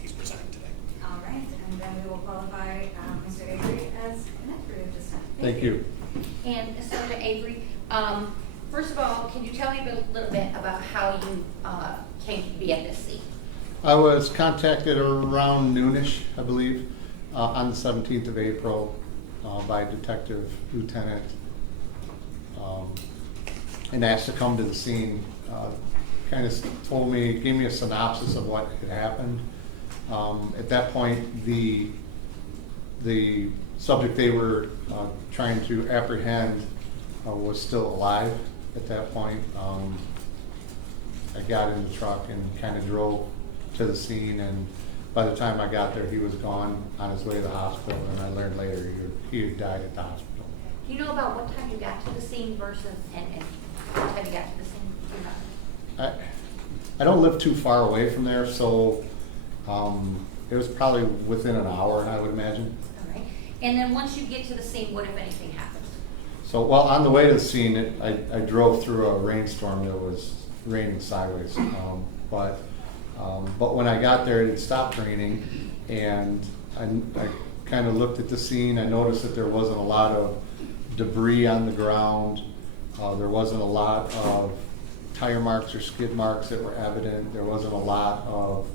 he's presenting today. All right, and then we will qualify Mr. Avery as an expert at this time. Thank you. And Sergeant Avery, first of all, can you tell me a little bit about how you came to be at this scene? I was contacted around noonish, I believe, on the 17th of April by Detective Lieutenant and asked to come to the scene. Kind of gave me a synopsis of what had happened. At that point, the subject they were trying to apprehend was still alive at that point. I got in the truck and kind of drove to the scene, and by the time I got there, he was gone on his way to the hospital, and I learned later he had died at the hospital. Do you know about what time you got to the scene versus and what time you got to the scene? I don't live too far away from there, so it was probably within an hour, I would imagine. All right. And then once you get to the scene, what if anything happens? So, well, on the way to the scene, I drove through a rainstorm that was raining sideways. But when I got there, it had stopped raining, and I kind of looked at the scene. I noticed that there wasn't a lot of debris on the ground. There wasn't a lot of tire marks or skid marks that were evident. There wasn't a lot of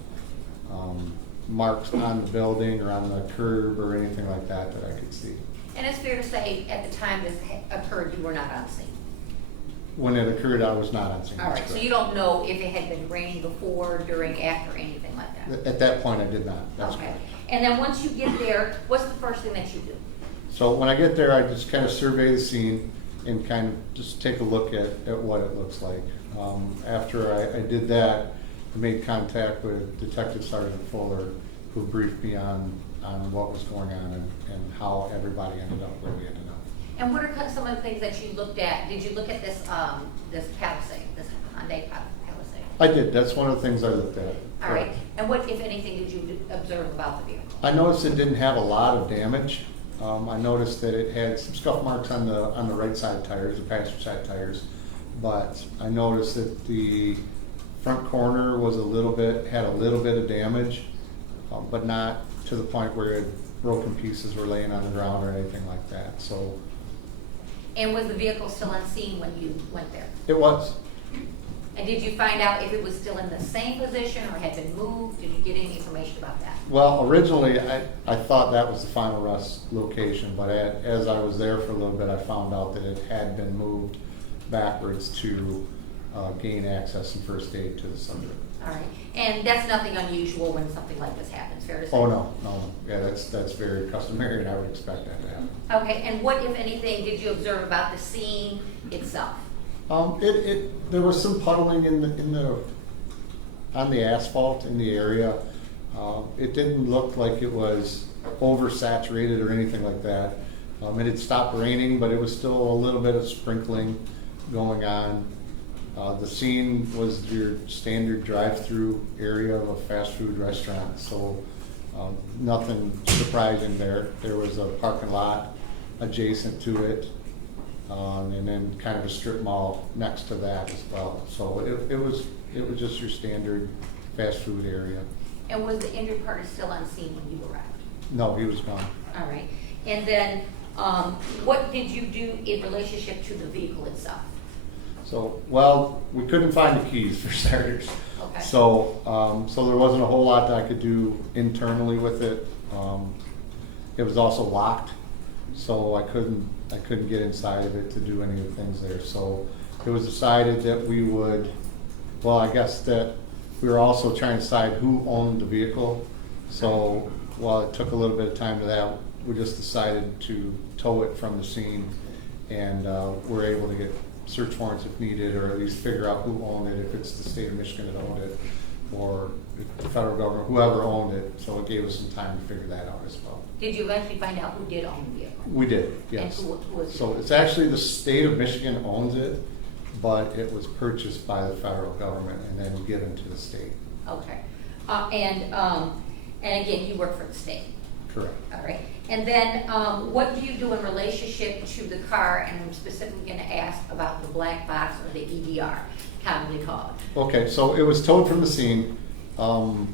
marks on the building or on the curb or anything like that I could see. And it's fair to say, at the time this occurred, you were not on scene. When it occurred, I was not on scene. All right, so you don't know if it had been raining before, during, after, anything like that? At that point, I did not. That's okay. correct. And then once you get there, what's the first thing that you do? So when I get there, I just kind of survey the scene and kind of just take a look at what it looks like. After I did that, I made contact with Detective Sergeant Fuller, who briefed me on what was going on and how everybody ended up where we ended up. And what are some of the things that you looked at? Did you look at this Palisade, this Hyundai Palisade? I did. That's one of the things I looked at. All right. And what, if anything, did you observe about the vehicle? I noticed it didn't have a lot of damage. I noticed that it had some scuff marks on the right side tires, the passenger side tires, but I noticed that the front corner was had a little bit of damage, but not to the point where broken pieces were laying on the ground or anything like that. So. And was the vehicle still on scene when you went there? It was. And did you find out if it was still in the same position or had been moved? Did you get any information about that? Well, originally I thought that was the final rest location, but as I was there for a little bit, I found out that it had been moved backwards to gain access and first aid to the subject. All right. And that's nothing unusual when something like this happens, fair to say? Oh, no. Yeah, that's very customary, and I would expect that to happen. Okay. And what, if anything, did you observe about the scene itself? There was some puddling on the asphalt in the area. It didn't look like it was oversaturated or anything like that. It had stopped raining, but it was still a little bit of sprinkling going on. The scene was your standard drive-through area of a fast food restaurant, so nothing surprising there. There was a parking lot adjacent to it, and then kind of a strip mall next to that as well. So it was just your standard fast food area. And was the injured party still on scene when you arrived? No, he was gone. All right. And then what did you do in relationship to the vehicle itself? So, well, we couldn't find the keys for starters. Okay. So, so there wasn't a whole lot that I could do internally with it. It was also locked, so I couldn't get inside of it to do any of the things there. So it was decided that we would, well, I guess that we were also trying to decide who owned the vehicle. So while it took a little bit of time to that, we just decided to tow it from the scene, and we're able to get search warrants if needed, or at least figure out who owned it, if it's the state of Michigan that owned it, or the federal government, whoever owned it. So it gave us some time to figure that out as well. Did you eventually find out who did own the vehicle? We did, yes. And who was it? So it's actually the state of Michigan owns it, but it was purchased by the federal government and then given to the state. Okay. And again, you work for the state. Correct. All right. And then what do you do in relationship to the car? And I'm specifically going to ask about the black box, or the EDR, commonly called. Okay, so it was towed from the scene, and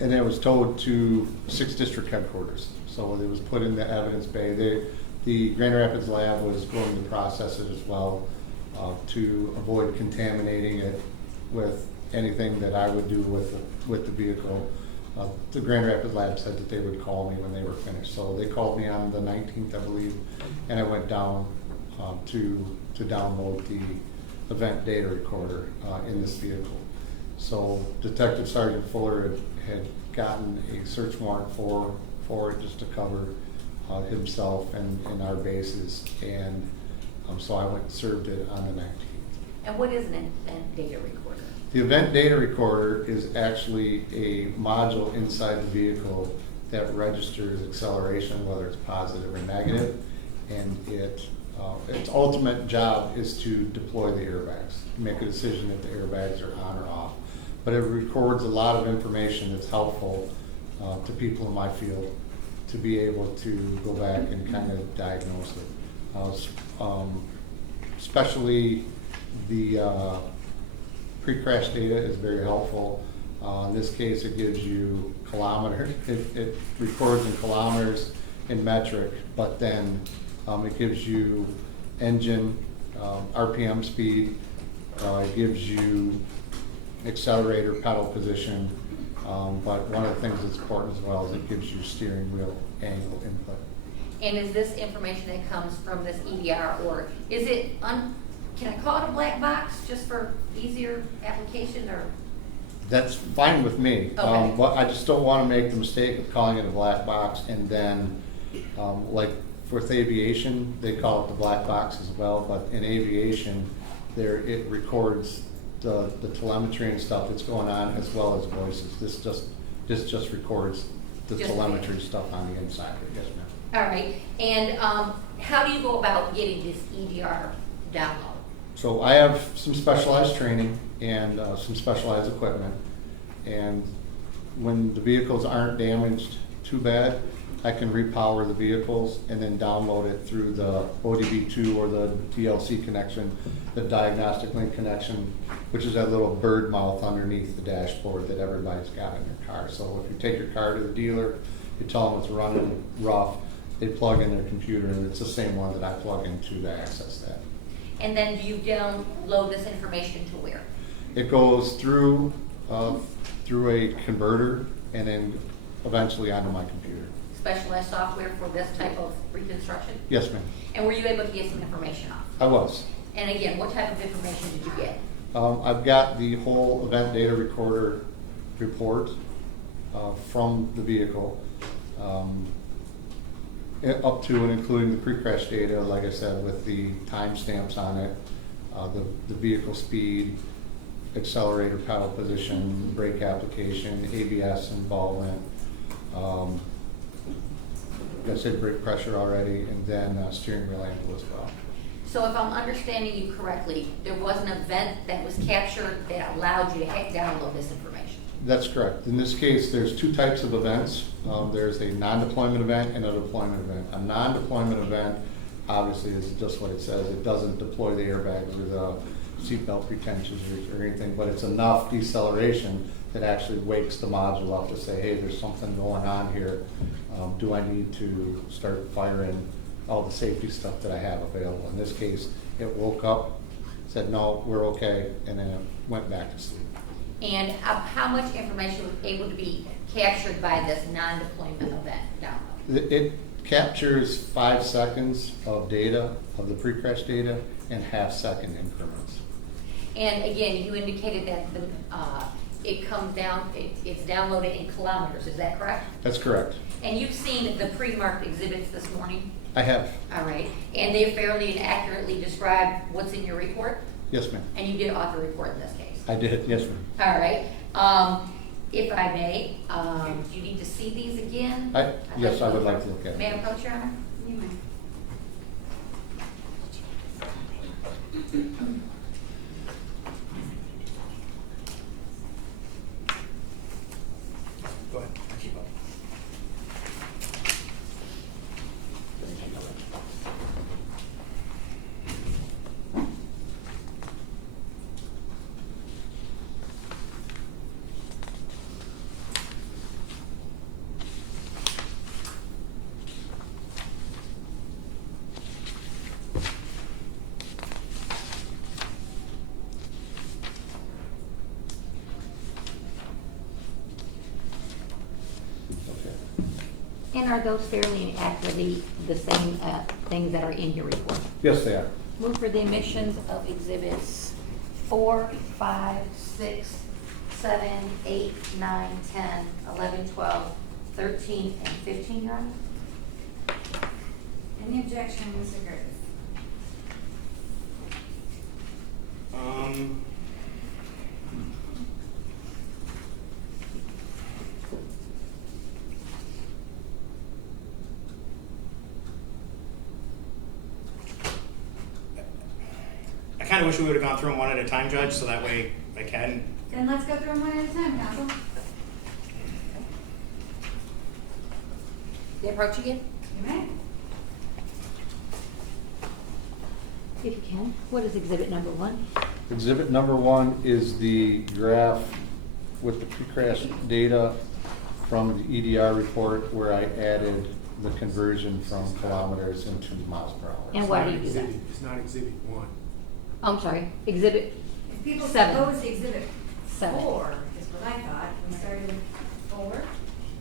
it was towed to 6th District headquarters. So it was put in the evidence bay. The Grand Rapids lab was going to process it as well, to avoid contaminating it with anything that I would do with the vehicle. The Grand Rapids lab said that they would call me when they were finished. So they called me on the 19th, I believe, and I went down to download the event data recorder in this vehicle. So Detective Sergeant Fuller had gotten a search warrant for it, just to cover himself and our bases, and so I went and served it on the 19th. And what is an event data recorder? The event data recorder is actually a module inside the vehicle that registers acceleration, whether it's positive or negative, and its ultimate job is to deploy the airbags, make a decision if the airbags are on or off. But it records a lot of information that's helpful to people in my field to be able to go back and kind of diagnose it. Especially the pre-crash data is very helpful. In this case, it gives you kilometers. It records in kilometers in metric, but then it gives you engine RPM speed. It gives you accelerator pedal position. But one of the things that's important as well is it gives you steering wheel angle input. And is this information that comes from this EDR, or is it, can I call it a black box just for easier application, or? That's fine with me. Okay. But I just don't want to make the mistake of calling it a black box, and then, like with aviation, they call it the black box as well, but in aviation, it records the telemetry and stuff that's going on, as well as voices. This just records the telemetry stuff on the inside. Yes, ma'am. All right. And how do you go about getting this EDR download? So I have some specialized training and some specialized equipment, and when the vehicles aren't damaged too bad, I can repower the vehicles and then download it through the ODB2 or the DLC connection, the diagnostic link connection, which is that little bird mouth underneath the dashboard that everybody's got in their car. So if you take your car to the dealer, you tell them it's running rough, they plug in their computer, and it's the same one that I plug into to access that. And then do you download this information to where? It goes through a converter and then eventually onto my computer. Specialized software for this type of reconstruction? Yes, ma'am. And were you able to get some information off? I was. And again, what type of information did you get? I've got the whole event data recorder report from the vehicle, up to and including the pre-crash data, like I said, with the timestamps on it, the vehicle speed, accelerator pedal position, brake application, ABS involvement. I said brake pressure already, and then steering wheel angle as well. So if I'm understanding you correctly, there was an event that was captured that allowed you to download this information? That's correct. In this case, there's two types of events. There's a non-deployment event and a deployment event. A non-deployment event, obviously, is just what it says. It doesn't deploy the airbags or the seatbelt retentions or anything, but it's enough deceleration that actually wakes the module up to say, hey, there's something going on here. Do I need to start firing all the safety stuff that I have available? In this case, it woke up said, no, we're okay, and then went back to sleep. And how much information was able to be captured by this non-deployment event download? It captures 5 seconds of data, of the pre-crash data, in half-second increments. And again, you indicated that it comes down, it's downloaded in kilometers, is that correct? That's correct. And you've seen the pre-marked exhibits this morning? I have. All right. And they fairly and accurately describe what's in your report? Yes, ma'am. And you did author report in this case? I did, yes, ma'am. All right. If I may, do you need to see these again? Yes, I would like to look at it. May I approach, Your Honor? You may. Go ahead, keep up. And are those fairly and accurately the same things that are in your report? Yes, they are. Move for the omissions of exhibits 4, 5, 6, 7, 8, 9, 10, 11, 12, 13, and 15, Your Honor? Any objection, Mr. Curtis? I kind of wish we would have gone through them one at a time, Judge, so that way I can. Then let's go through them one at a time, counsel. The approach again? You may. If you can. What is exhibit number 1? Exhibit number 1 is the graph with the pre-crash data from the EDR report where I added the conversion from kilometers into miles per hour. And why do you do that? It's not exhibit 1. I'm sorry, exhibit If people 7. suppose exhibit 7. 4 is what I thought, we started with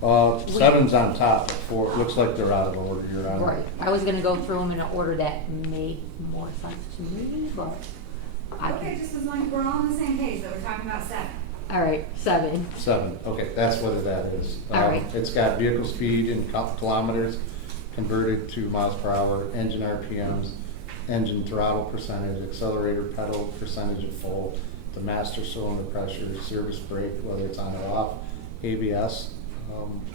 4. 7's on top, 4, it looks like they're out of order, Your Honor. Right. I was gonna go through them in an order that made more sense to me, but I Okay, can. just as long as we're all on the same page, though, we're talking about 7. All right, 7. 7, okay, that's what that is. All right. It's got vehicle speed in kilometers converted to miles per hour, engine RPMs, engine throttle percentage, accelerator pedal percentage at full, the master cylinder pressure, service brake, whether it's on or off, ABS,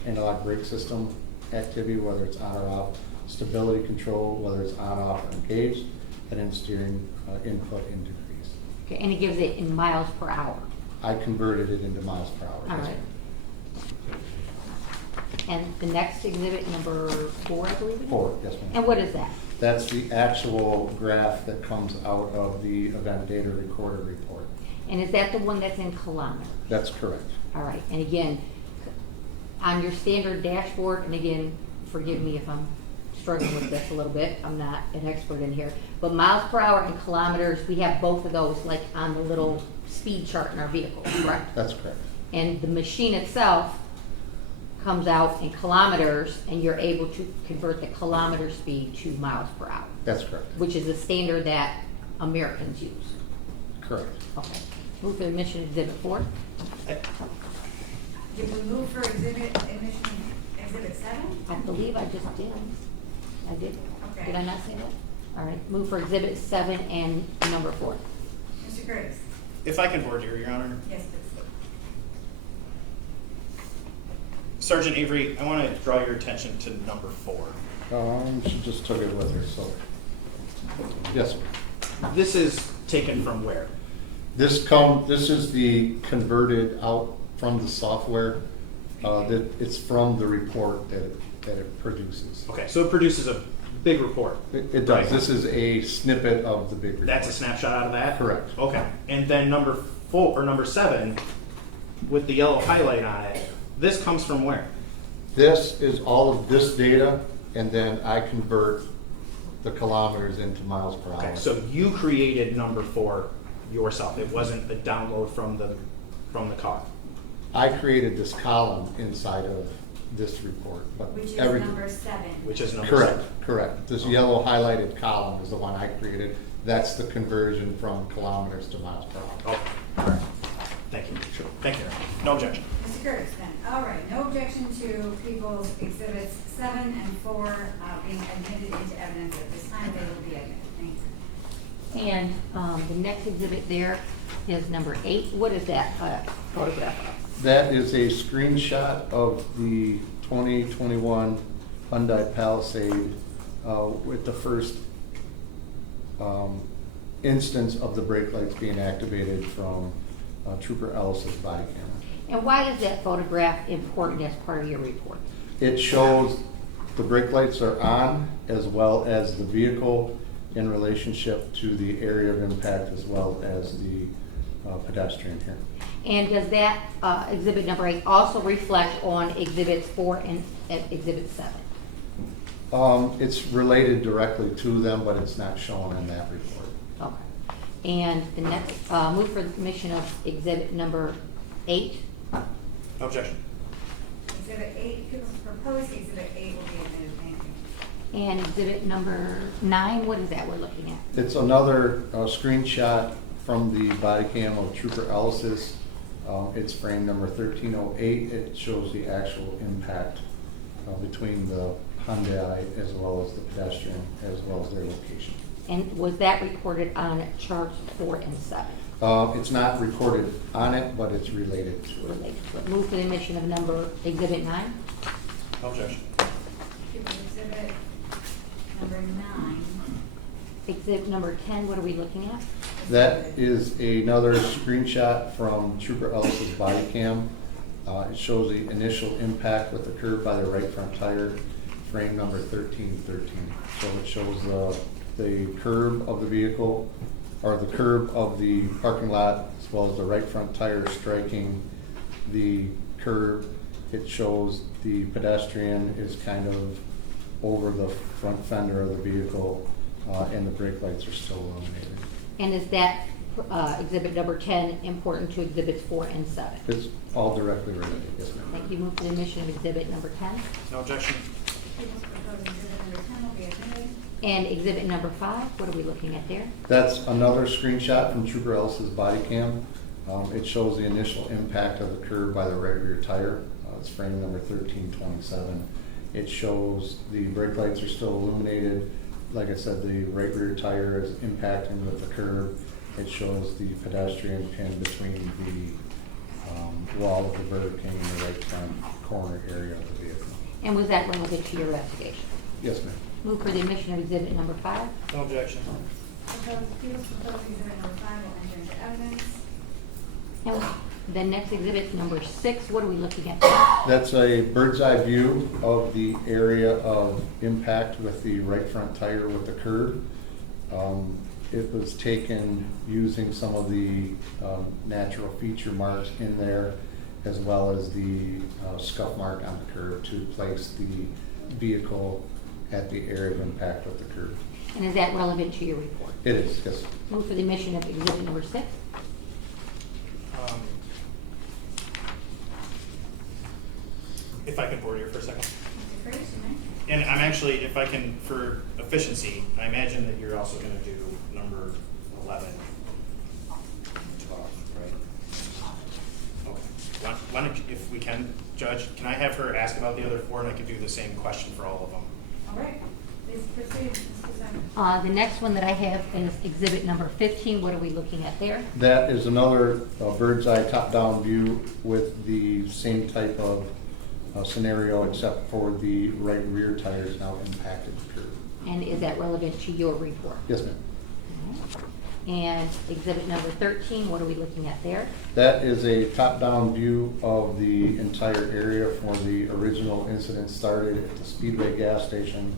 analog brake system activity, whether it's on or off, stability control, whether it's on, off, or engaged, and then steering input and decrease. Okay, and it gives it in miles per hour. I converted it into miles per hour. All yes, right. ma'am. And the next exhibit, number 4, I believe it is? 4, yes, ma'am. And what is that? That's the actual graph that comes out of the event data recorder report. And is that the one that's in kilometers? That's correct. All right, and again, on your standard dashboard, and again, forgive me if I'm struggling with this a little bit, I'm not an expert in here, but miles per hour and kilometers, we have both of those like on the little speed chart in our vehicle, correct? That's correct. And the machine itself comes out in kilometers, and you're able to convert the kilometer speed to miles per hour, That's correct. which is the standard that Americans use. Correct. Okay. Move for admission exhibit 4. Did we move for exhibit 7? I believe I just did. I did. Okay. Did I not say that? All right. Move for exhibit 7 and number 4. Mr. Curtis? If I can forward Your Honor. Yes, please. Sergeant Avery, I want to draw your attention to number 4. She just took it with her, so. Yes, sir. This is taken from where? This is the converted out from the software. It's from the report that it produces. Okay, so it produces a big report. It does. This is a snippet of the big report. That's a snapshot out of that? Correct. Okay, and then number 7 with the yellow highlight on it, this comes from where? This is all of this data, and then I convert the kilometers into miles per hour. Okay, so you created number 4 yourself. It wasn't a download from the car. I created this column inside of this report, but Which is every. number 7. Which is number Correct, 7. correct. This yellow highlighted column is the one I created. That's the conversion from kilometers to miles per hour. Okay, all right. Thank you. Sure. Thank you. No objection. Mr. Curtis, then, all right, no objection to people's exhibits 7 and 4 being admitted into evidence at this time. They will be admitted. Thank you. And the next exhibit there is number 8. What is that photograph of? That is a screenshot of the 2021 Hyundai Palisade with the first instance of the brake lights being activated from Trooper Ellis's body camera. And why is that photograph important as part of your report? It shows the brake lights are on, as well as the vehicle in relationship to the area of impact, as well as the pedestrian here. And does that exhibit number 8 also reflect on exhibits 4 and exhibit 7? It's related directly to them, but it's not shown in that report. Okay. And the next, move for the submission of exhibit number 8. No objection. Exhibit 8, people's proposed exhibit 8 will be admitted. Thank you. And exhibit number 9, what is that we're looking at? It's another screenshot from the body cam of Trooper Ellis's. It's frame number 1308. It shows the actual impact between the Hyundai as well as the pedestrian, as well as their location. And was that recorded on charts 4 and 7? It's not recorded on it, but it's related to it. Related to it. Move for the admission of exhibit 9. No objection. People's exhibit number 9. Exhibit number 10, what are we looking at? That is another screenshot from Trooper Ellis's body cam. It shows the initial impact with the curb by the right front tire, frame number 1313. So it shows the curb of the vehicle, or the curb of the parking lot, as well as the right front tire striking the curb. It shows the pedestrian is kind of over the front fender of the vehicle, and the brake lights are still illuminated. And is that exhibit number 10 important to exhibits 4 and 7? It's all directly related, yes ma'am. Thank you. Move for the admission of exhibit number 10. No objection. People's proposed exhibit number 10 will be admitted. And exhibit number 5, what are we looking at there? That's another screenshot from Trooper Ellis's body cam. It shows the initial impact of the curb by the right rear tire. It's frame number 1327. It shows the brake lights are still illuminated. Like I said, the right rear tire is impacting with the curb. It shows the pedestrian pin between the wall of the Burger King and the right front corner area of the vehicle. And was that relevant to your investigation? Yes, ma'am. Move for the admission of exhibit number 5. No objection. People's proposed exhibit number 5 will enter into evidence. And the next exhibit, number 6, what are we looking at there? That's a bird's eye view of the area of impact with the right front tire with the curb. It was taken using some of the natural feature marks in there, as well as the scuff mark on the curb to place the vehicle at the area of impact with the curb. And is that relevant to your report? It is, yes. Move for the admission of exhibit number 6. If I can board here for a second. Mr. Curtis, you may. And I'm actually, if I can, for efficiency, I imagine that you're also going to do number 11, 12, right? Okay. Why don't you, if we can, Judge, can I have her ask about the other 4, and I can do the same question for all of them? All right. Please proceed, Mr. Simon. The next one that I have is exhibit number 15. What are we looking at there? That is another bird's eye top-down view with the same type of scenario, except for the right rear tires now impacted the curb. And is that relevant to your report? Yes, ma'am. And exhibit number 13, what are we looking at there? That is a top-down view of the entire area for the original incident started at the Speedway gas station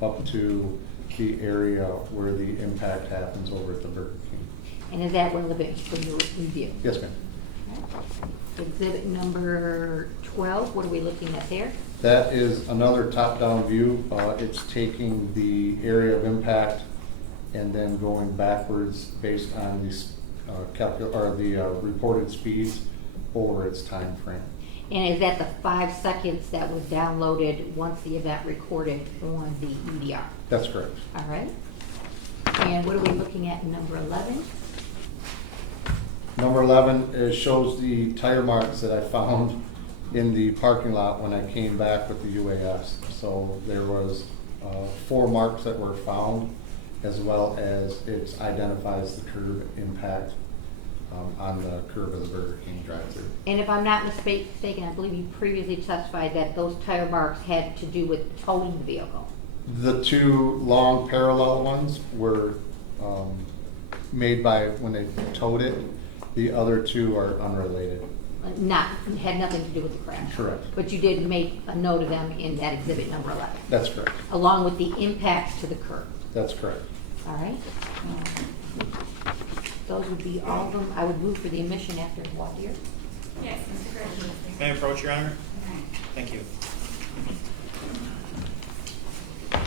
up to the area where the impact happens over at the Burger King. And is that relevant for your review? Yes, ma'am. Exhibit number 12, what are we looking at there? That is another top-down view. It's taking the area of impact and then going backwards based on the reported speeds over its time frame. And is that the 5 seconds that was downloaded once the event recorded on the EDR? That's correct. All right. And what are we looking at in number 11? Number 11 shows the tire marks that I found in the parking lot when I came back with the UAS. So there was 4 marks that were found, as well as it identifies the curb impact on the curb of the Burger King drive-thru. And if I'm not mistaken, I believe you previously testified that those tire marks had to do with towing the vehicle. The 2 long parallel ones were made by when they towed it. The other 2 are unrelated. Had nothing to do with the crash. Correct. But you did make a note of them in that exhibit number 11. That's correct. Along with the impacts to the curb. That's correct. All right. Those would be all of them. I would move for the admission after voir dire. Yes, Mr. Curtis. May I approach, Your Honor? Okay. Thank you.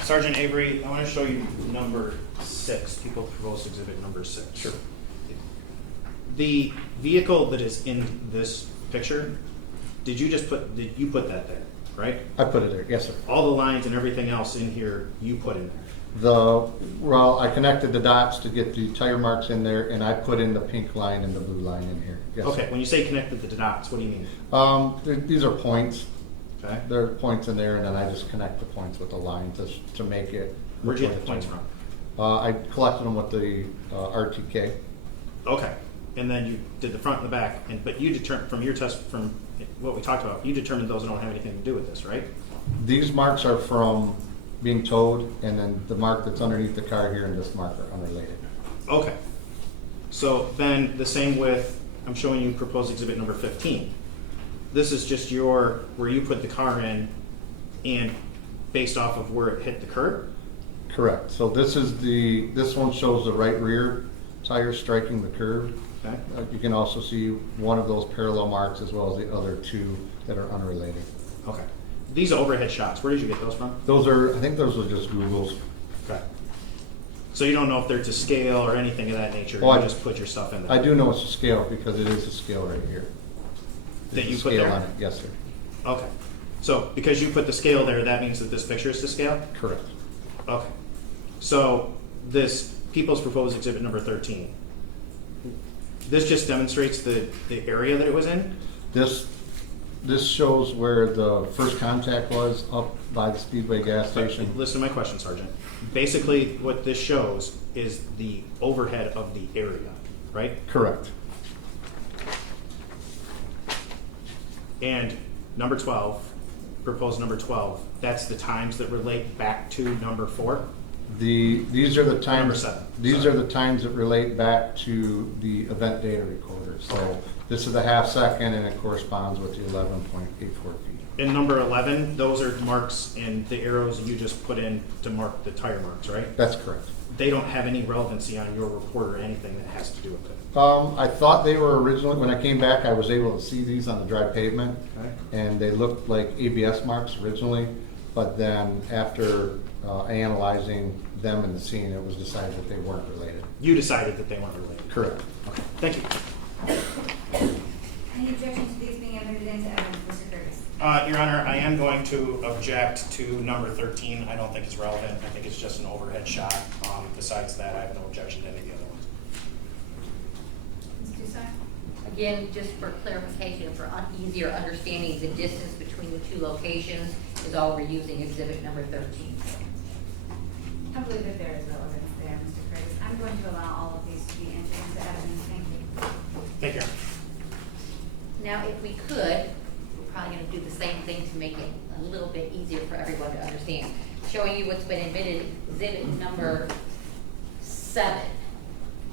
Sergeant Avery, I want to show you number 6, people proposed exhibit number 6. Sure. The vehicle that is in this picture, did you put that there, right? I put it there, yes, sir. All the lines and everything else in here, you put in there. Well, I connected the dots to get the tire marks in there, and I put in the pink line and the blue line in here. Yes, Okay, sir. when you say connected the dots, what do you mean? These are points. Okay. There are points in there, and then I just connect the points with the line to make it. Where'd you get the points from? I collected them with the RTK. Okay, and then you did the front and the back, but you determined from what we talked about, you determined those don't have anything to do with this, right? These marks are from being towed, and then the mark that's underneath the car here and this mark are unrelated. Okay. So then the same with, I'm showing you proposed exhibit number 15. This is just where you put the car in and based off of where it hit the curb? Correct. So this one shows the right rear tire striking the curb. Okay. You can also see one of those parallel marks as well as the other 2 that are unrelated. Okay. These are overhead shots. Where did you get those from? I think those are just Google's. Okay. So you don't know if they're to scale or anything of that nature. Well, You just put your stuff in there. I do know it's a scale because it is a scale right here. That There's you a put scale there? on it. Yes, sir. Okay. So because you put the scale there, that means that this picture is to scale? Correct. Okay. So this people's proposed exhibit number 13. This just demonstrates the area that it was in? This shows where the first contact was up by the Speedway gas station. Listen to my question, Sergeant. Basically, what this shows is the overhead of the area, right? Correct. And number 12, proposed number 12, that's the times that relate back to number 4? These are the times. Number 7. These are the times that relate back to the event data recorder. So this is the half second, and it corresponds with the 11.84 feet. In number 11, those are marks and the arrows you just put in to mark the tire marks, right? That's correct. They don't have any relevancy on your report or anything that has to do with it. I thought they were originally, when I came back, I was able to see these on the dry pavement, Okay. and they looked like ABS marks originally, but then after analyzing them in the scene, it was decided that they weren't related. You decided that they weren't related. Correct. Okay, thank you. Any objection to these being admitted into evidence, Mr. Curtis? Your Honor, I am going to object to number 13. I don't think it's relevant. I think it's just an overhead shot. Besides that, I have no objection to any of the other ones. Ms. Tucson? Again, just for clarification, for easier understanding, the distance between the 2 locations is all we're using exhibit number 13. I believe that there is relevance there, Mr. Curtis. I'm going to allow all of these to be entered into evidence. Thank you. Thank you. Now, if we could, we're probably going to do the same thing to make it a little bit easier for everyone to understand. Showing you what's been admitted, exhibit number 7.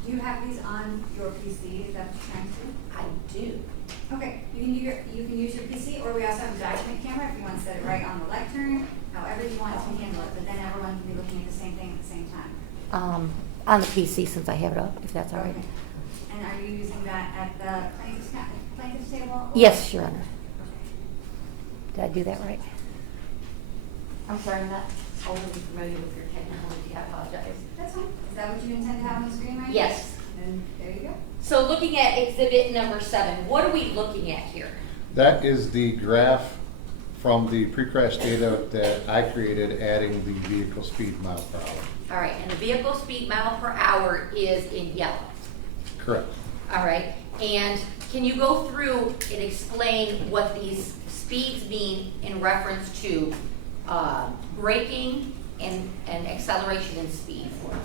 Do you have these on your PC? Is that what you're trying to do? I do. Okay, you can use your PC, or we also have a document camera if you want to set it right on the lectern, however you want to handle it, but then everyone can be looking at the same thing at the same time. On the PC, since I have it up, if that's all right. Okay. And are you using that at the plaintiff's table? Or? Yes, Your Honor. Did I do that right? I'm sorry, I'm not overly familiar with your technology, I apologize. That's fine. Is that what you intend to have on the screen right now? Yes. Then there you go. So looking at exhibit number 7, what are we looking at here? That is the graph from the pre-crash data that I created, adding the vehicle speed miles per hour. All right, and the vehicle speed mile per hour is in yellow. Correct. All right, and can you go through and explain what these speeds mean in reference to braking and acceleration and speed for us?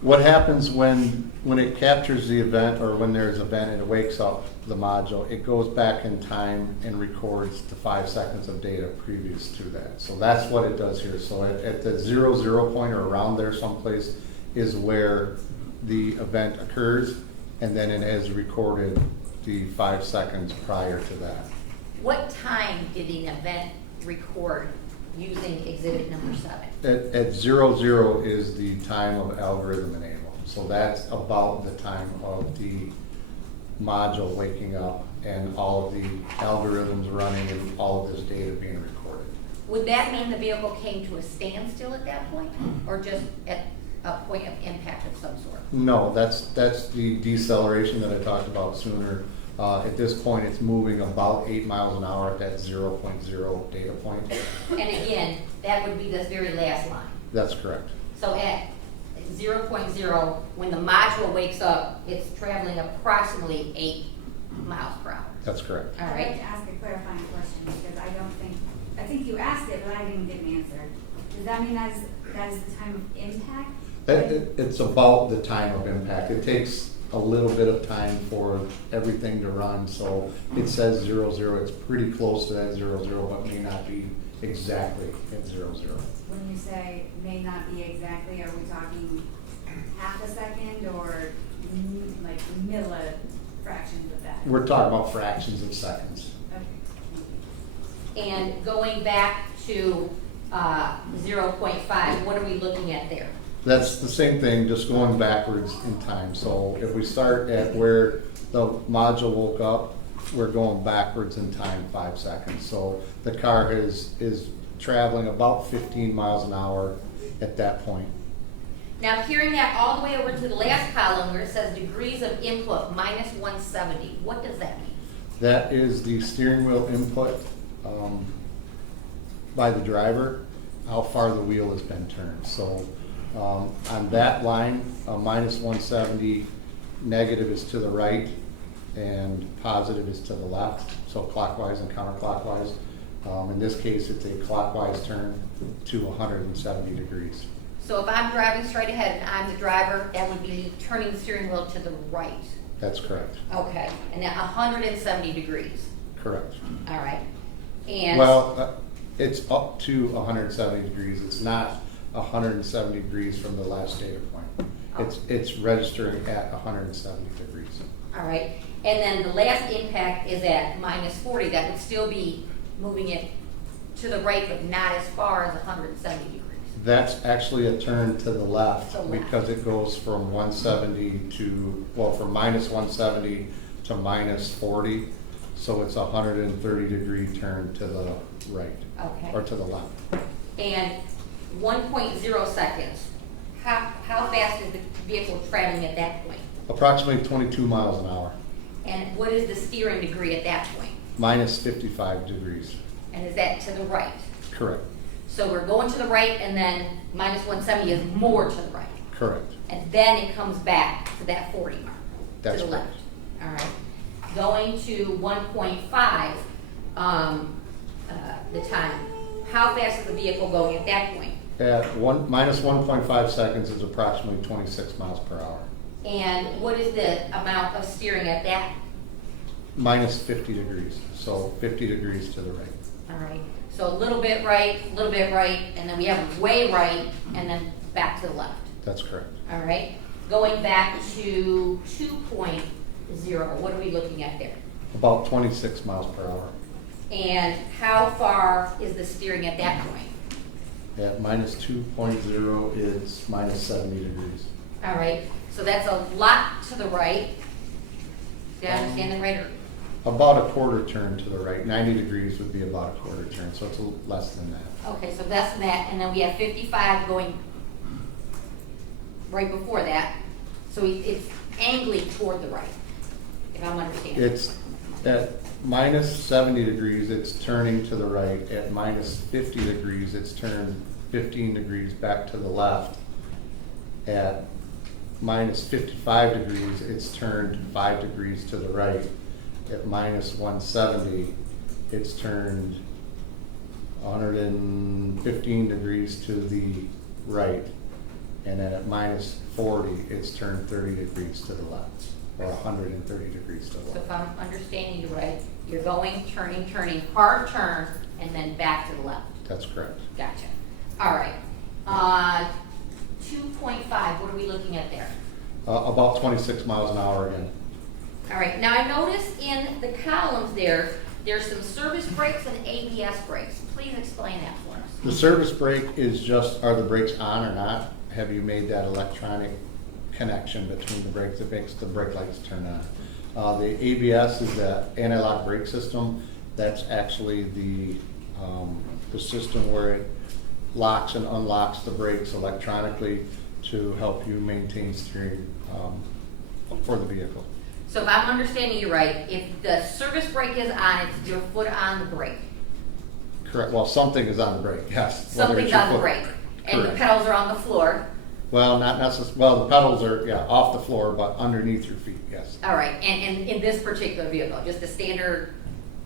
What happens when it captures the event, or when there's an event and it wakes up the module, it goes back in time and records the 5 seconds of data previous to that. So that's what it does here. So at the 0 point or around there someplace is where the event occurs, and then it has recorded the 5 seconds prior to that. What time did an event record using exhibit number 7? At 00 is the time of algorithm enable. So that's about the time of the module waking up and all of the algorithms running and all of this data being recorded. Would that mean the vehicle came to a standstill at that point, or just at a point of impact of some sort? No, that's the deceleration that I talked about sooner. At this point, it's moving about 8 miles an hour at that 0.0 data point. And again, that would be this very last line. That's correct. So at 0.0, when the module wakes up, it's traveling approximately 8 miles per hour. That's correct. All I'd like right. to ask a clarifying question because I think you asked it, but I didn't get an answer. Does that mean that is the time of impact? It's about the time of impact. It takes a little bit of time for everything to run. So it says 00. It's pretty close to that 00, but may not be exactly at 00. When you say may not be exactly, are we talking half a second or like fractions of that? We're talking about fractions of seconds. Okay. And going back to 0.5, what are we looking at there? That's the same thing, just going backwards in time. So if we start at where the module woke up, we're going backwards in time 5 seconds. So the car is traveling about 15 miles an hour at that point. Now, carrying that all the way over to the last column where it says degrees of input minus 170, what does that mean? That is the steering wheel input by the driver, how far the wheel has been turned. So on that line, minus 170, negative is to the right and positive is to the left, so clockwise and counterclockwise. In this case, it's a clockwise turn to 170 degrees. So if I'm driving straight ahead and I'm the driver, that would be me turning the steering wheel to the right. That's correct. Okay, and at 170 degrees. Correct. All right. And Well, it's up to 170 degrees. It's not 170 degrees from the last data point. It's registering at 170 degrees. all right. And then the last impact is at minus 40. That would still be moving it to the right, but not as far as 170 degrees. That's actually a turn to the left To the left. because it goes from 170 to, well, from minus 170 to minus 40. So it's a 130 degree turn to the right Okay. or to the left. And 1.0 seconds. How fast is the vehicle traveling at that point? Approximately 22 miles an hour, And what is the steering degree at that point? minus 55 degrees. And is that to the right? Correct. So we're going to the right, and then minus 170 is more to the right. Correct. And then it comes back to that 40 mark, That's to the correct. left. All right. Going to 1.5, the time. How fast is the vehicle going at that point? At minus 1.5 seconds is approximately 26 miles per hour. And what is the amount of steering at that? Minus 50 degrees, so 50 degrees to the right. All right. So a little bit right, and then we have way right, and then back to the left. That's correct. All right. Going back to 2.0, what are we looking at there? About 26 miles per hour. And how far is the steering at that point? At minus 2.0 is minus 70 degrees. All right. So that's a lot to the right. Did I understand that right? About a quarter turn to the right. 90 degrees would be about a quarter turn, so it's less than that. Okay, so less than that, and then we have 55 going right before that. So it's angling toward the right, if I'm understanding. It's at minus 70 degrees, it's turning to the right. At minus 50 degrees, it's turned 15 degrees back to the left. At minus 55 degrees, it's turned 5 degrees to the right. At minus 170, it's turned 115 degrees to the right. And then at minus 40, it's turned 30 degrees to the left, or 130 degrees to the So left. if I'm understanding you right, you're going, turning, hard turn, and then back to the left. That's correct. Gotcha. All right. 2.5, what are we looking at there? About 26 miles an hour again. All right, now I noticed in the columns there's some service brakes and ABS brakes. Please explain that for us. The service brake is just, are the brakes on or not? Have you made that electronic connection between the brakes that makes the brake lights turn on? The ABS is the anti-lock brake system. That's actually the system where it locks and unlocks the brakes electronically to help you maintain steering for the vehicle. So if I'm understanding you right, if the service brake is on, it's your foot on the brake. Correct. Well, something is on the brake, yes. Whether it's Something's your on the foot. brake, and the Correct. pedals are on the floor. Well, not necessarily. Well, the pedals are off the floor, but underneath your feet. Yes. All right, and in this particular vehicle, just a standard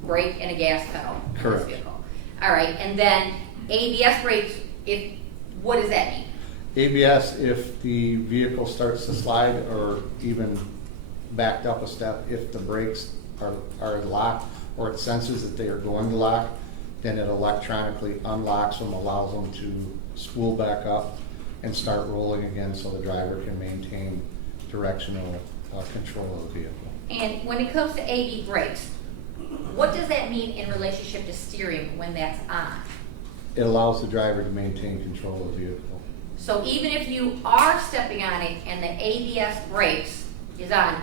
brake and a gas pedal in Correct. this vehicle. All right, and then ABS brakes, what does that mean? ABS, if the vehicle starts to slide or even backed up a step, if the brakes are locked or it senses that they are going to lock, then it electronically unlocks them, allows them to spool back up and start rolling again so the driver can maintain directional control of the vehicle. And when it comes to AB brakes, what does that mean in relationship to steering when that's on? It allows the driver to maintain control of the vehicle. So even if you are stepping on it and the ABS brakes is on,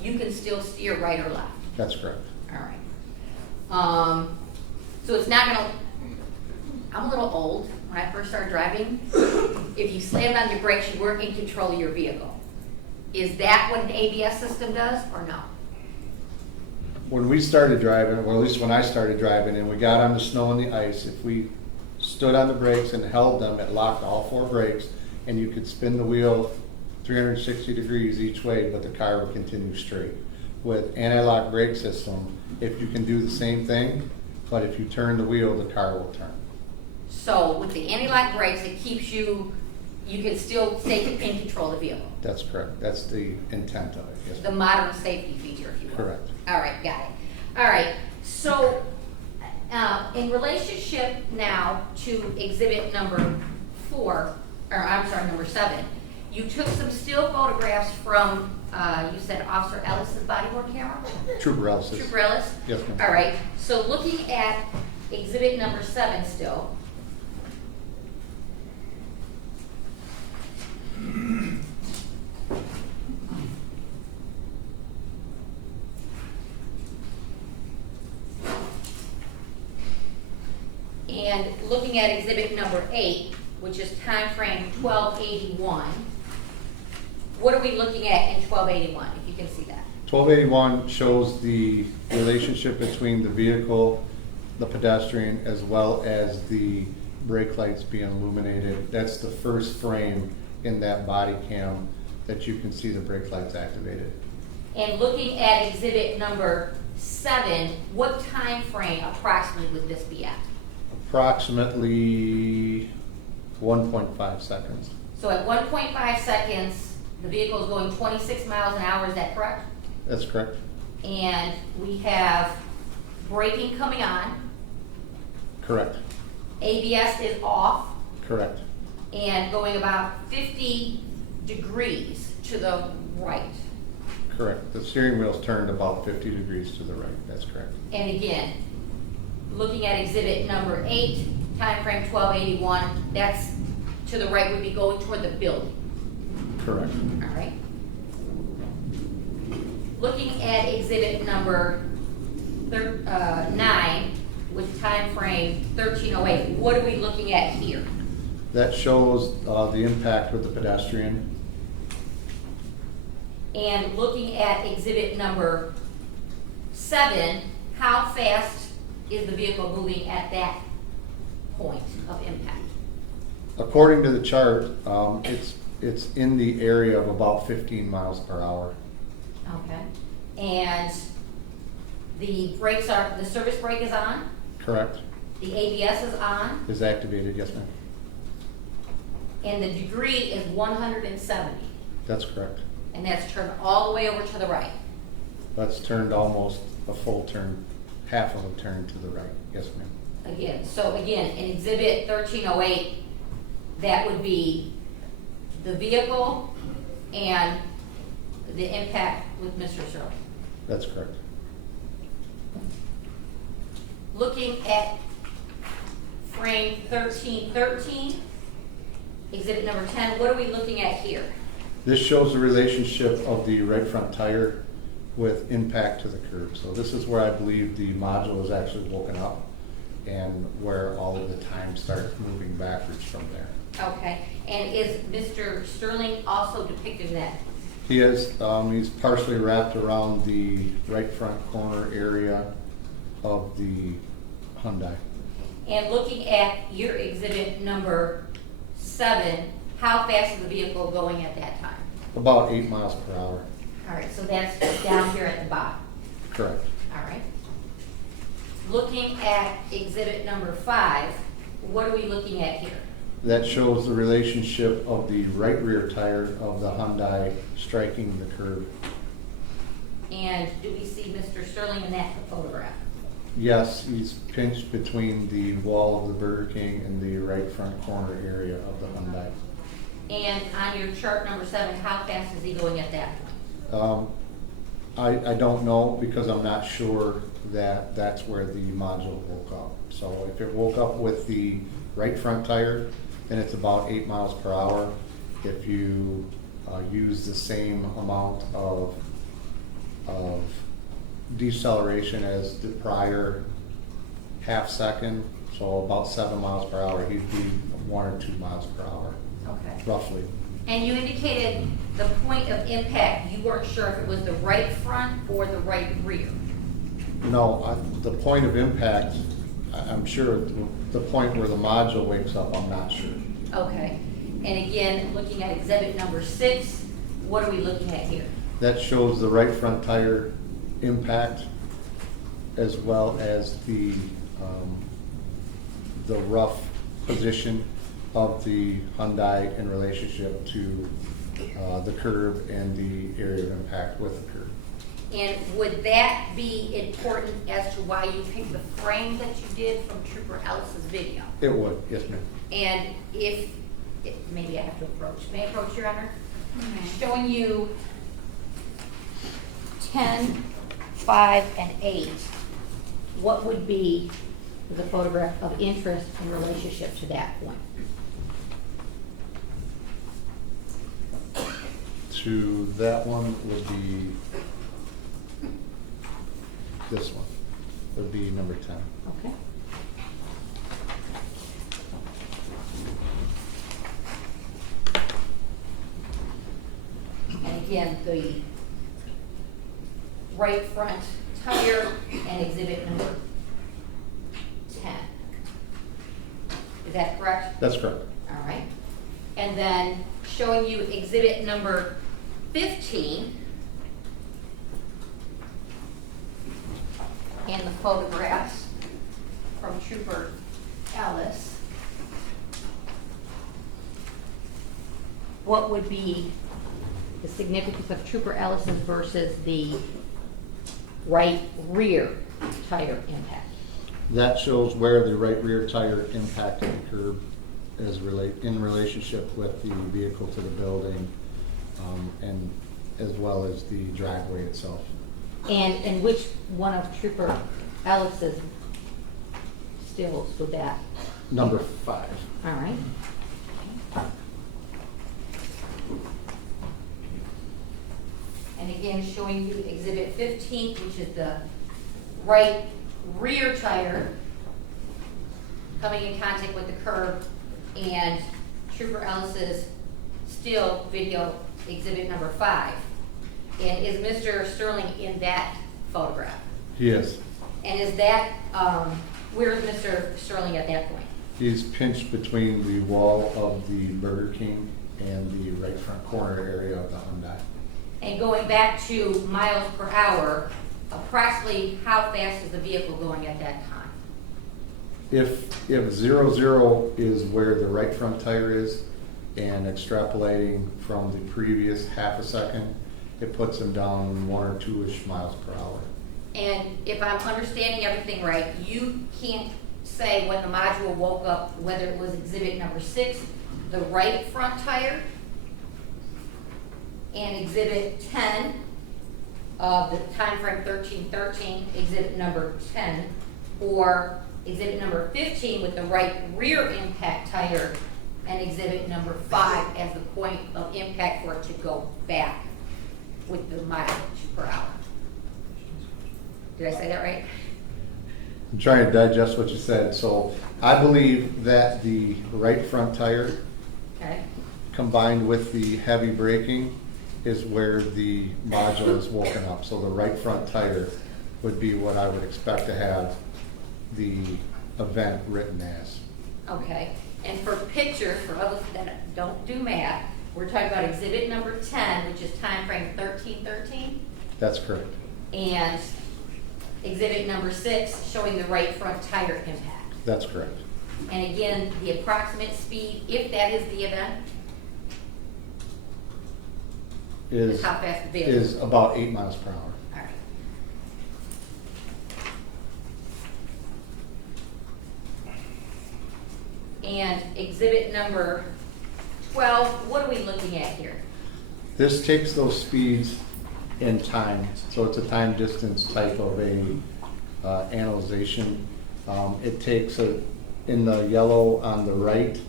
you can still steer right or left. That's correct. All right. So it's not gonna, I'm a little old. When I first started driving, if you slammed on your brakes, you weren't in control of your vehicle. Is that what an ABS system does or no? When we started driving, or at least when I started driving, and we got on the snow and the ice, if we stood on the brakes and held them, it locked all four brakes, and you could spin the wheel 360 degrees each way, but the car would continue straight. With anti-lock brake system, if you can do the same thing, but if you turn the wheel, the car will turn. So with the anti-lock brakes, it keeps you can still stay in control of the vehicle. That's correct. That's the intent of it. Yes. The modern safety feature, if you will. Correct. All right, got it. All right, so in relationship now to exhibit number number 7, you took some still photographs from, you said Officer Ellis's body worn camera? Trooper Ellis. Trooper Ellis? Yes, ma'am. All right, so looking at exhibit number 7 still. And looking at exhibit number 8, which is time frame 1281, what are we looking at in 1281, if you can see that? 1281 shows the relationship between the vehicle, the pedestrian, as well as the brake lights being illuminated. That's the first frame in that body cam that you can see the brake lights activated. And looking at exhibit number 7, what time frame approximately would this be at? Approximately 1.5 seconds. So at 1.5 seconds, the vehicle is going 26 miles an hour, is that correct? That's correct. And we have braking coming on, Correct. ABS is off, Correct. and going about 50 degrees to the right. Correct. The steering wheel's turned about 50 degrees to the right. That's correct. And again, looking at exhibit number 8, time frame 1281, that's to the right would be going toward the building. Correct. All right. Looking at exhibit number 9 with time frame 1308, what are we looking at here? That shows the impact with the pedestrian. And looking at exhibit number 7, how fast is the vehicle moving at that point of impact? According to the chart, it's in the area of about 15 miles per hour. Okay. And the brakes are, the service brake is on? Correct. The ABS is on? Is activated, yes ma'am. And the degree is 170? That's correct. And that's turned all the way over to the right? That's turned almost a full turn, half of a turn to the right, yes ma'am. Again, so again, in exhibit 1308, that would be the vehicle and the impact with Mr. Sterling. That's correct. Looking at frame 1313, exhibit number 10, what are we looking at here? This shows the relationship of the right front tire with impact to the curb. So this is where I believe the module is actually woken up and where all of the time starts moving backwards from there. Okay, and is Mr. Sterling also depicted in that? He is, he's partially wrapped around the right front corner area of the Hyundai. And looking at your exhibit number 7, how fast is the vehicle going at that time? About 8 miles per hour. All right, so that's down here at the bottom. Correct. All right. Looking at exhibit number 5, what are we looking at here? That shows the relationship of the right rear tire of the Hyundai striking the curb. And do we see Mr. Sterling in that photograph? Yes, he's pinched between the wall of the Burger King and the right front corner area of the Hyundai. And on your chart number 7, how fast is he going at that point? I don't know because I'm not sure that that's where the module woke up. So if it woke up with the right front tire, then it's about 8 miles per hour. If you use the same amount of deceleration as the prior half second, so about 7 miles per hour, he'd be 1 or 2 miles per hour, Okay. roughly. And you indicated the point of impact, you weren't sure if it was the right front or the right rear. No, the point of impact, I'm sure the point where the module wakes up, I'm not sure. Okay. And again, looking at exhibit number 6, what are we looking at here? That shows the right front tire impact as well as the rough position of the Hyundai in relationship to the curb and the area of impact with the curb. And would that be important as to why you picked the frame that you did from Trooper Ellis's video? It would, yes ma'am. And maybe I have to approach. May I approach, Your Honor? Showing you 10, 5, and 8, what would be the photograph of interest in relationship to that point? To that one would be this one, would be number 10. Okay. And again, the right front tire and exhibit number 10. Is that correct? That's correct. All right. And then showing you exhibit number 15 and the photographs from Trooper Ellis. What would be the significance of Trooper Ellis's versus the right rear tire impact? That shows where the right rear tire impacted the curb in relationship with the vehicle to the building, and as well as the driveway itself. And which one of Trooper Ellis's stills would that? Number 5. All right. And again, showing you exhibit 15, which is the right rear tire coming in contact with the curb, and Trooper Ellis's still video exhibit number 5. And is Mr. Sterling in that photograph? He is. And is that, where is Mr. Sterling at that point? He's pinched between the wall of the Burger King and the right front corner area of the Hyundai. And going back to miles per hour, approximately how fast is the vehicle going at that time? If 0 is where the right front tire is, and extrapolating from the previous half a second, it puts him down 1 or 2-ish miles per hour. And if I'm understanding everything right, you can't say when the module woke up whether it was exhibit number 6, the right front tire, and exhibit 10 of the time frame 1313, exhibit number 10, or exhibit number 15 with the right rear impact tire, and exhibit number 5 as the point of impact for it to go back with the mileage per hour. Did I say that right? I'm trying to digest what you said. So I believe that the right front tire, Okay. combined with the heavy braking, is where the module is woken up. So the right front tire would be what I would expect to have the event written as. Okay. And for pictures, for others that don't do math, we're talking about exhibit number 10, which is time frame 1313, That's correct. and exhibit number 6 showing the right front tire impact. That's correct. And again, the approximate speed, if that is the event, Is how fast the vehicle is about 8 miles per hour. All right. And exhibit number 12, what are we looking at here? This takes those speeds in time, so it's a time distance type of a analyzation. It takes in the yellow on the right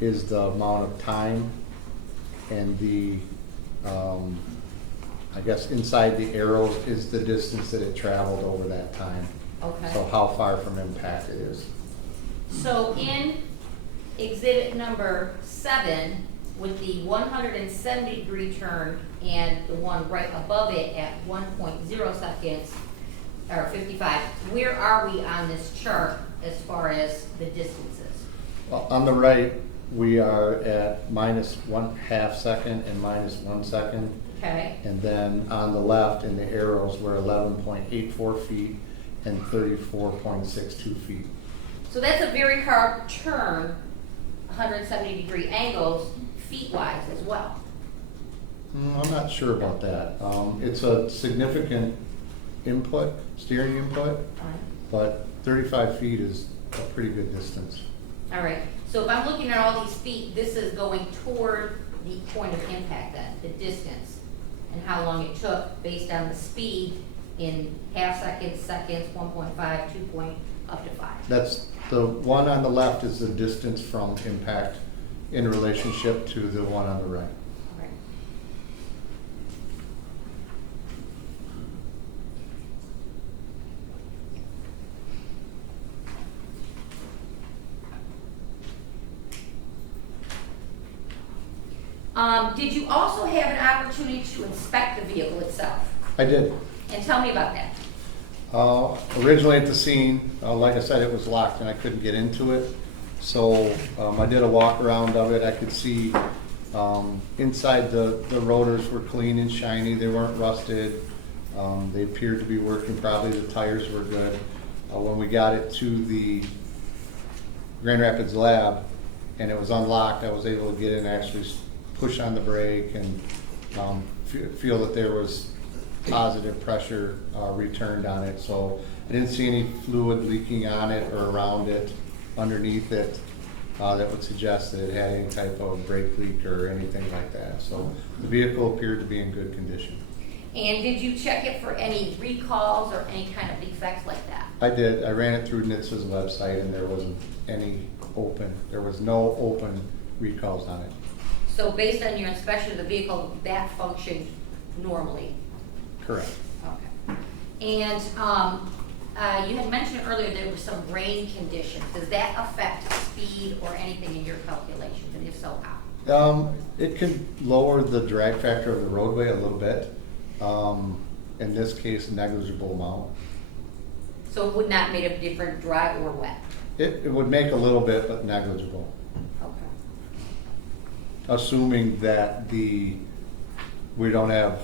is the amount of time, and the I guess inside the arrows is the distance that it traveled over that time. Okay. So how far from impact it is. So in exhibit number 7, with the 170-degree turn and the one right above it at 1.0 seconds, or 55, where are we on this chart as far as the distances? Well, on the right, we are at -1/2 second and -1 second. Okay. And then on the left in the arrows, we're 11.84 feet and 34.62 feet. So that's a very hard turn, 170-degree angles, feet-wise as well. I'm not sure about that. It's a significant input, steering input, All right. but 35 feet is a pretty good distance. All right. So if I'm looking at all these feet, this is going toward the point of impact then, the distance, and how long it took based on the speed in half seconds, seconds, 1.5, 2 point, up to 5. That's the one on the left is the distance from impact in relationship to the one on the right. All right. Did you also have an opportunity to inspect the vehicle itself? I did. And tell me about that. Originally at the scene, like I said, it was locked and I couldn't get into it. So I did a walk around of it. I could see inside the rotors were clean and shiny. They weren't rusted. They appeared to be working. Probably the tires were good. When we got it to the Grand Rapids lab and it was unlocked, I was able to get in and actually push on the brake and feel that there was positive pressure returned on it. So I didn't see any fluid leaking on it or around it, underneath it, that would suggest that it had any type of brake leak or anything like that. So the vehicle appeared to be in good condition. And did you check it for any recalls or any kind of defects like that? I did. I ran it through NHTSA's website and there wasn't any open. There was no open recalls on it. So based on your inspection of the vehicle, that functioned normally? Correct. Okay. And You had mentioned earlier there were some rain conditions. Does that affect speed or anything in your calculations, and if so, how? It could lower the drag factor of the roadway a little bit. In this case, negligible amount. So it would not make a difference dry or wet? It would make a little bit, but negligible. Okay. Assuming that we don't have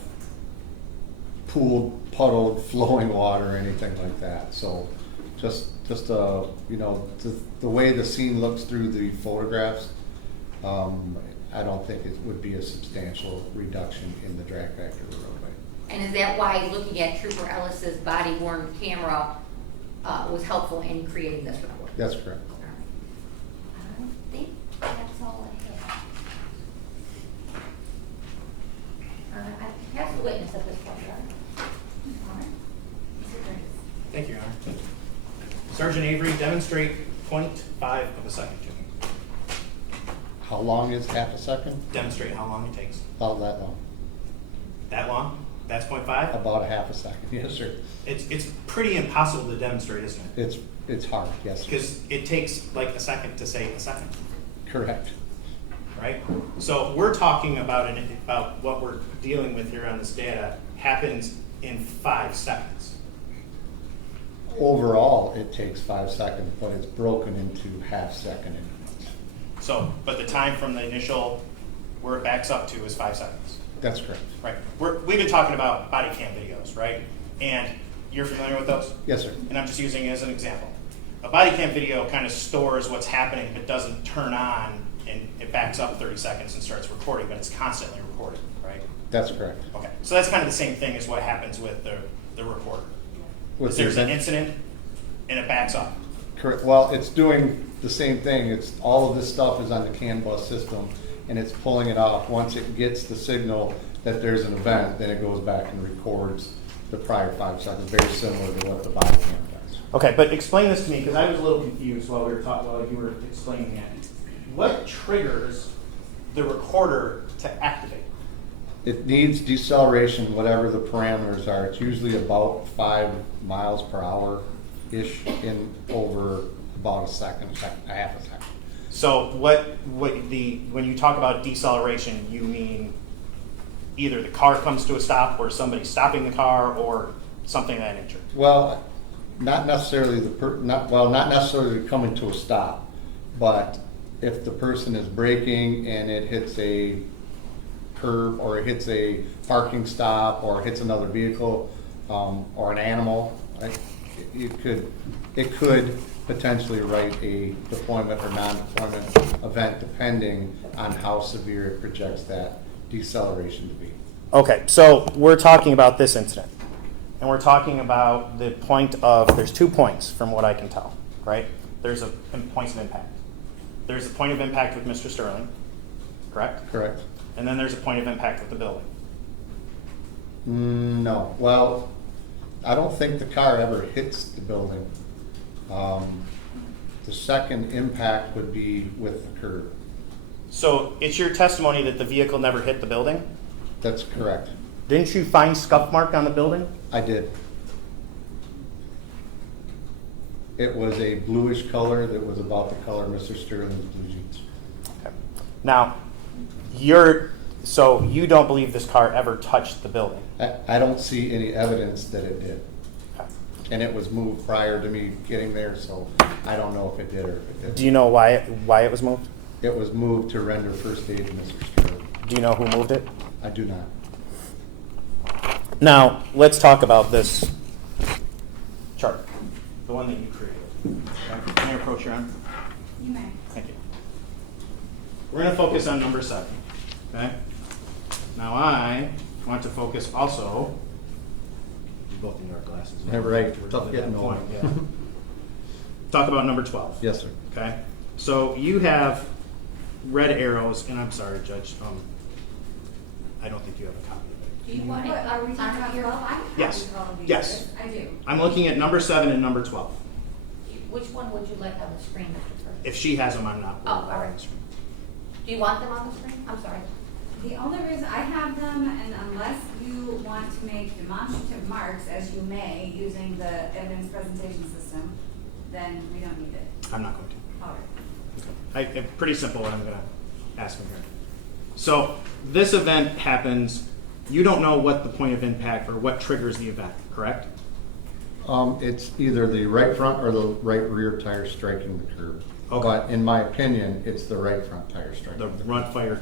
pooled, puddled, flowing water or anything like that. So just you know, the way the scene looks through the photographs, I don't think it would be a substantial reduction in the drag factor of the roadway. And is that why looking at Trooper Ellis's body-worn camera was helpful in creating this report? That's correct. All right. I think that's all I have. I have the witness at this point, right? All right. Thank you, Your Honor. Sergeant Avery, demonstrate 0.5 of a second to me. How long is half a second? Demonstrate how long it takes. About that long. That long? That's 0.5? About a half a second. Yes, sir. It's pretty impossible to demonstrate, isn't it? It's hard. Yes, sir. Because it takes like a second to say a second, Correct. right? So we're talking about what we're dealing with here on this data happens in 5 seconds. Overall, it takes 5 seconds, but it's broken into half-second increments. So, but the time from the initial where it backs up to is 5 seconds. That's correct. Right. We've been talking about body cam videos, right? And you're familiar with those? Yes, sir. And I'm just using it as an example. A body cam video kind of stores what's happening but doesn't turn on, and it backs up 30 seconds and starts recording, but it's constantly recording, right? That's correct. Okay. So that's kind of the same thing as what happens with the recorder. With There's the- an incident and it backs up. Correct. Well, it's doing the same thing. It's all of this stuff is on the CAN bus system, and it's pulling it off. Once it gets the signal that there's an event, then it goes back and records the prior 5 seconds, very similar to what the body cam does. Okay, but explain this to me because I was a little confused while you were explaining it. What triggers the recorder to activate? It needs deceleration, whatever the parameters are. It's usually about 5 miles per hour-ish in over about a half a second. So when you talk about deceleration, you mean either the car comes to a stop or somebody's stopping the car or something of that nature? Well, not necessarily not necessarily coming to a stop, but if the person is braking and it hits a curb or it hits a parking stop or hits another vehicle or an animal, it could potentially write a deployment or non-deployment event depending on how severe it projects that deceleration to be. Okay, so we're talking about this incident. And we're talking about the point of, there's 2 points from what I can tell, right? There's points of impact. There's a point of impact with Mr. Sterling, correct? Correct. And then there's a point of impact with the building. No. Well, I don't think the car ever hits the building. The second impact would be with the curb. So it's your testimony that the vehicle never hit the building? That's correct. Didn't you find scuff mark on the building? I did. It was a bluish color that was about the color of Mr. Sterling's blue jeans. Okay. Now, so you don't believe this car ever touched the building? I don't see any evidence that it did. Okay. And it was moved prior to me getting there, so I don't know if it did or if it didn't. Do you know why it was moved? It was moved to render first aid to Mr. Sterling. Do you know who moved it? I do not. Now, let's talk about this chart, the one that you created. Okay. Can I approach your arm? You may. Thank you. We're going to focus on number 7. Okay? Now I want to focus also. You both need our glasses. Yeah, right. Tough getting Point, old. yeah. Talk about number 12. Yes, sir. Okay? So you have red arrows, and I'm sorry, Judge. I don't think you have a copy of it. Do you want it What, are we talking about 12? I'm happy Yes. with all of these. Yes. I do. I'm looking at number 7 and number 12. Which one would you like on the screen, Mr. First? If she has them, I'm not. Oh, all right. Do you want them on the screen? I'm sorry. The only reason I have them, and unless you want to make demonstrative marks, as you may, using the evidence presentation system, then we don't need it. I'm not going to. All right. Pretty simple what I'm going to ask him here. So this event happens, you don't know what the point of impact or what triggers the event, correct? It's either the right front or the right rear tire striking the curb. Okay. But in my opinion, it's the right front tire striking. The front tire.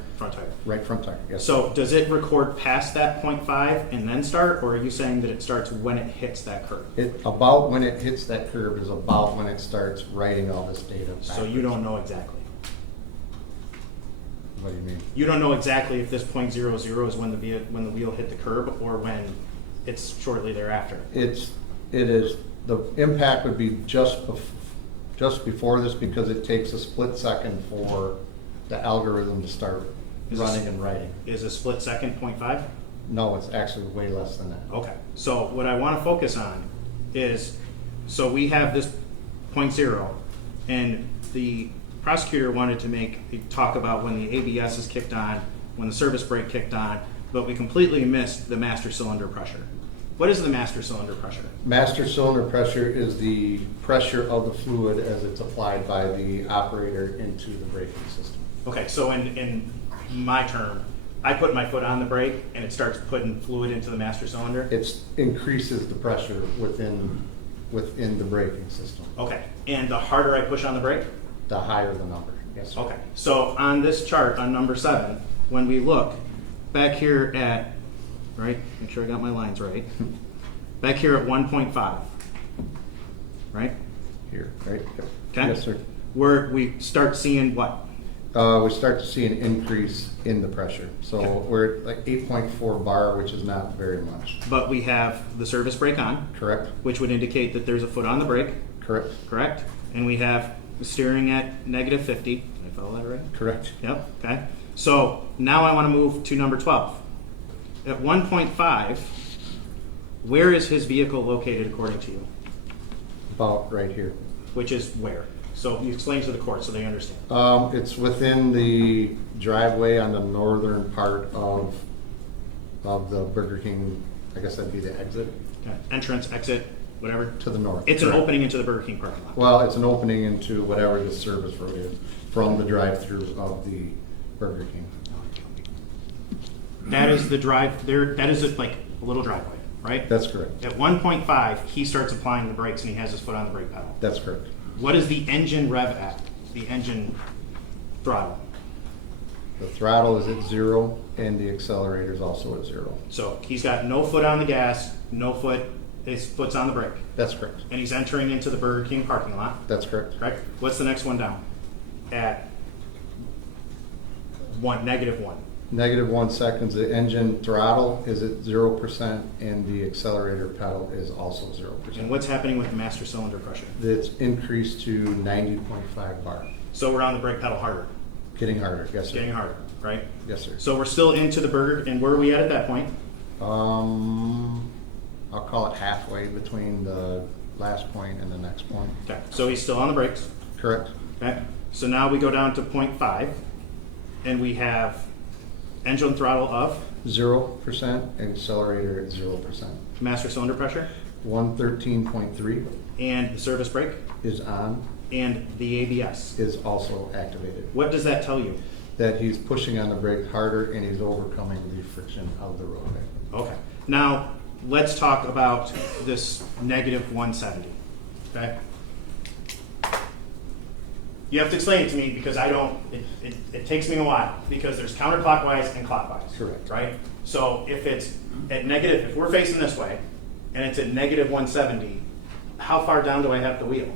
Right front tire, yes. So does it record past that 0.5 and then start, or are you saying that it starts when it hits that curve? About when it hits that curb is about when it starts writing all this data backwards. So you don't know exactly. What do you mean? You don't know exactly if this 0.00 is when the wheel hit the curb or when it's shortly thereafter. It is, the impact would be just before this, because it takes a split second for the algorithm to start running and writing. Is a split second 0.5? No, it's actually way less than that. Okay, so what I want to focus on is, so we have this 0.0, and the prosecutor wanted to talk about when the ABS is kicked on, when the service brake kicked on, but we completely missed the master cylinder pressure. What is the master cylinder pressure? Master cylinder pressure is the pressure of the fluid as it's applied by the operator into the braking system. Okay, so in my term, I put my foot on the brake and it starts putting fluid into the master cylinder? It increases the pressure within the braking system. Okay, and the harder I push on the brake? The higher the number, yes, sir. Okay, so on this chart on number 7, when we look back here at, right, make sure I got my lines right, back here at 1.5, right? Here, right? Yep. Okay. Yes, sir. Where we start seeing what? We start to see an increase in the pressure. So Okay. we're at like 8.4 bar, which is not very much. But we have the service brake on, Correct? which would indicate that there's a foot on the brake, Correct? correct? And we have steering at negative 50. Did I follow that right? Correct. Yep, okay. So now I want to move to number 12. At 1.5, where is his vehicle located according to you? About right here. Which is where? So you explain to the court so they understand. It's within the driveway on the northern part of the Burger King. I guess that'd be the exit. Okay. Entrance, exit, whatever. To the north. It's an Correct. opening into the Burger King parking lot. Well, it's an opening into whatever the service road is from the drive-through of the Burger King. That is the drive there. That is like a little driveway, right? That's correct. At 1.5, he starts applying the brakes and he has his foot on the brake pedal. That's correct. What is the engine rev at? The engine throttle. The throttle is at 0 and the accelerator is also at 0. So he's got no foot on the gas, no foot. His foot's on the brake, That's correct. and he's entering into the Burger King parking lot. That's correct. Correct. What's the next one down? At negative 1. Negative 1 seconds. The engine throttle is at 0% and the accelerator pedal is also 0%. And what's happening with the master cylinder pressure? It's increased to 90.5 bar. So we're on the brake pedal harder, Getting harder, yes, sir. getting harder, right? Yes, sir. So we're still into the burger, and where are we at that point? I'll call it halfway between the last point and the next point. Okay, so he's still on the brakes. Correct. Okay, so now we go down to 0.5, and we have engine throttle of 0% and accelerator at 0%. master cylinder pressure, 113.3 and the service brake, is on, and the ABS. is also activated. What does that tell you? That he's pushing on the brake harder and he's overcoming the friction of the roadway. Okay, now let's talk about this negative 170. Okay? You have to explain it to me because I don't, it takes me a while because there's counterclockwise and clockwise. Correct. Right? So if it's at negative, if we're facing this way and it's at negative 170, how far down do I have the wheel?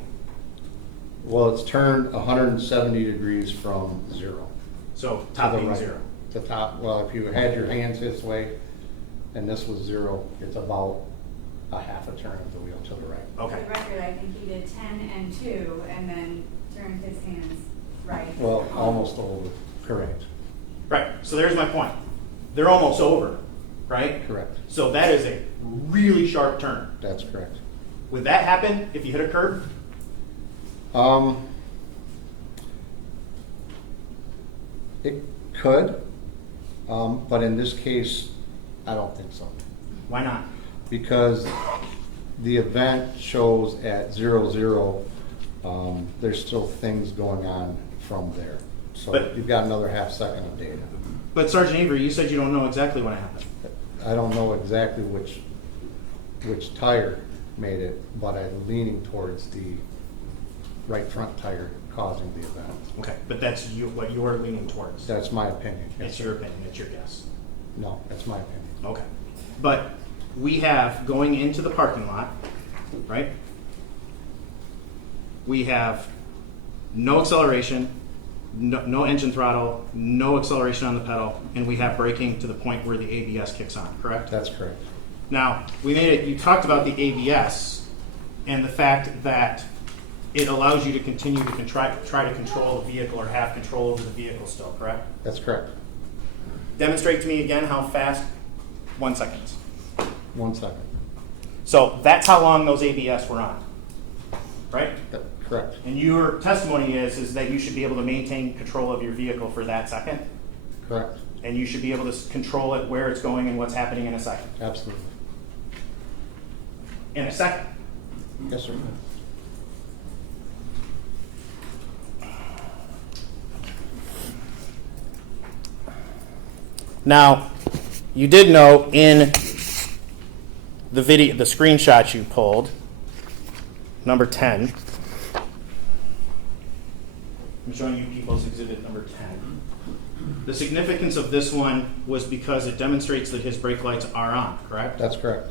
Well, it's turned 170 degrees from 0. So To top the being right. 0. The top, well, if you had your hands this way and this was 0, it's about a half a turn of the wheel to the right. For Okay. the record, I think he did 10 and 2 and then turned his hands right. Well, almost over. Correct. Right. So there's my point. They're almost over. Right? Correct. So that is a really sharp turn. That's correct. Would that happen if you hit a curb? It could. But in this case, I don't think so. Why not? Because the event shows at 00, there's still things going on from there. So But- you've got another half second of data. But Sergeant Avery, you said you don't know exactly what happened. I don't know exactly which tire made it, but I'm leaning towards the right front tire causing the event. Okay, but that's what you are leaning towards. That's my opinion. Yes, It's sir. your opinion, it's your guess. No, that's my opinion. Okay. But we have, going into the parking lot, right? We have no acceleration, no engine throttle, no acceleration on the pedal, and we have braking to the point where the ABS kicks on, correct? That's correct. Now, you talked about the ABS and the fact that it allows you to continue to try to control the vehicle or have control over the vehicle still, correct? That's correct. Demonstrate to me again how fast. 1 second. 1 second. So that's how long those ABS were on, right? Correct. And your testimony is that you should be able to maintain control of your vehicle for that second, Correct. and you should be able to control it, where it's going, and what's happening in a second. Absolutely. In a second. Yes, sir. Now, you did know in the video, the screenshot you pulled, number 10. I'm showing you people's exhibit number 10. The significance of this one was because it demonstrates that his brake lights are on, correct? That's correct.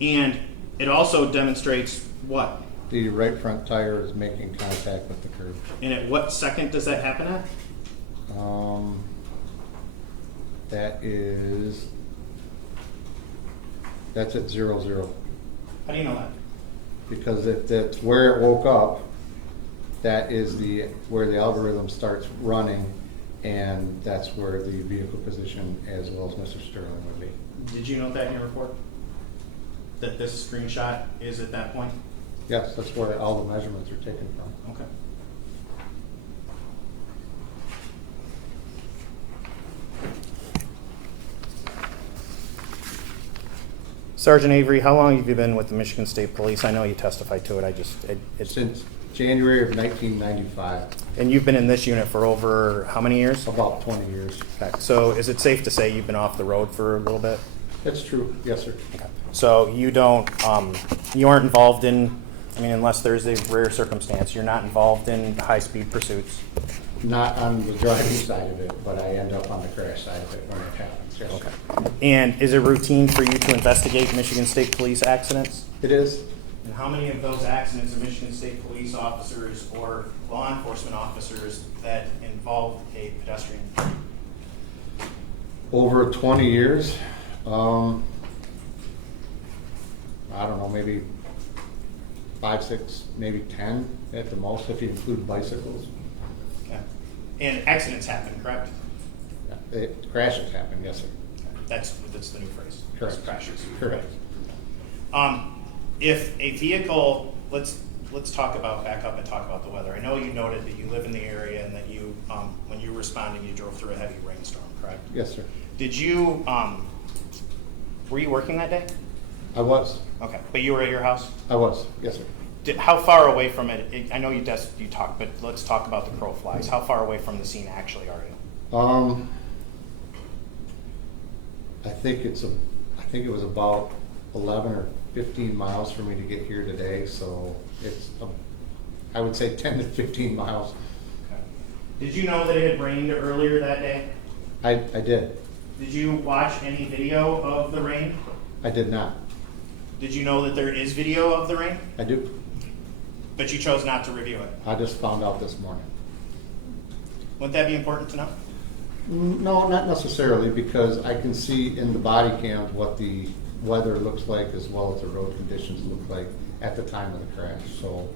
And it also demonstrates what? The right front tire is making contact with the curb. And at what second does that happen at? That's at 00. How do you know that? Because if that's where it woke up, that is where the algorithm starts running, and that's where the vehicle position as well as Mr. Sterling would be. Did you note that in your report? That this screenshot is at that point? Yes, that's where all the measurements are taken from. Okay. Sergeant Avery, how long have you been with the Michigan State Police? I know you testified to it. Since January of 1995. And you've been in this unit for over how many years? About 20 years. Okay. So is it safe to say you've been off the road for a little bit? That's true. Yes, sir. Okay. So you don't, you aren't involved in, unless there's a rare circumstance, you're not involved in high-speed pursuits? Not on the driving side of it, but I end up on the crash side of it when it happens. Yes. Okay. And is it routine for you to investigate Michigan State Police accidents? It is. And how many of those accidents are Michigan State Police officers or law enforcement officers that involved a pedestrian? Over 20 years, I don't know, maybe 5, 6, maybe 10 at the most if you include bicycles. Okay. And accidents happen, correct? Crashes happen, yes, sir. That's the new phrase. Correct. Crashes. Correct. If a vehicle, let's back up and talk about the weather. I know you noted that you live in the area and that you, when you were responding, you drove through a heavy rainstorm, correct? Yes, sir. Did you, were you working that day? I was. Okay, but you were at your house? I was, yes, sir. How far away from it, I know you talked, but let's talk about the crow flies. How far away from the scene actually are you? I think it was about 11 or 15 miles for me to get here today, so it's, I would say 10 to 15 miles. Okay. Did you know that it had rained earlier that day? I did. Did you watch any video of the rain? I did not. Did you know that there is video of the rain? I do. But you chose not to review it? I just found out this morning. Wouldn't that be important to know? No, not necessarily, because I can see in the body cams what the weather looks like as well as the road conditions look like at the time of the crash. So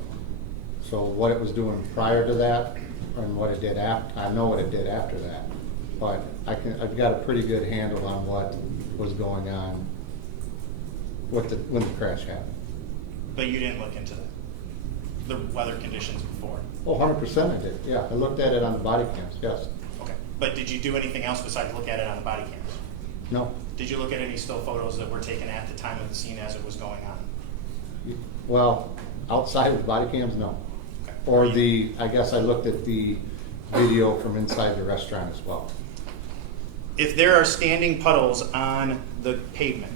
what it was doing prior to that and what it did after, I know what it did after that. But I've got a pretty good handle on what was going on when the crash happened. But you didn't look into the weather conditions before? Oh, 100% I did. Yeah, I looked at it on the body cams, yes. Okay. But did you do anything else besides look at it on the body cams? No. Did you look at any still photos that were taken at the time of the scene as it was going on? Well, outside of the body cams, no. Okay. Or I guess I looked at the video from inside the restaurant as well. If there are standing puddles on the pavement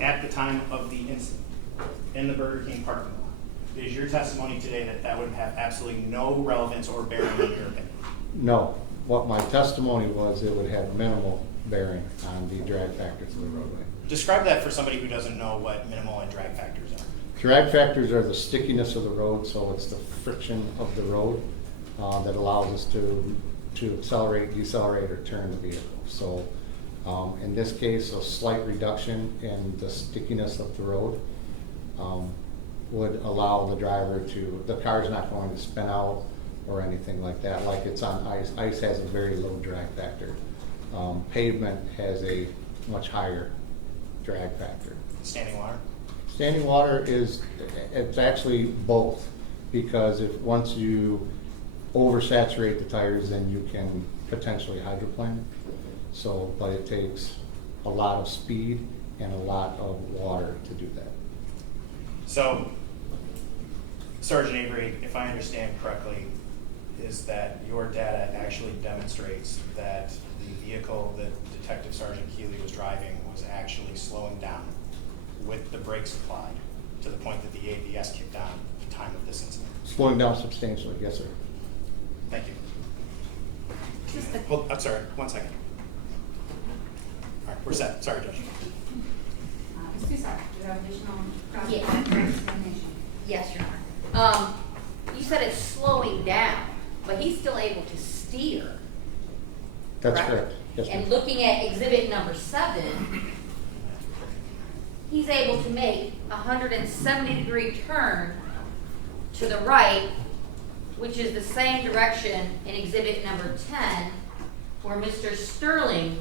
at the time of the incident in the Burger King parking lot, is your testimony today that that would have absolutely no relevance or bearing on your opinion? No. What my testimony was, it would have minimal bearing on the drag factors of the roadway. Describe that for somebody who doesn't know what minimal and drag factors are. Drag factors are the stickiness of the road, so it's the friction of the road that allows us to accelerate, decelerate, or turn the vehicle. So in this case, a slight reduction in the stickiness of the road would allow the driver the car's not going to spin out or anything like that, like it's on ice. Ice has a very low drag factor. Pavement has a much higher drag factor. Standing water? Standing water it's actually both, because once you oversaturate the tires, then you can potentially hydroplane. So, but it takes a lot of speed and a lot of water to do that. So, Sergeant Avery, if I understand correctly, is that your data actually demonstrates that the vehicle that Detective Sergeant Keely was driving was actually slowing down with the brakes applied to the point that the ABS kicked on at the time of this incident? Slowing down substantially, yes, sir. Thank you. Well, I'm sorry, 1 second. All right, we're set. Sorry, Judge. Ms. Tussar, do you have additional Yeah. cross-examination? Yes, Your Honor. You said it's slowing down, but he's still able to steer. That's correct. Yes, And ma'am. looking at exhibit number 7, he's able to make a 170-degree turn to the right, which is the same direction in exhibit number 10, where Mr. Sterling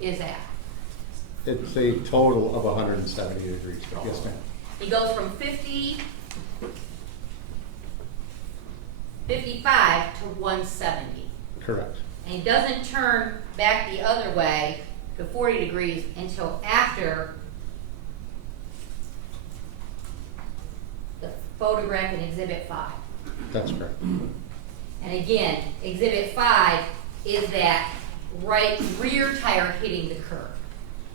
is at. It's a total of 170 degrees. Yes, ma'am. He goes from 55 to 170. Correct. And he doesn't turn back the other way to 40 degrees until after the photograph in exhibit 5. That's correct. And again, exhibit 5 is that right rear tire hitting the curb.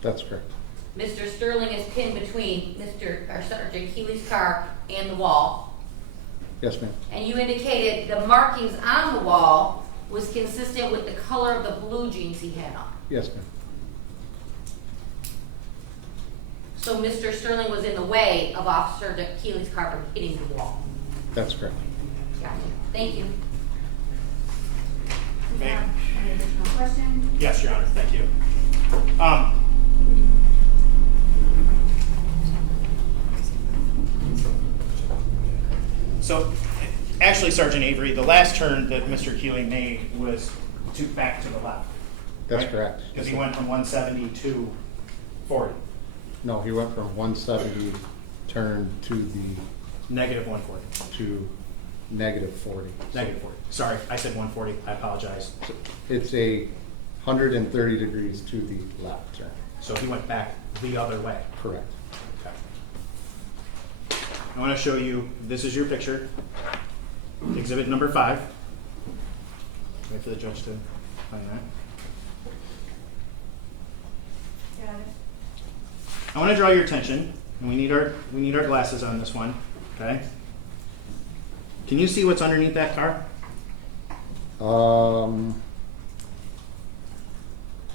That's correct. Mr. Sterling is pinned between Sergeant Keely's car and the wall. Yes, ma'am. And you indicated the markings on the wall was consistent with the color of the blue jeans he had on. Yes, ma'am. So Mr. Sterling was in the way of Officer Keely's car from hitting the wall. That's correct. Gotcha. Thank you. Do you have any additional questions? Yes, Your Honor. Thank you. So, actually, Sergeant Avery, the last turn that Mr. Keely made was back to the left. That's right? correct. Because he went from 170 to 40. No, he went from 170 turn to Negative 140. to negative 40. Negative 40. Sorry, I said 140. I apologize. It's a 130 degrees to the left turn. So he went back the other way. Correct. Okay. I want to show you, this is your picture. Exhibit number 5. Wait for the judge to find that. Got it. I want to draw your attention, and we need our glasses on this one, okay? Can you see what's underneath that car? Are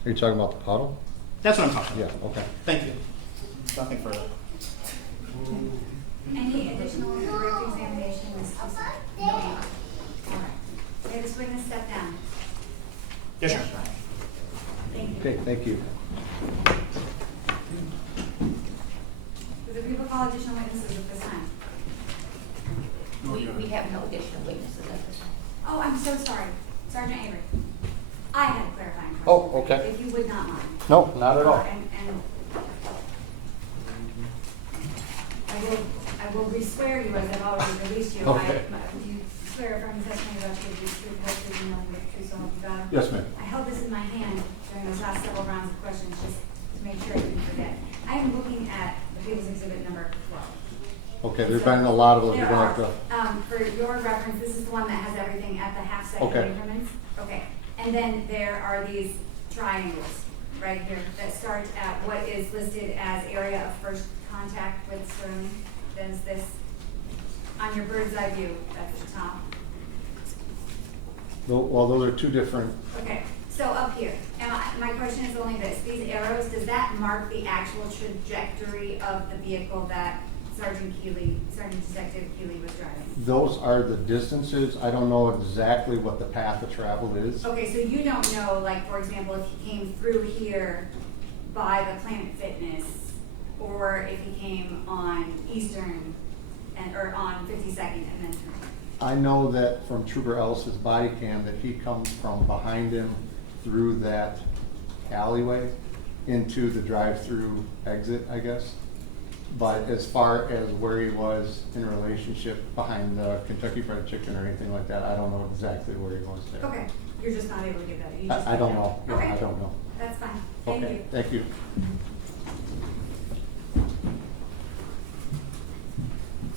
you talking about the puddle? That's what I'm talking Yeah, about. okay. Thank you. Nothing further. Any additional direct examination, Ms. Tussar? No. All right. May this witness step down? Yes, sir. Thank you. Okay, thank you. Do the people call additional witnesses at this time? We have no additional witnesses at this time. Oh, I'm so sorry. Sergeant Avery. I had a clarifying question. Oh, okay. If you would not mind. No, not at all. And I will re-swear you as I've already released you. Okay. Do you swear affirm the testimony about you to be true, the whole truth, and nothing but the truth, so help you Delgado? Yes, ma'am. I held this in my hand during those last several rounds of questions, just to make sure I didn't forget. I am looking at the People's Exhibit number 12. Okay, there's been a lot of those. There You're gonna are, have to. for your reference, this is the one that has everything at the half-second Okay. increments. Okay, and then there are these triangles right here that start at what is listed as area of first contact with Sterling. There's this, on your bird's eye view, that's the top. Well, those are two different. Okay, so up here, and my question is only this, these arrows, does that mark the actual trajectory of the vehicle that Sergeant Detective Keely was driving? Those are the distances. I don't know exactly what the path of travel is. Okay, so you don't know, like, for example, if he came through here by the Planet Fitness, or if he came on Eastern, or on 52nd and then turned. I know that from Trooper Ellis's body cam that he comes from behind him through that alleyway into the drive-through exit, I guess. But as far as where he was in relationship behind the Kentucky Fried Chicken or anything like that, I don't know exactly where he was there. Okay, you're just not able to give that, you just I don't know. Yeah, Okay. I don't know. That's fine, thank Okay, you. thank you.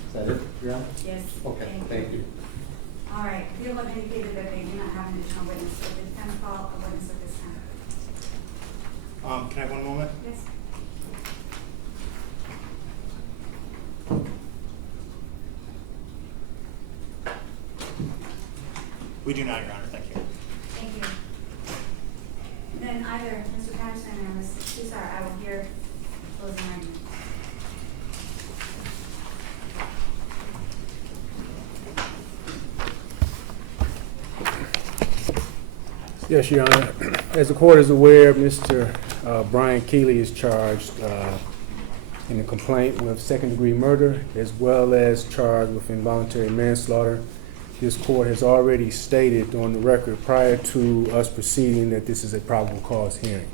Is that it, Your Honor? Yes. Okay, thank you. All right, you have indicated that they do not have an additional witness, but the defense call a witness at this time. Can I have one moment? Yes. We do not, Your Honor, thank you. Thank you. Then either Mr. Patterson or Ms. Susar, I will hear closing argument. Yes, Your Honor. As the court is aware, Mr. Brian Keely is charged in a complaint with second-degree murder as well as charged with involuntary manslaughter. This court has already stated on the record prior to us proceeding that this is a probable cause hearing.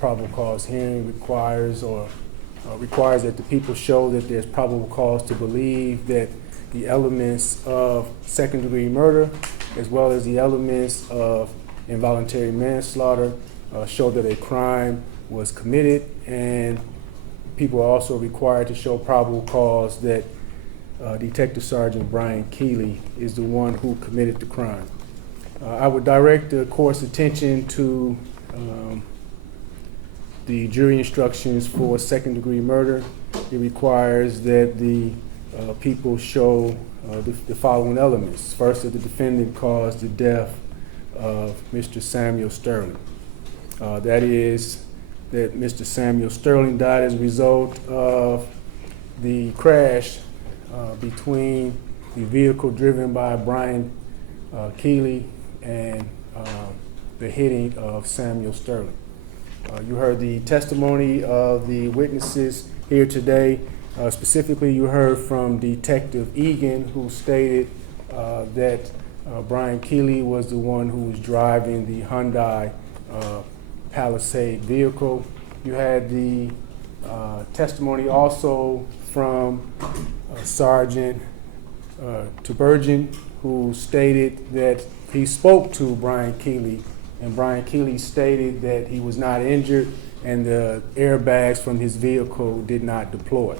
Probable cause hearing requires that the people show that there's probable cause to believe that the elements of second-degree murder as well as the elements of involuntary manslaughter show that a crime was committed, and people are also required to show probable cause that Detective Sergeant Brian Keely is the one who committed the crime. I would direct the court's attention to the jury instructions for second-degree murder. It requires that the people show the following elements. First, that the defendant caused the death of Mr. Samuel Sterling. That is, that Mr. Samuel Sterling died as a result of the crash between the vehicle driven by Brian Keely and the hitting of Samuel Sterling. You heard the testimony of the witnesses here today. Specifically, you heard from Detective Egan, who stated that Brian Keely was the one who was driving the Hyundai Palisade vehicle. You had the testimony also from Sergeant Tubergen, who stated that he spoke to Brian Keely, and Brian Keely stated that he was not injured and the airbags from his vehicle did not deploy.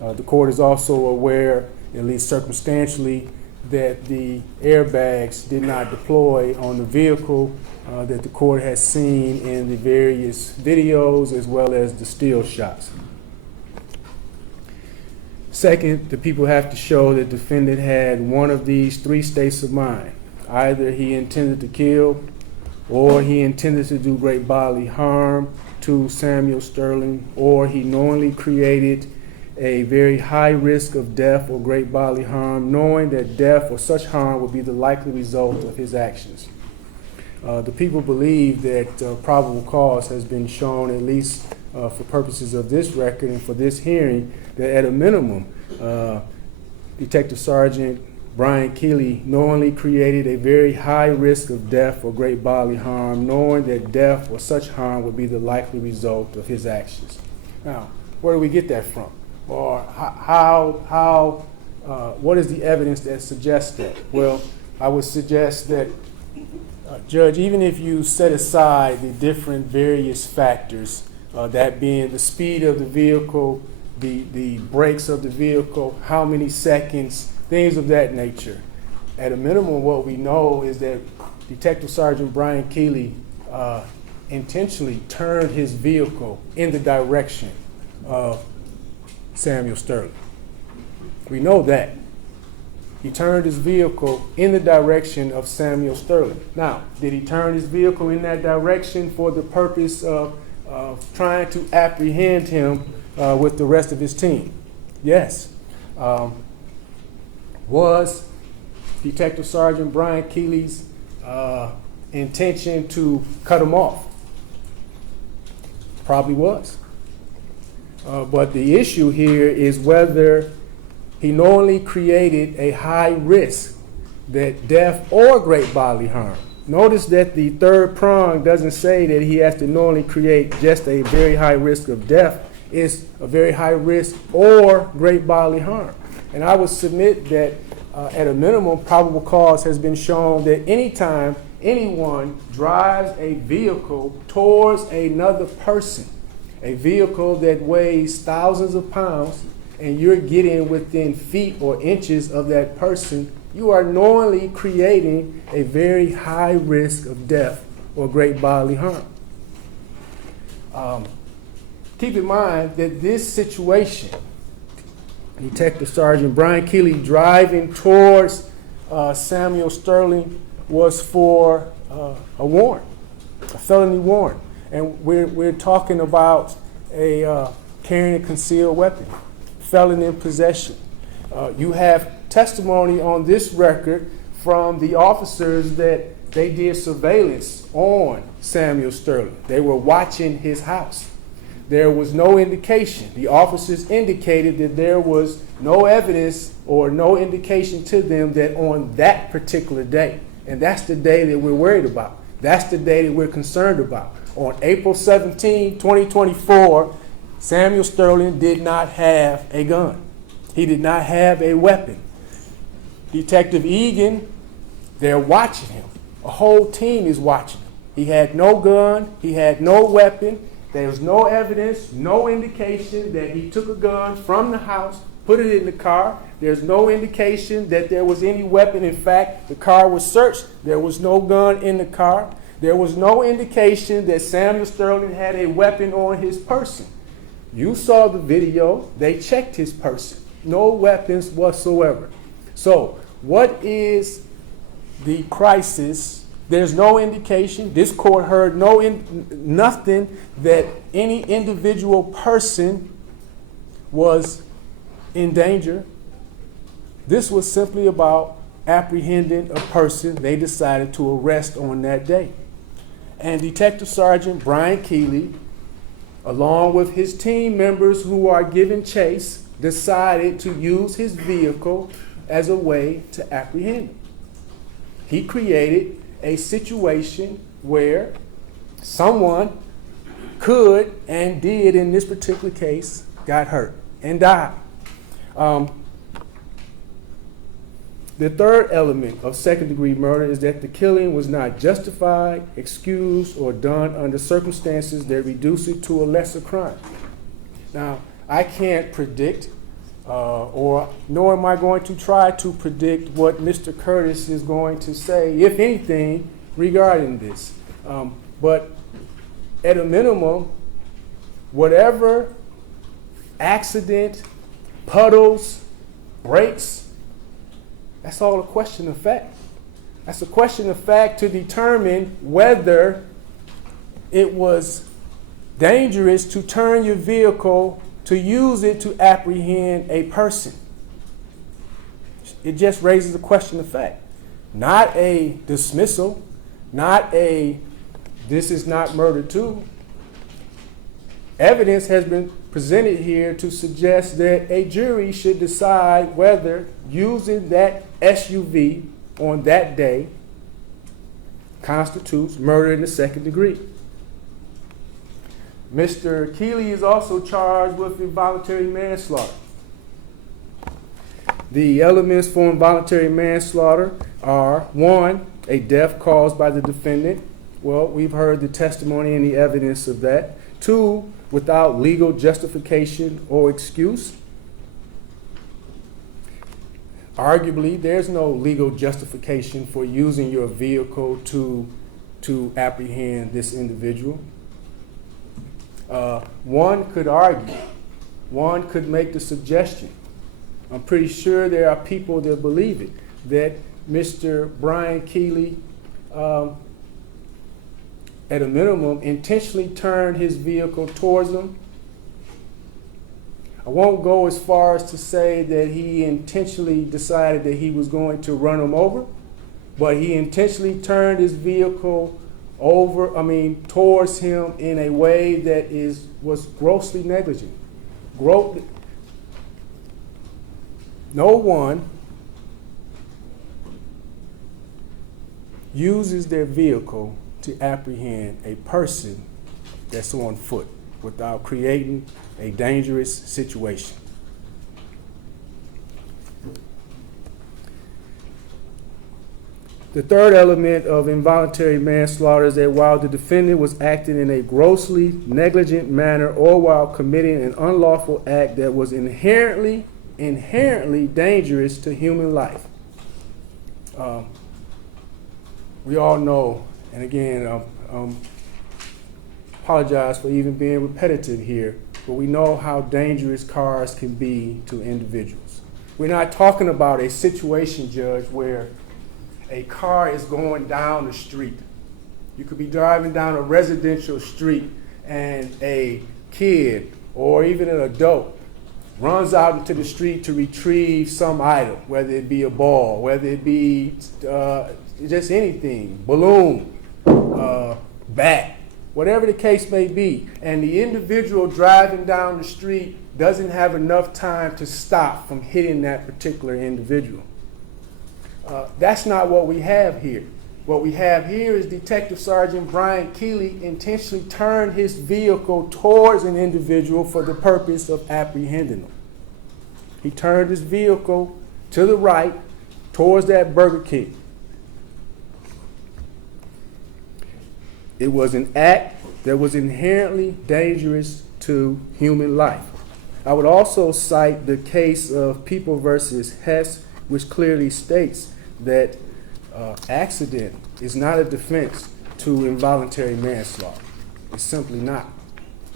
The court is also aware, at least circumstantially, that the airbags did not deploy on the vehicle that the court has seen in the various videos as well as the still shots. Second, the people have to show that the defendant had one of these three states of mind. Either he intended to kill, or he intended to do great bodily harm to Samuel Sterling, or he knowingly created a very high risk of death or great bodily harm, knowing that death or such harm would be the likely result of his actions. The people believe that probable cause has been shown, at least for purposes of this record and for this hearing, that at a minimum, Detective Sergeant Brian Keely knowingly created a very high risk of death or great bodily harm, knowing that death or such harm would be the likely result of his actions. Now, where do we get that from? Or what is the evidence that suggests that? Well, I would suggest that Judge, even if you set aside the different various factors, that being the speed of the vehicle, the brakes of the vehicle, how many seconds, things of that nature, at a minimum what we know is that Detective Sergeant Brian Keely intentionally turned his vehicle in the direction of Samuel Sterling. We know that. He turned his vehicle in the direction of Samuel Sterling. Now, did he turn his vehicle in that direction for the purpose of trying to apprehend him with the rest of his team? Yes. Was Detective Sergeant Brian Keely's intention to cut him off? Probably was. But the issue here is whether he knowingly created a high risk that death or great bodily harm. Notice that the third prong doesn't say that he has to knowingly create just a very high risk of death. It's a very high risk or great bodily harm. And I would submit that at a minimum, probable cause has been shown that anytime anyone drives a vehicle towards another person, a vehicle that weighs thousands of pounds, and you're getting within feet or inches of that person, you are knowingly creating a very high risk of death or great bodily harm. Keep in mind that this situation, Detective Sergeant Brian Keely driving towards Samuel Sterling, was for a warrant, a felony warrant. And we're talking about a carrying a concealed weapon, felon in possession. You have testimony on this record from the officers that they did surveillance on Samuel Sterling. They were watching his house. There was no indication. The officers indicated that there was no evidence or no indication to them that on that particular day, and that's the day that we're worried about. That's the day that we're concerned about. On April 17, 2024, Samuel Sterling did not have a gun. He did not have a weapon. Detective Egan, they're watching him. A whole team is watching him. He had no gun. He had no weapon. There was no evidence, no indication that he took a gun from the house, put it in the car. There's no indication that there was any weapon. In fact, the car was searched. There was no gun in the car. There was no indication that Samuel Sterling had a weapon on his person. You saw the video. They checked his person. No weapons whatsoever. So, what is the crisis? There's no indication. This court heard nothing that any individual person was in danger. This was simply about apprehending a person they decided to arrest on that day. And Detective Sergeant Brian Keely, along with his team members who are giving chase, decided to use his vehicle as a way to apprehend him. He created a situation where someone could and did, in this particular case, got hurt and died. The third element of second-degree murder is that the killing was not justified, excused, or done under circumstances that reduce it to a lesser crime. Now, I can't predict, nor am I going to try to predict what Mr. Curtis is going to say, if anything, regarding this. But at a minimum, whatever accident, puddles, breaks, that's all a question of fact. That's a question of fact to determine whether it was dangerous to turn your vehicle to use it to apprehend a person. It just raises a question of fact. Not a dismissal, not a this is not murder too. Evidence has been presented here to suggest that a jury should decide whether using that SUV on that day constitutes murder in the second degree. Mr. Keely is also charged with involuntary manslaughter. The elements for involuntary manslaughter are 1, a death caused by the defendant. Well, we've heard the testimony and the evidence of that. 2, without legal justification or excuse. Arguably, there's no legal justification for using your vehicle to apprehend this individual. One could argue, one could make the suggestion. I'm pretty sure there are people that believe it, that Mr. Brian Keely, at a minimum, intentionally turned his vehicle towards them. I won't go as far as to say that he intentionally decided that he was going to run him over, but he intentionally turned his vehicle towards him in a way that was grossly negligent. No one uses their vehicle to apprehend a person that's on foot without creating a dangerous situation. The third element of involuntary manslaughter is that while the defendant was acting in a grossly negligent manner or while committing an unlawful act that was inherently dangerous to human life. We all know, and again, apologize for even being repetitive here, but we know how dangerous cars can be to individuals. We're not talking about a situation, Judge, where a car is going down the street. You could be driving down a residential street and a kid or even an adult runs out into the street to retrieve some item, whether it be a ball, whether it be just anything, balloon, bat, whatever the case may be, and the individual driving down the street doesn't have enough time to stop from hitting that particular individual. That's not what we have here. What we have here is Detective Sergeant Brian Keely intentionally turned his vehicle towards an individual for the purpose of apprehending them. He turned his vehicle to the right towards that Burger King. It was an act that was inherently dangerous to human life. I would also cite the case of People versus Hess, which clearly states that accident is not a defense to involuntary manslaughter. It's simply not.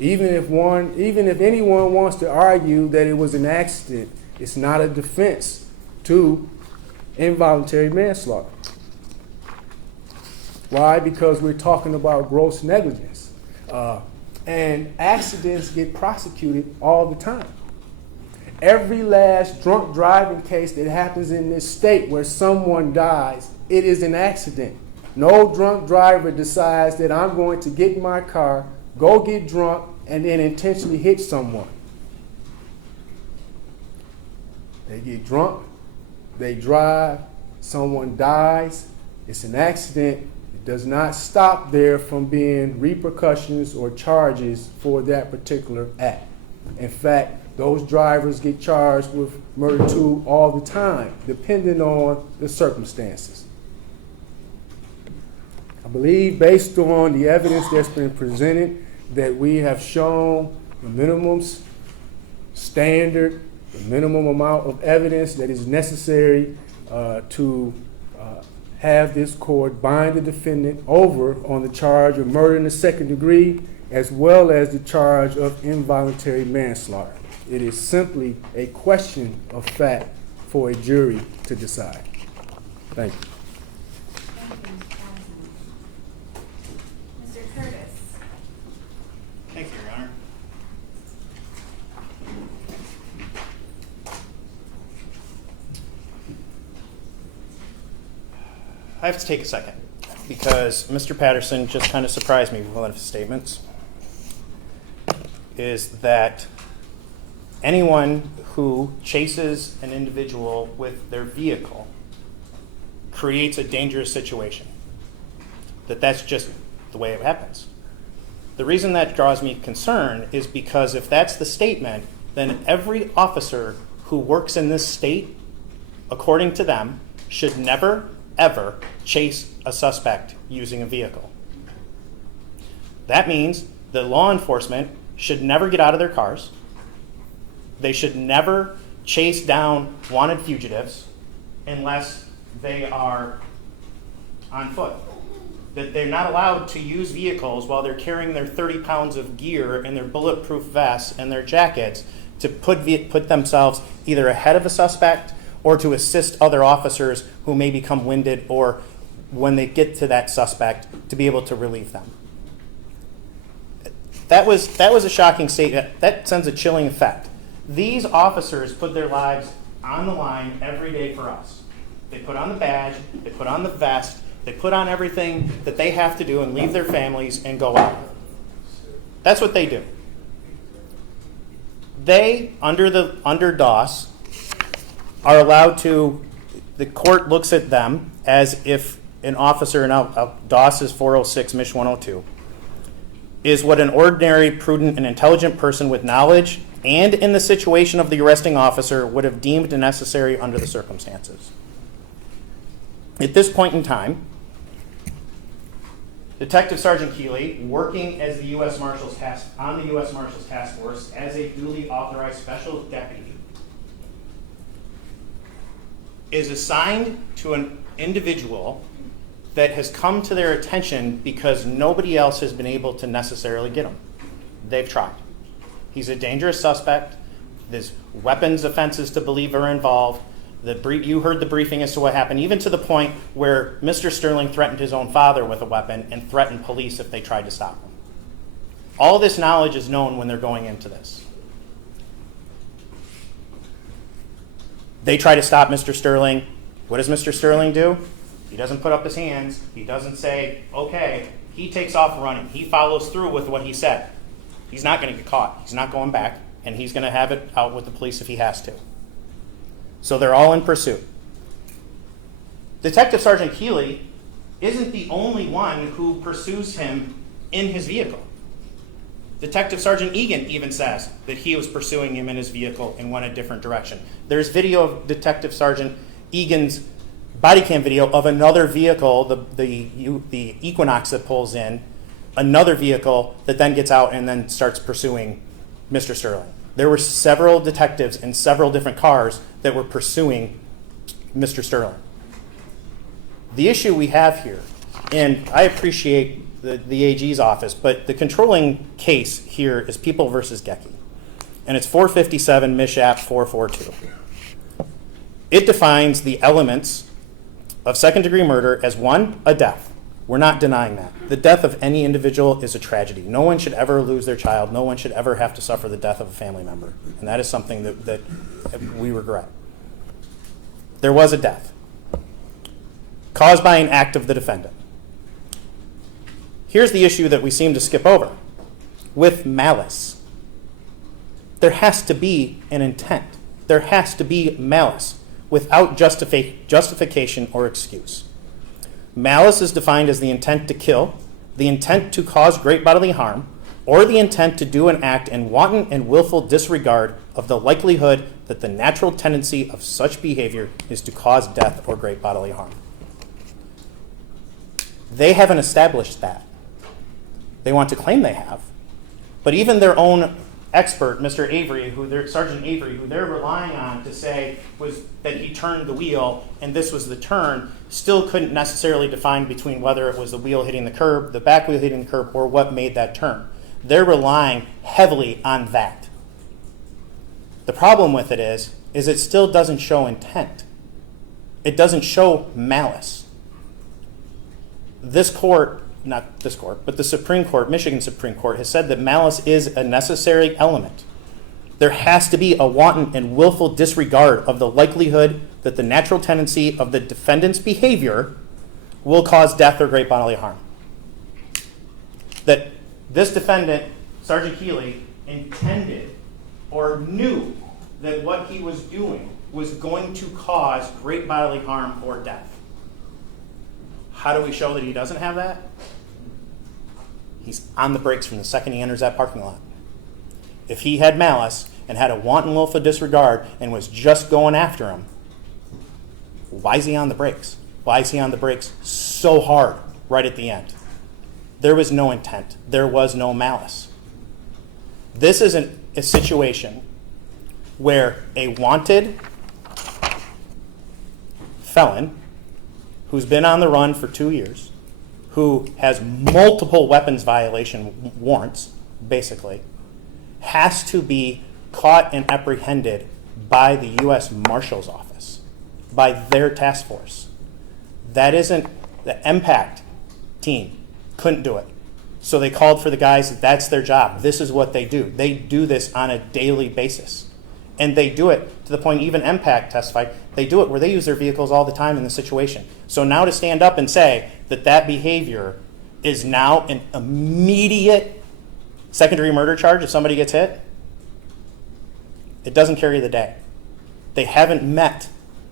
Even if anyone wants to argue that it was an accident, it's not a defense to involuntary manslaughter. Why? Because we're talking about gross negligence. And accidents get prosecuted all the time. Every last drunk driving case that happens in this state where someone dies, it is an accident. No drunk driver decides that I'm going to get in my car, go get drunk, and then intentionally hit someone. They get drunk, they drive, someone dies, it's an accident. It does not stop there from being repercussions or charges for that particular act. In fact, those drivers get charged with murder too all the time, depending on the circumstances. I believe, based on the evidence that's been presented, that we have shown the minimum standard, the minimum amount of evidence that is necessary to have this court bind the defendant over on the charge of murder in the second degree, as well as the charge of involuntary manslaughter. It is simply a question of fact for a jury to decide. Thank you. Thank you, Mr. Mr. Curtis. Thank you, Your Honor. I have to take a second because Mr. Patterson just kind of surprised me with one of his statements. Is that anyone who chases an individual with their vehicle creates a dangerous situation. That's just the way it happens. The reason that draws me concern is because if that's the statement, then every officer who works in this state, according to them, should never, ever chase a suspect using a vehicle. That means that law enforcement should never get out of their cars. They should never chase down wanted fugitives unless they are on foot. That they're not allowed to use vehicles while they're carrying their 30 pounds of gear and their bulletproof vests and their jackets to put themselves either ahead of a suspect or to assist other officers who may become winded, or when they get to that suspect, to be able to relieve them. That was a shocking statement. That sends a chilling effect. These officers put their lives on the line every day for us. They put on the badge, they put on the vest, they put on everything that they have to do and leave their families and go out. That's what they do. They, under DOS, are allowed to, the court looks at them as if an officer, now DOS is 406, MISH 102, is what an ordinary, prudent, and intelligent person with knowledge and in the situation of the arresting officer would have deemed necessary under the circumstances. At this point in time, Detective Sergeant Keely, working as the U.S. Marshals on the U.S. Marshals Task Force as a duly authorized special deputy, is assigned to an individual that has come to their attention because nobody else has been able to necessarily get him. They've tried. He's a dangerous suspect. There's weapons offenses to believe are involved. You heard the briefing as to what happened, even to the point where Mr. Sterling threatened his own father with a weapon and threatened police if they tried to stop him. All this knowledge is known when they're going into this. They try to stop Mr. Sterling. What does Mr. Sterling do? He doesn't put up his hands. He doesn't say, okay. He takes off running. He follows through with what he said. He's not going to get caught. He's not going back, and he's going to have it out with the police if he has to. So they're all in pursuit. Detective Sergeant Keely isn't the only one who pursues him in his vehicle. Detective Sergeant Egan even says that he was pursuing him in his vehicle and went a different direction. There's video of Detective Sergeant Egan's body cam video of another vehicle, the Equinox that pulls in, another vehicle that then gets out and then starts pursuing Mr. Sterling. There were several detectives in several different cars that were pursuing Mr. Sterling. The issue we have here, and I appreciate the AG's office, but the controlling case here is People versus Gecky, and it's 457 MISH 442. It defines the elements of second-degree murder as one, a death. We're not denying that. The death of any individual is a tragedy. No one should ever lose their child. No one should ever have to suffer the death of a family member. And that is something that we regret. There was a death caused by an act of the defendant. Here's the issue that we seem to skip over. With malice, there has to be an intent. There has to be malice without justification or excuse. Malice is defined as the intent to kill, the intent to cause great bodily harm, or the intent to do an act in wanton and willful disregard of the likelihood that the natural tendency of such behavior is to cause death or great bodily harm. They haven't established that. They want to claim they have, but even their own expert, Mr. Avery, Sergeant Avery, who they're relying on to say was that he turned the wheel and this was the turn, still couldn't necessarily define between whether it was the wheel hitting the curb, the back wheel hitting the curb, or what made that turn. They're relying heavily on that. The problem with it is it still doesn't show intent. It doesn't show malice. This court, not this court, but the Supreme Court, Michigan Supreme Court, has said that malice is a necessary element. There has to be a wanton and willful disregard of the likelihood that the natural tendency of the defendant's behavior will cause death or great bodily harm. That this defendant, Sergeant Keely, intended or knew that what he was doing was going to cause great bodily harm or death. How do we show that he doesn't have that? He's on the brakes from the second he enters that parking lot. If he had malice and had a wanton willful disregard and was just going after him, why is he on the brakes? Why is he on the brakes so hard right at the end? There was no intent. There was no malice. This isn't a situation where a wanted felon who's been on the run for 2 years, who has multiple weapons violation warrants, basically, has to be caught and apprehended by the U.S. Marshal's Office, by their task force. That isn't, the impact team couldn't do it. So they called for the guys, that's their job. This is what they do. They do this on a daily basis. And they do it to the point, even MPAC testified, they do it where they use their vehicles all the time in the situation. So now to stand up and say that that behavior is now an immediate second-degree murder charge if somebody gets hit, it doesn't carry the day. They haven't met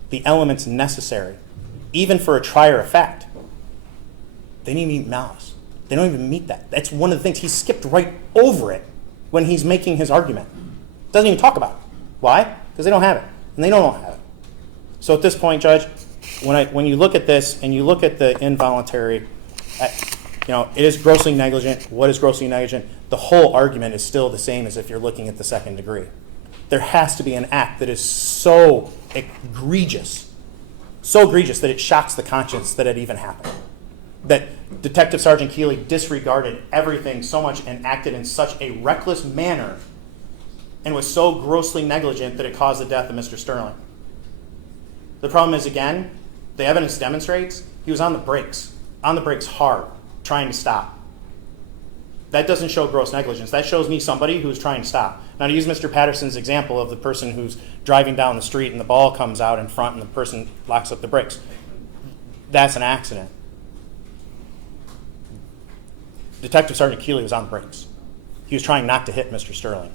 the elements necessary, even for a trier of fact. They didn't even meet malice. They don't even meet that. That's one of the things. He skipped right over it when he's making his argument. Doesn't even talk about it. Why? Because they don't have it, and they don't have it. So at this point, Judge, when you look at this and you look at the involuntary, it is grossly negligent. What is grossly negligent? The whole argument is still the same as if you're looking at the second degree. There has to be an act that is so egregious that it shocks the conscience that it even happened. That Detective Sergeant Keely disregarded everything so much and acted in such a reckless manner and was so grossly negligent that it caused the death of Mr. Sterling. The problem is, again, the evidence demonstrates he was on the brakes hard, trying to stop. That doesn't show gross negligence. That shows me somebody who's trying to stop. Now, to use Mr. Patterson's example of the person who's driving down the street and the ball comes out in front and the person locks up the brakes, that's an accident. Detective Sergeant Keely was on the brakes. He was trying not to hit Mr. Sterling.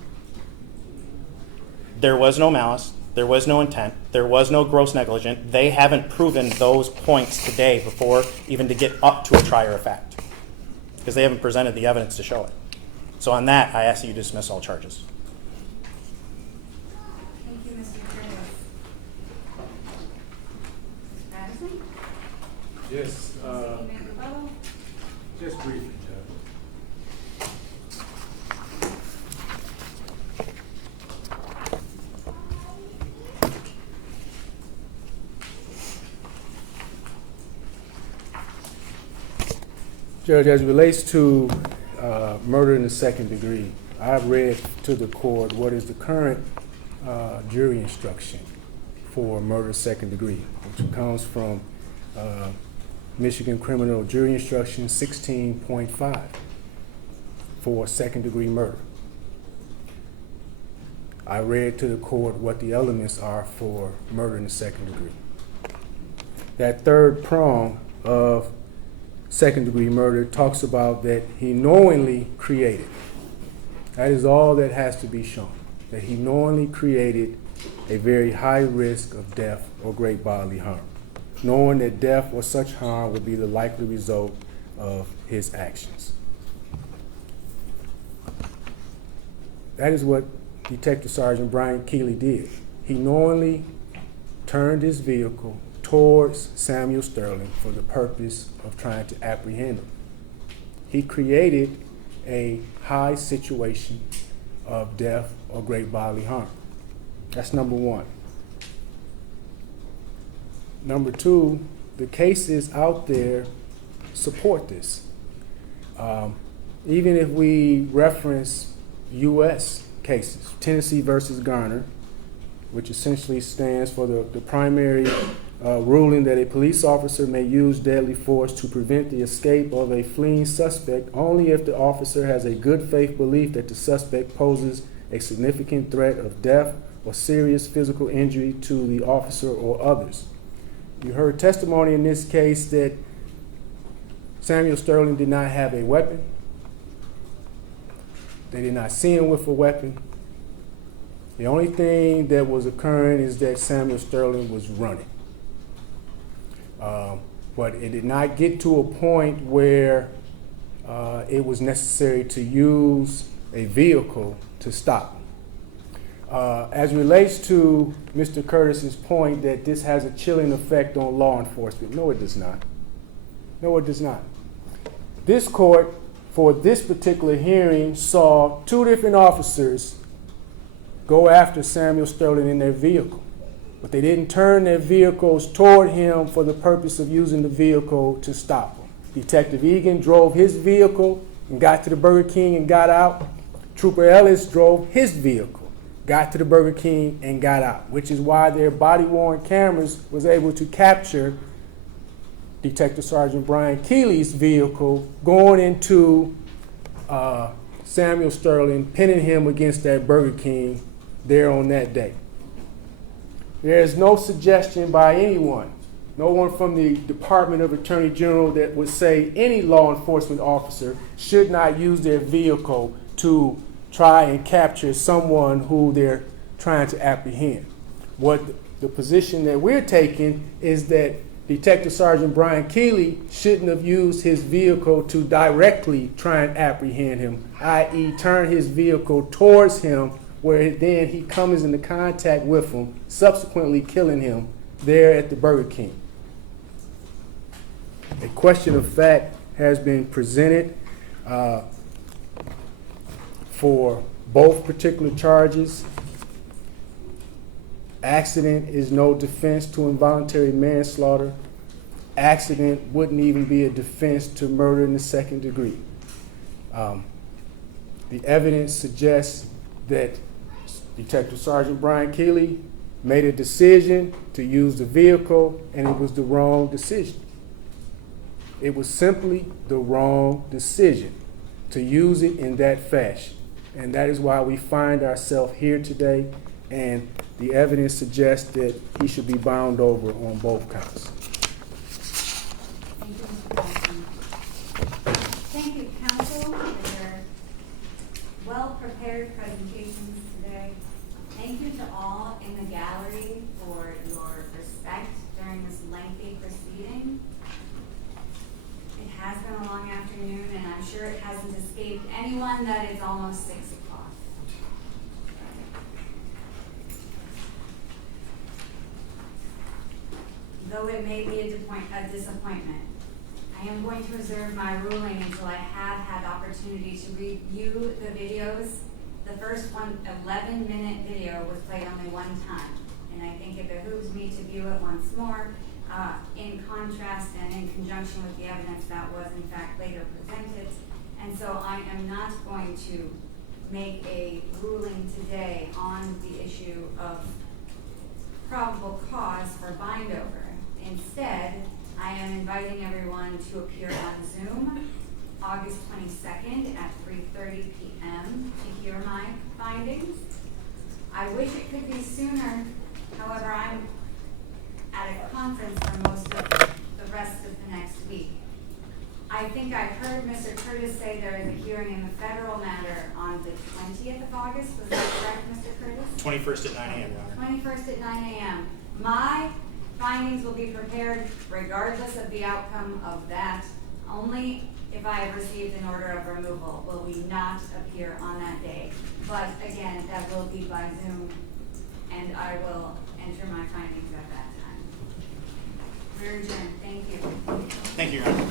There was no malice. There was no intent. There was no gross negligence. They haven't proven those points today before even to get up to a trier of fact, because they haven't presented the evidence to show it. So on that, I ask that you dismiss all charges. Thank you, Mr. Curtis. Mr. Patterson? Yes, Statement rebuttal? just briefly, Judge. Judge, as it relates to murder in the second degree, I've read to the court what is the current jury instruction for murder second degree, which comes from Michigan Criminal Jury Instruction 16.5 for second degree murder. I read to the court what the elements are for murder in the second degree. That third prong of second degree murder talks about that he knowingly created. That is all that has to be shown, that he knowingly created a very high risk of death or great bodily harm, knowing that death or such harm would be the likely result of his actions. That is what Detective Sergeant Brian Keely did. He knowingly turned his vehicle towards Samuel Sterling for the purpose of trying to apprehend him. He created a high situation of death or great bodily harm. That's number one. Number two, the cases out there support this. Even if we reference U.S. cases, Tennessee versus Garner, which essentially stands for the primary ruling that a police officer may use deadly force to prevent the escape of a fleeing suspect only if the officer has a good faith belief that the suspect poses a significant threat of death or serious physical injury to the officer or others. You heard testimony in this case that Samuel Sterling did not have a weapon. They did not see him with a weapon. The only thing that was occurring is that Samuel Sterling was running. But it did not get to a point where it was necessary to use a vehicle to stop. As relates to Mr. Curtis's point that this has a chilling effect on law enforcement, no, it does not. No, it does not. This court, for this particular hearing, saw two different officers go after Samuel Sterling in their vehicle, but they didn't turn their vehicles toward him for the purpose of using the vehicle to stop him. Detective Egan drove his vehicle and got to the Burger King and got out. Trooper Ellis drove his vehicle, got to the Burger King and got out, which is why their body-worn cameras was able to capture Detective Sergeant Brian Keely's vehicle going into Samuel Sterling, pinning him against that Burger King there on that day. There is no suggestion by anyone, no one from the Department of Attorney General, that would say any law enforcement officer should not use their vehicle to try and capture someone who they're trying to apprehend. What the position that we're taking is that Detective Sergeant Brian Keely shouldn't have used his vehicle to directly try and apprehend him, i.e. turn his vehicle towards him, where then he comes into contact with him, subsequently killing him there at the Burger King. A question of fact has been presented for both particular charges. Accident is no defense to involuntary manslaughter. Accident wouldn't even be a defense to murder in the second degree. The evidence suggests that Detective Sergeant Brian Keely made a decision to use the vehicle, and it was the wrong decision. It was simply the wrong decision to use it in that fashion. And that is why we find ourselves here today, and the evidence suggests that he should be bound over on both counts. Thank you, counsel, for your well-prepared presentations today. Thank you to all in the gallery for your respect during this lengthy proceeding. It has been a long afternoon, and I'm sure it hasn't escaped anyone that it's almost 6 o'clock. Though it may be a disappointment, I am going to reserve my ruling until I have had opportunity to review the videos. The first 11-minute video was played only one time, and I think it behooves me to view it once more in contrast and in conjunction with the evidence that was in fact later presented. And so I am not going to make a ruling today on the issue of probable cause for bindover. Instead, I am inviting everyone to appear on Zoom August 22nd at 3:30 p.m. to hear my findings. I wish it could be sooner. However, I'm at a conference for most of the rest of the next week. I think I heard Mr. Curtis say there is a hearing in the federal matter on the 20th of August. Was that correct, Mr. Curtis? 21st at 9 a.m., Your Honor. 21st at 9 a.m. My findings will be prepared regardless of the outcome of that. Only if I have received an order of removal will we not appear on that day. But again, that will be by Zoom, and I will enter my findings at that time. We're adjourned. Thank you. Thank you, Your Honor.